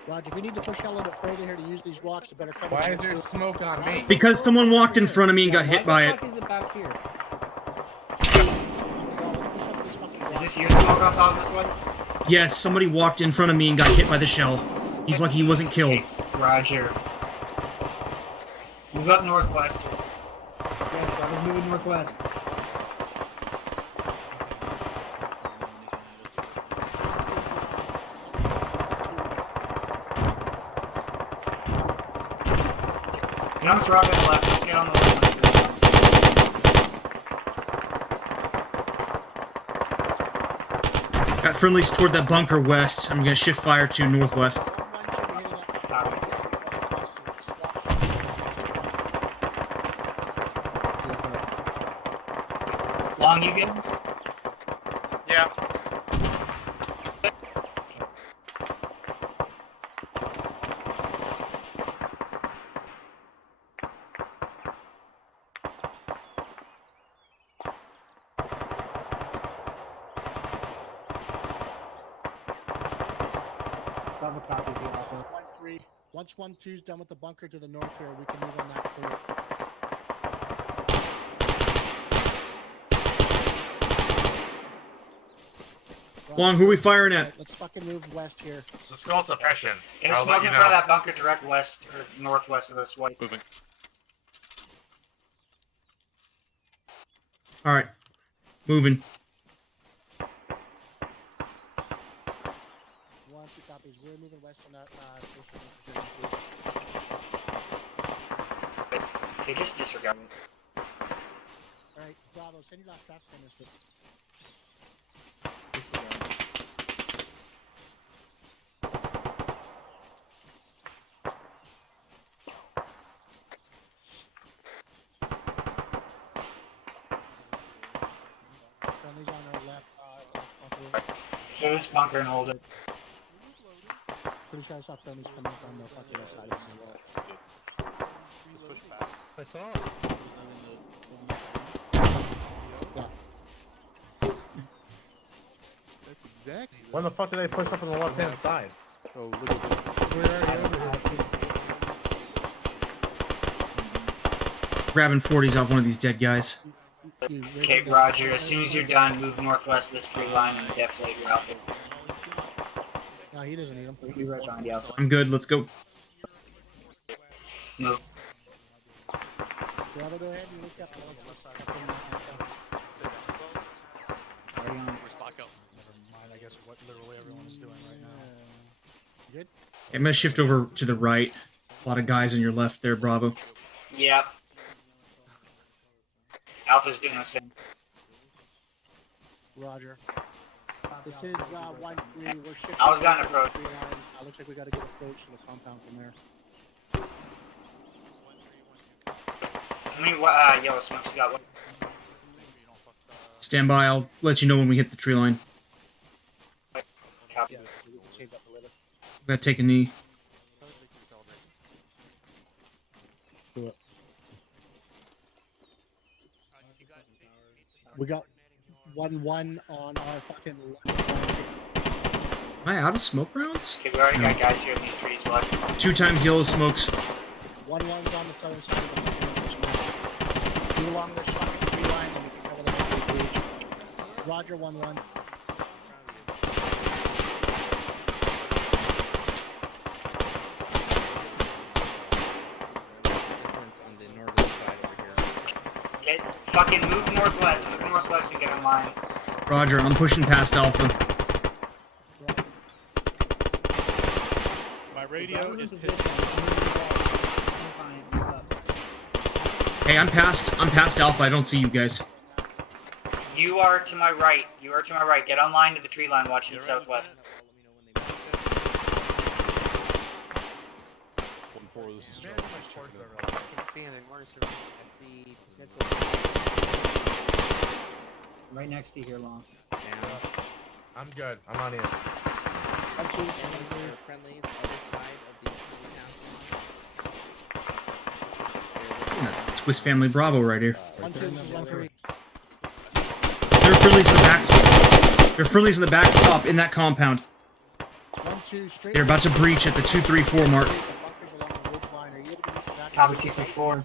Roger, if we need to push hell a little bit further here to use these rocks to better cover. Why is there smoke on me? Because someone walked in front of me and got hit by it. Why the fuck is it back here? Is this your smoke on top of this one? Yes, somebody walked in front of me and got hit by the shell. He's lucky he wasn't killed. Roger. Move up northwest. Yes, Bravo's moving northwest. You know what's wrong with the left? Let's get on the left. Got friendlies toward that bunker west. I'm gonna shift fire to northwest. Long, you good? Yeah. Bravo copies the This is alpha. 1-3. Once 1-2's done with the bunker to the north here, we can move on that clear. Long, who are we firing at? Let's fucking move west here. So skull suppression. Get a I'll smoke let in you front of know. that bunker direct west or northwest of this White. Moving. Alright. Moving. 1-2 copies. We're moving west on that station. Okay, just disregard it. Alright, Bravo, send your last traffic on this. Friendly's on our left. Show this bunker and hold it. Pretty sure I saw friendlies coming up on the fucking other side of the wall. I saw Yeah. That's exactly. When the fuck did they push up on the left hand side? Oh, look at this. We're already over here. Grabbing 40s off one of these dead guys. Okay, Roger. As soon as you're done, move northwest of this tree line and deflate your alphas. No, he doesn't need them. We'll be right behind the alpha. I'm good, let's go. Move. Bravo, go ahead and look up. Already on. Where's Paco? Never mind, I guess what literally everyone is doing right now. Good. I'm gonna shift over to the right. A lot of guys on your left there, Bravo. Yep. Alpha's doing the same. Roger. This is 1-3. We're shifting. I was gonna to approach. 3 line. Looks like we got to get approach to the compound from there. How many yellow smokes you got? What? Stand by. I'll let you know when we hit the tree line. Copy. We can save that for later. I'm gonna take a knee. Do it. We got 1-1 on our fucking left line. Am I out of smoke rounds? Okay, we already No. got guys here in these trees. What? 2 times yellow smokes. 1-1's on the southern side of the mountain. Move along this fucking tree line and we can cover the rest of the beach. Roger, 1-1. On the northern side over here. Get fucking move northwest. Move northwest and get in line. Roger, I'm pushing past Alpha. My radio is Hey, I'm past Alpha. I don't see you guys. You are to my right. You are to my right. Get online to the tree line watching southwest. 1-4, this is I can see anything worse. I see Right next to you here, Long. down. I'm good. I'm on in. I'm shooting Friendlies, other side of the Swiss Family Bravo right here. 1-2, There are friendlies in the backstop. There are friendlies in the backstop in that compound. 1-2, straight. They're about to breach at the 234 mark. Copy 234.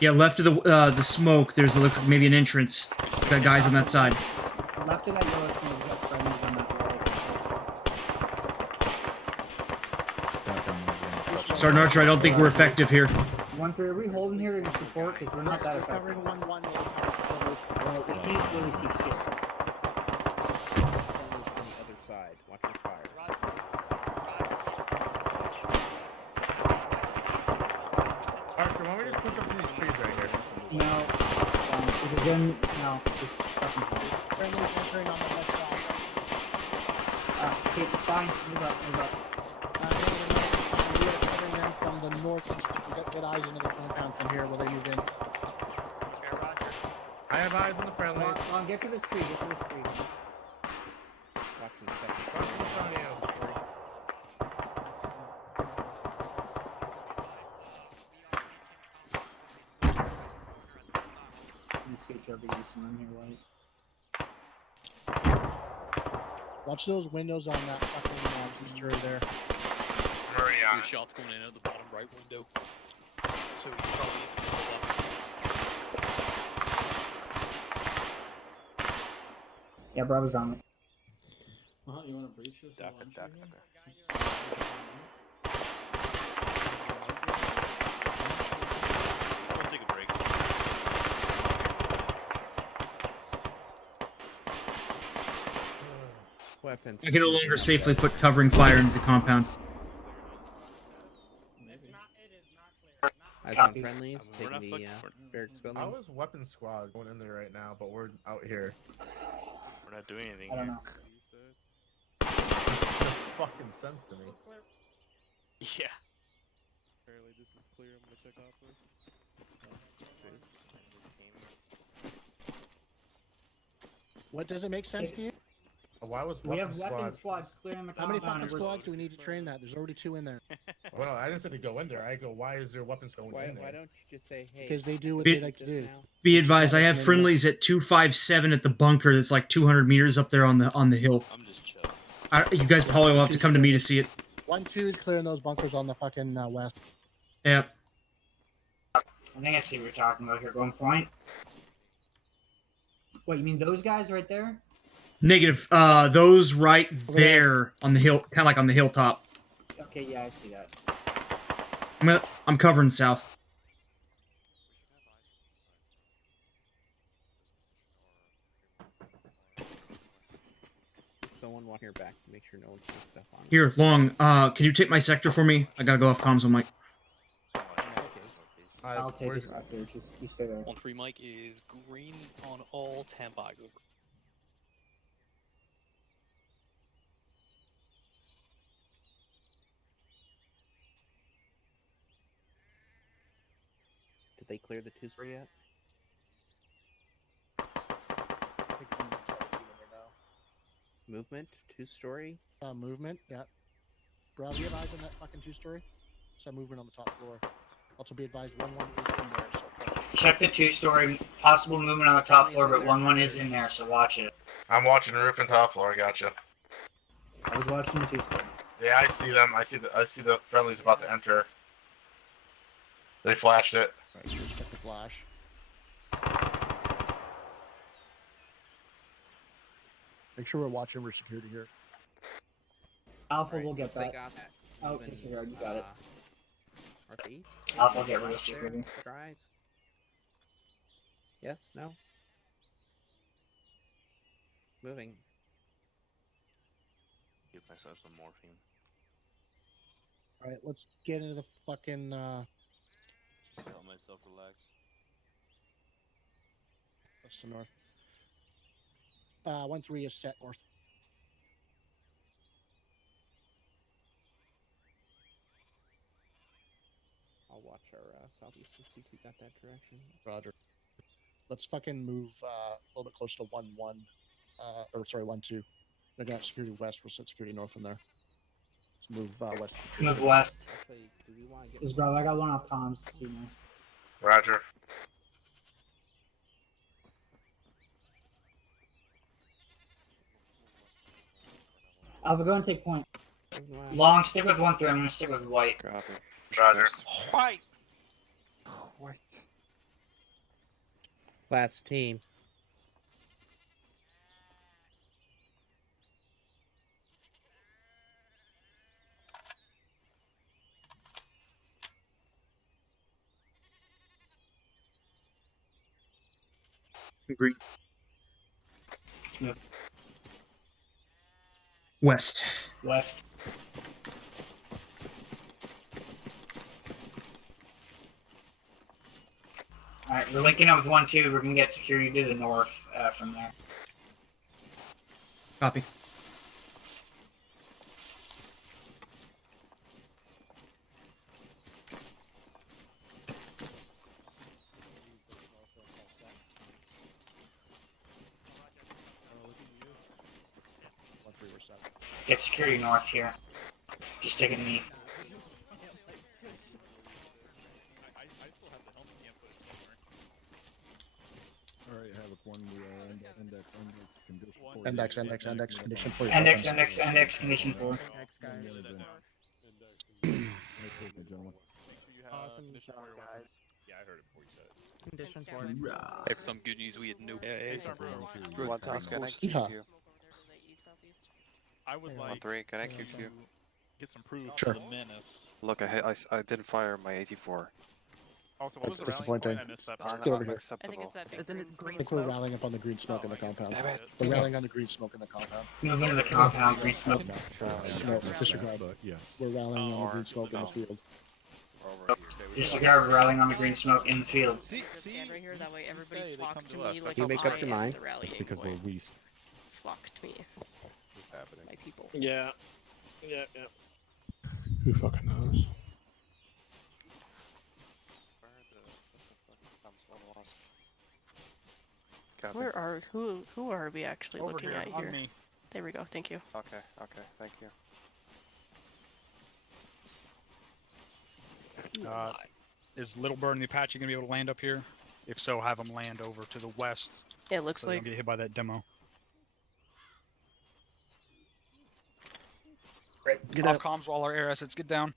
Yeah, left of the smoke. There's looks like maybe an entrance. Got guys on that side. Left of that yellow smoke, we got friendlies on that right. Sergeant Archer, I don't think we're effective here. 1-3, are we holding here to support? Because we're not that effective. Covering 1-1. Well, we can't really see shit. friendlies on the other side. Watching fire. Archer, why don't we just push up to these trees right here? No. Because then, no, just fucking. Friendlies entering on the west side. Okay, fine. Move up, move up. We are covering them from the northeast. We got good eyes into the compound from here. Will they move in? I have eyes on the friendlies. Long, get to this tree, get to this tree. Watching second. Watch in front of you. Escape everybody some room here, White. Watch those windows on that fucking two-story there. I'm already on Your it. shot's coming in at the bottom right window. So he's probably in the middle of that. Yeah, Bravo's on it. You want to breach this? Duck, duck, We'll take a break. Weapons. I can no longer safely put covering fire into the compound. Eyes on friendlies. We're Taking not the barracks building. How is weapon squad going in there right now, but we're out here? We're not doing anything. I don't know. Makes no fucking sense to me. Yeah. Apparently this is clear. I'm gonna check out first. What does it make sense to you? Why was We weapon have squad? weapon squads clearing the How many compound. fucking and we're- squads do we need to train that? There's already 2 in there. Well, I didn't say to go in there. I go, why is there weapon squad Why, in there? why don't you just say, hey? Because they do what Be- they like to do. Be advised, I have friendlies at 257 at the bunker. That's like 200 meters up there on the hill. I'm just chill. You guys probably will have to come to me to see it. 1-2 is clearing those bunkers on the fucking west. Yep. I think I see what you're talking about here. Going point. Wait, you mean those guys right there? Negative. Those right there on the hill, kind of like on the hilltop. Okay, yeah, I see that. I'm covering south. Someone walk here back to make sure no one's doing stuff on. Here, Long. Can you take my sector for me? I gotta go off comms with Mike. I'll take his sector. Just you stay there. On free Mike is green on all 10 by over. Did they clear the two-story yet? Movement, two-story. Movement, yeah. Bro, be advised on that fucking two-story. Some movement on the top floor. Also be advised, 1-1 is in there, so. Check the 2-story. Possible movement on the top floor, but 1-1 is in there, so watch it. I'm watching the roof and top floor. I gotcha. I was watching the 2-story. Yeah, I see them. I see the friendlies about to enter. They flashed it. Right, so check the flash. Make sure we're watching for security here. Alpha Right, will get since they that. got that. Oh, moving, disregard, you got it. Northeast. Alpha will get rid of Out there, security. Tries. Yes, no. Moving. Give myself some morphine. Alright, let's get into the fucking, Just tell myself relax. west to north. 1-3 is set north. I'll watch our southeast and see if we got that direction. Roger. Let's fucking move a little bit closer to 1-1. Or sorry, 1-2. They got security west. We'll set security north from there. Let's move west. Move west. Actually, do we want to get? Because, bro, I got one off comms. You know. Roger. Alpha, go and take point. Long, stick with 1-3. I'm gonna stick with white. Copy. Roger. White! What? Last team. Agree. Move West. west. Alright, we're linking up with 1-2. We're gonna get security to the north from there. Copy. Get security north here. Just take a knee. Alright, Havoc 1, we are index, condition 4. Index, condition 4. Index, condition 4. Thanks, guys. Awesome job, guys. Yeah, I heard it before you said it. Condition 4. I have some good news. We had no. Yeah, it's One task, can I Yeehaw. QQ? I would like 1-3, can I QQ? get some proof Sure. of the menace. Look, I didn't fire my 84. Also, what was That's the rallying point? disappointing. I missed that Let's part. get over here. Unacceptable. Isn't it I green think we're smoke? rallying up on the green smoke in the compound. Damn it. We're rallying on the green smoke in the compound. Move into the compound, green smoke. No, disregard. But yes. We're rallying on the green Or- smoke in the no. field. Over here. Disregard, we're rallying on the green smoke in the field. See, stand right here. That way everybody they flocks come to to me us. like You how make up I your am mind. the rallying It's because point. we're west. Flock to me, What's happening? my people. Yeah. Yeah. Who fucking knows? Where the fuck? I'm so lost. Copy. Where are who are we actually Over looking here, at on here? me. There we go. Thank you. Okay, thank you. Is Little Bird and the Apache gonna be able to land up here? If so, have them land over to the west. It looks So they like don't get hit by that demo. Great. Get Off out. comms while our air assets get down.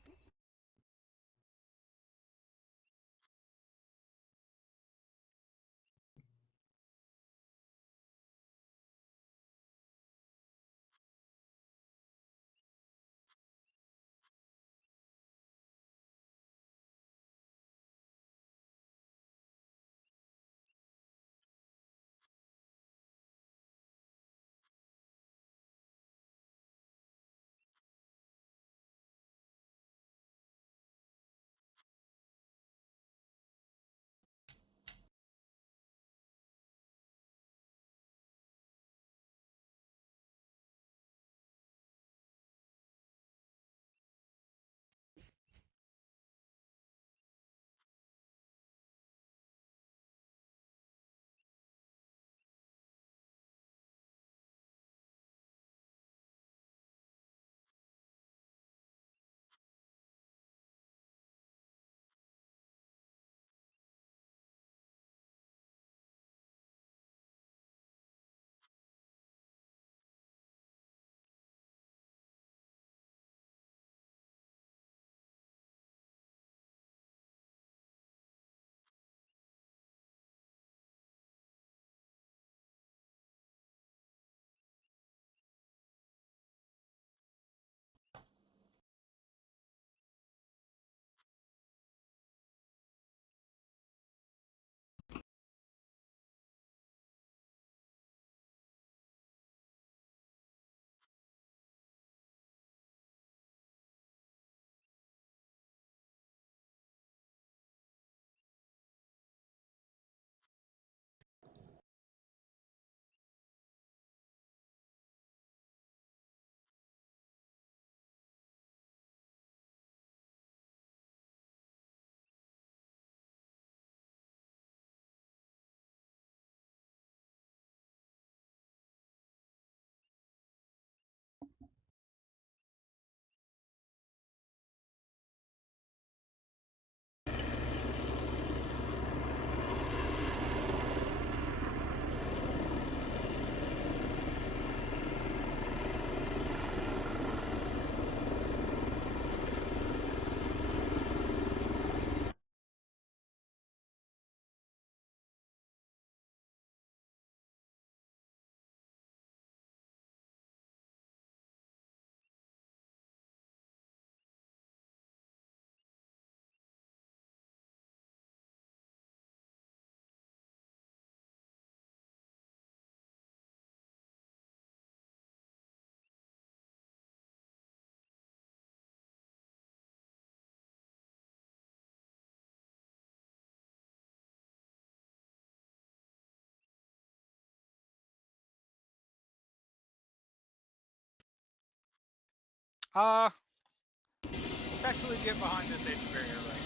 Let's actually get behind this H barrier right.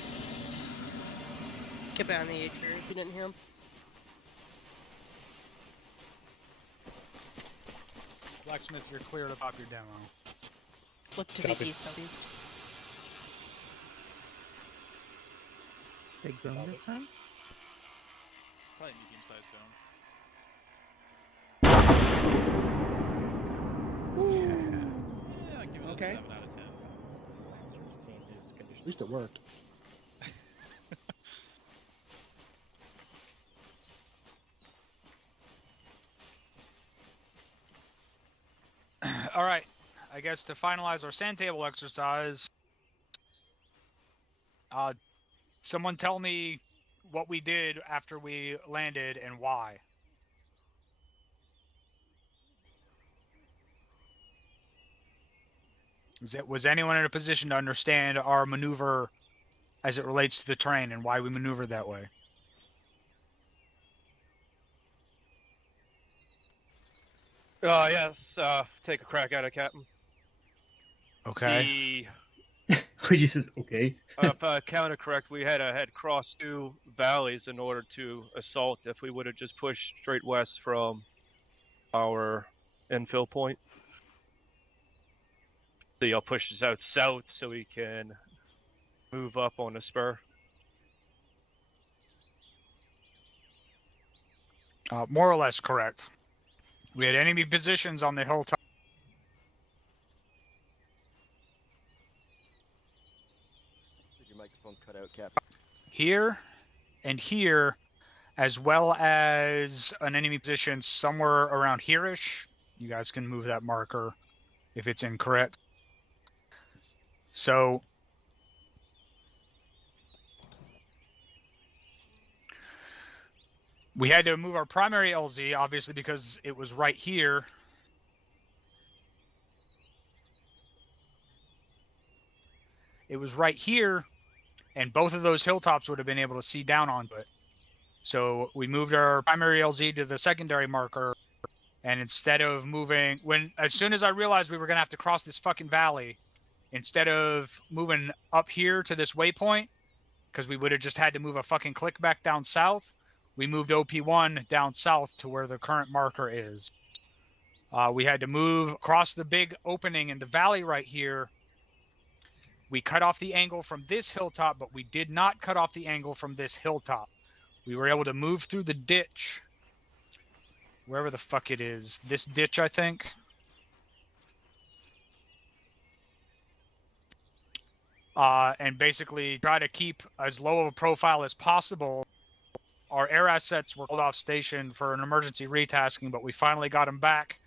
Get behind the H barrier if you didn't hear him. Blacksmith, you're clear to pop your demo. Look to Copy. the east southeast. Big boom this time? Probably medium-sized boom. Yeah, I'd give it Okay. a 7 out of 10. At least it worked. All right, I guess to finalize our sand table exercise, someone tell me what we did after we landed and why. Was anyone in a position to understand our maneuver as it relates to the terrain and why we maneuvered that way? Yes. Take a crack at it, Captain. Okay. He says, okay. If I counted correct, we had crossed two valleys in order to assault. If we would have just pushed straight west from our infill point, so y'all push us out south so we can move up on the spur. More or less correct. We had enemy positions on the hilltop. Did your microphone cut out, Cap? Here and here, as well as an enemy position somewhere around here-ish. You guys can move that marker if it's incorrect. So we had to move our primary LZ, obviously, because it was right here. It was right here, and both of those hilltops would have been able to see down onto it. So we moved our primary LZ to the secondary marker, and instead of moving, as soon as I realized we were going to have to cross this fucking valley, instead of moving up here to this waypoint, because we would have just had to move a fucking click back down south, we moved OP1 down south to where the current marker is. We had to move across the big opening in the valley right here. We cut off the angle from this hilltop, but we did not cut off the angle from this hilltop. We were able to move through the ditch, wherever the fuck it is. This ditch, I think. And basically try to keep as low of a profile as possible. Our air assets were called off station for an emergency retasking, but we finally got them back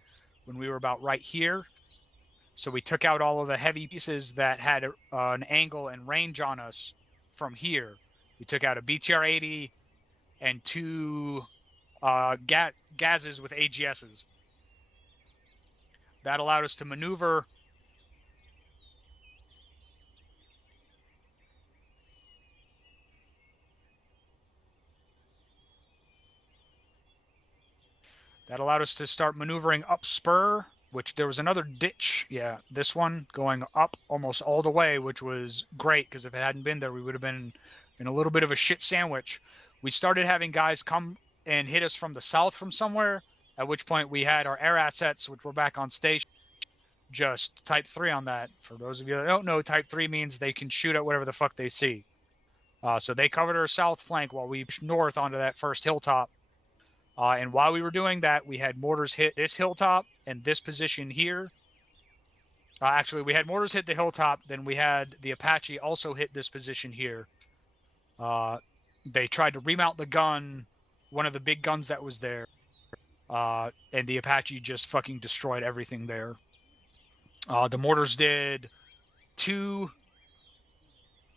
when we were about right here. So we took out all of the heavy pieces that had an angle and range on us from here. We took out a BTR-80 and two gazes with AGSs. That allowed us to maneuver. That allowed us to start maneuvering up spur, which there was another ditch. Yeah, this one going up almost all the way, which was great because if it hadn't been there, we would have been in a little bit of a shit sandwich. We started having guys come and hit us from the south from somewhere, at which point we had our air assets, which were back on station, just type 3 on that. For those of you that don't know, type 3 means they can shoot at whatever the fuck they see. So they covered our south flank while we pushed north onto that first hilltop. And while we were doing that, we had mortars hit this hilltop and this position here. Actually, we had mortars hit the hilltop, then we had the Apache also hit this position here. They tried to remount the gun, one of the big guns that was there. And the Apache just fucking destroyed everything there. The mortars did 2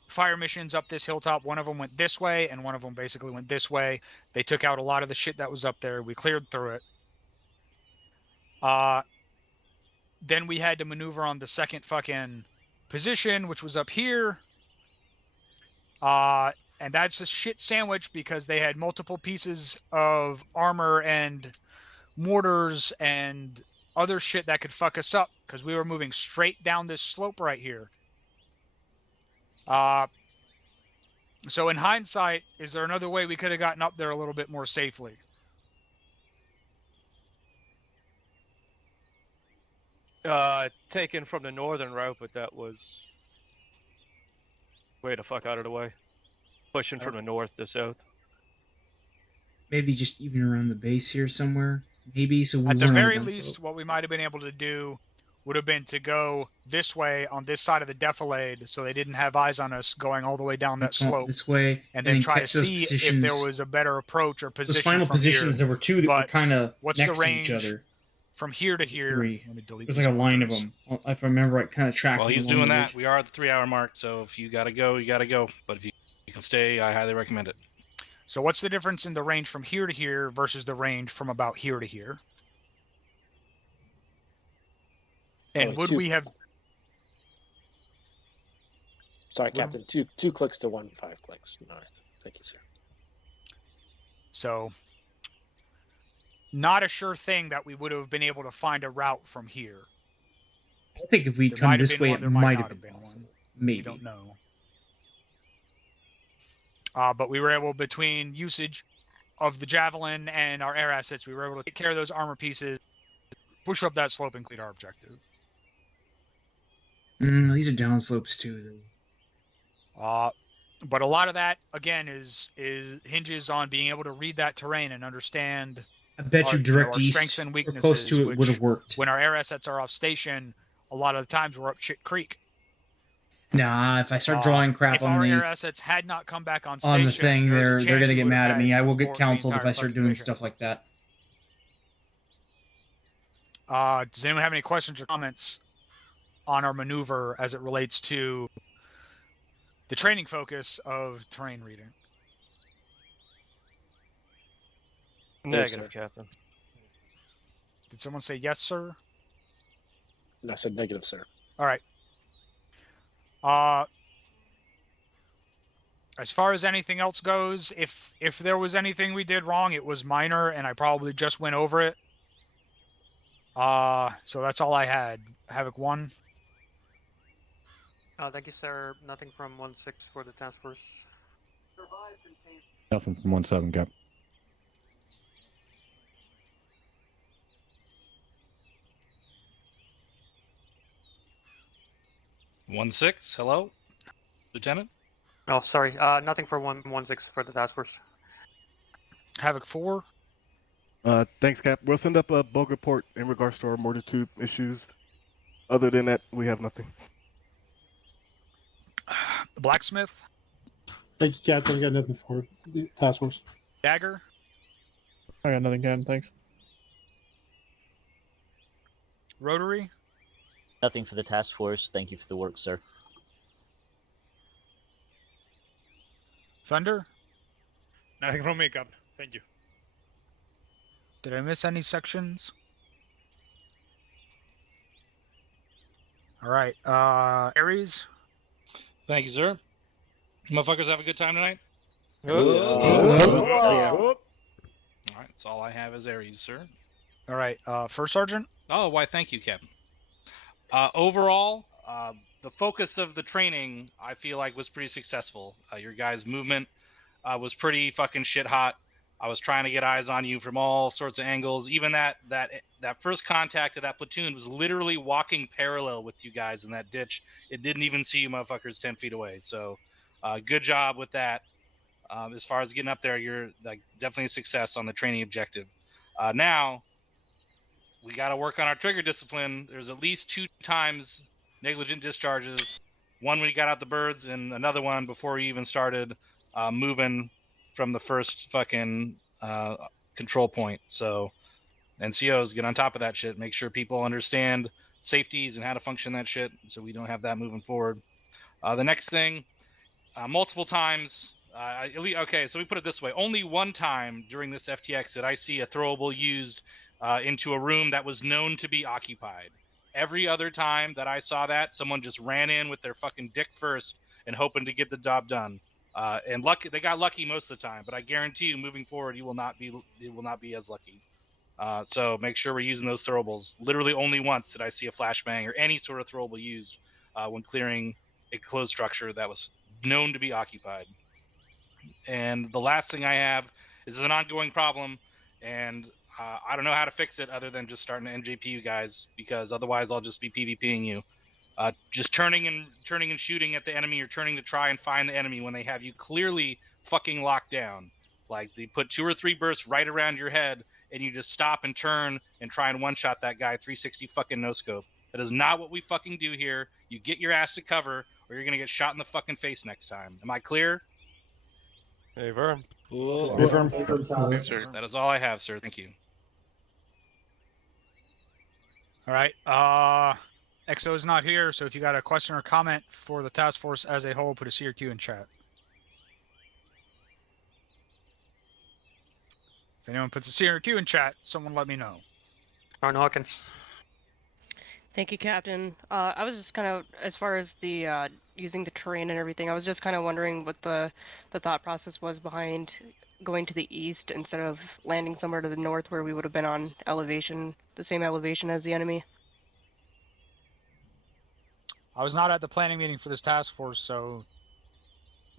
fire missions up this hilltop. One of them went this way, and one of them basically went this way. They took out a lot of the shit that was up there. We cleared through it. Then we had to maneuver on the second fucking position, which was up here. And that's a shit sandwich because they had multiple pieces of armor and mortars and other shit that could fuck us up because we were moving straight down this slope right here. So in hindsight, is there another way we could have gotten up there a little bit more safely? Taken from the northern route, but that was way the fuck out of the way. Pushing from the north to south. Maybe just even around the base here somewhere. Maybe so we At the weren't on very the least, what we might have been able to do would have been to go this way on this side of the defilade, so they didn't have eyes on us going all the way down that slope. this way, and then try to catch those see positions. if there was a better approach or position. Those final from positions, here. there were two that were But kind of what's next the to range each other. from here to here? Three. Let me delete There's like a line of them. If I remember right, kind of tracking. Well, he's along doing the that. ridge. We are at the 3 hour mark, so if you gotta go, you gotta go. But if you can stay, I highly recommend it. So what's the difference in the range from here to here versus the range from about here to here? And would we have... Sorry, Captain. Two clicks to 1 5 clicks north. Thank you, sir. So, not a sure thing that we would have been able to find a route from here. I think if we'd come this way, it might have been possible. Maybe. We don't know. But we were able, between usage of the Javelin and our air assets, we were able to take care of those armor pieces, push up that slope, and complete our objective. These are downslopes too. But a lot of that, again, is hinges on being able to read that terrain and understand. I bet you direct our east strengths and or weaknesses, close to it which, would have worked. When our air assets are off station, a lot of the times we're up shit creek. Nah, if I start drawing crap if on our the air assets had not come back on station, on the thing, they're gonna get mad at me. I will get support the counseled if entire I start fucking doing mission. stuff like that. Does anyone have any questions or comments on our maneuver as it relates to the training focus of terrain reading? Negative, Captain. Did someone say yes, sir? No, I said negative, sir. All right. As far as anything else goes, if there was anything we did wrong, it was minor, and I probably just went over it. So that's all I had. Havoc 1. Thank you, sir. Nothing from 1-6 for the task force. Nothing from 1-7, Cap. One 6. Hello, Lieutenant. Oh, sorry. Nothing for 1-6 for the task force. Havoc 4. Thanks, Cap. We'll send up a bug report in regards to our mortar tube issues. Other than that, we have nothing. Blacksmith. Thank you, Captain. I got nothing for the task force. Dagger. I got nothing, Captain. Thanks. Rotary. Nothing for the task force. Thank you for the work, sir. Thunder. Nothing from me, Captain. Thank you. Did I miss any sections? All right. Ares. Thank you, sir. Motherfuckers have a good time tonight? All Alright, that's all I have as Ares, sir. right. First Sergeant. Oh, why, thank you, Captain. Overall, the focus of the training, I feel like, was pretty successful. Your guys' movement was pretty fucking shit hot. I was trying to get eyes on you from all sorts of angles. Even that first contact of that platoon was literally walking parallel with you guys in that ditch. It didn't even see you motherfuckers 10 feet away. So good job with that. As far as getting up there, you're like definitely a success on the training objective. Now, we got to work on our trigger discipline. There's at least 2 times negligent discharges. One when you got out the birds, and another one before you even started moving from the first fucking control point. So NCOs, get on top of that shit. Make sure people understand safeties and how to function that shit so we don't have that moving forward. The next thing, multiple times, okay, so we put it this way. Only one time during this FTX did I see a throwable used into a room that was known to be occupied. Every other time that I saw that, someone just ran in with their fucking dick first and hoping to get the job done. And they got lucky most of the time, but I guarantee you, moving forward, it will not be as lucky. So make sure we're using those throwables. Literally only once did I see a flashbang or any sort of throwable used when clearing a closed structure that was known to be occupied. And the last thing I have is an ongoing problem, and I don't know how to fix it other than just starting to MJP you guys, because otherwise I'll just be PvPing you. Just turning and shooting at the enemy, or turning to try and find the enemy when they have you clearly fucking locked down. Like, they put 2 or 3 bursts right around your head, and you just stop and turn and try and one-shot that guy 360 fucking no-scope. That is not what we fucking do here. You get your ass to cover, or you're gonna get shot in the fucking face next time. Am I clear? Hey, Vern. That is all I have, sir. Thank you. All right. XO is not here, so if you got a question or comment for the task force as a whole, put a C or Q in chat. If anyone puts a C or Q in chat, someone let me know. Aaron Hawkins. Thank you, Captain. I was just kind of, as far as the using the terrain and everything, I was just kind of wondering what the thought process was behind going to the east instead of landing somewhere to the north where we would have been on elevation, the same elevation as the enemy. I was not at the planning meeting for this task force, so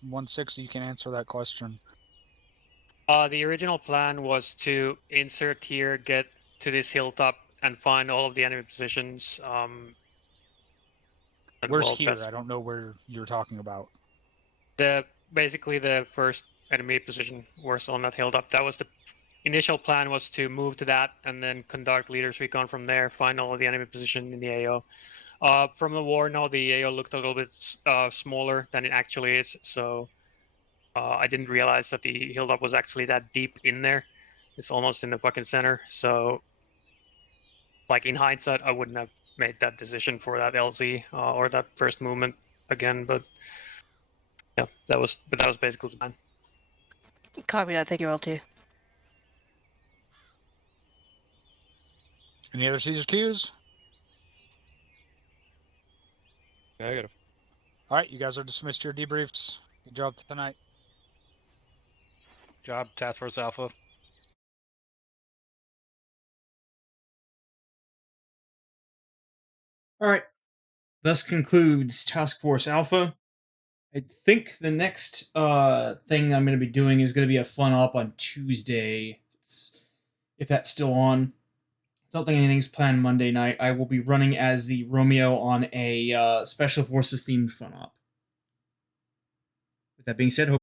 160 can answer that question. The original plan was to insert here, get to this hilltop, and find all of the enemy positions. Where's here? I don't know where you're talking about. Basically the first enemy position was on that hilltop. That was the initial plan, was to move to that and then conduct leaders recon from there, find all of the enemy position in the AO. From the war, no, the AO looked a little bit smaller than it actually is, so I didn't realize that the hilltop was actually that deep in there. It's almost in the fucking center, so like in hindsight, I wouldn't have made that decision for that LZ or that first movement again, but yeah, that was basically the plan. Copy that. Thank you, LT. Any other C's or Q's? Negative. All right, you guys are dismissed to your debriefs. Good job tonight. Job, Task Force Alpha. All right. Thus concludes Task Force Alpha. I think the next thing I'm going to be doing is going to be a fun op on Tuesday, if that's still on. I don't think anything's planned Monday night. I will be running as the Romeo on a Special Forces themed fun op. With that being said, hope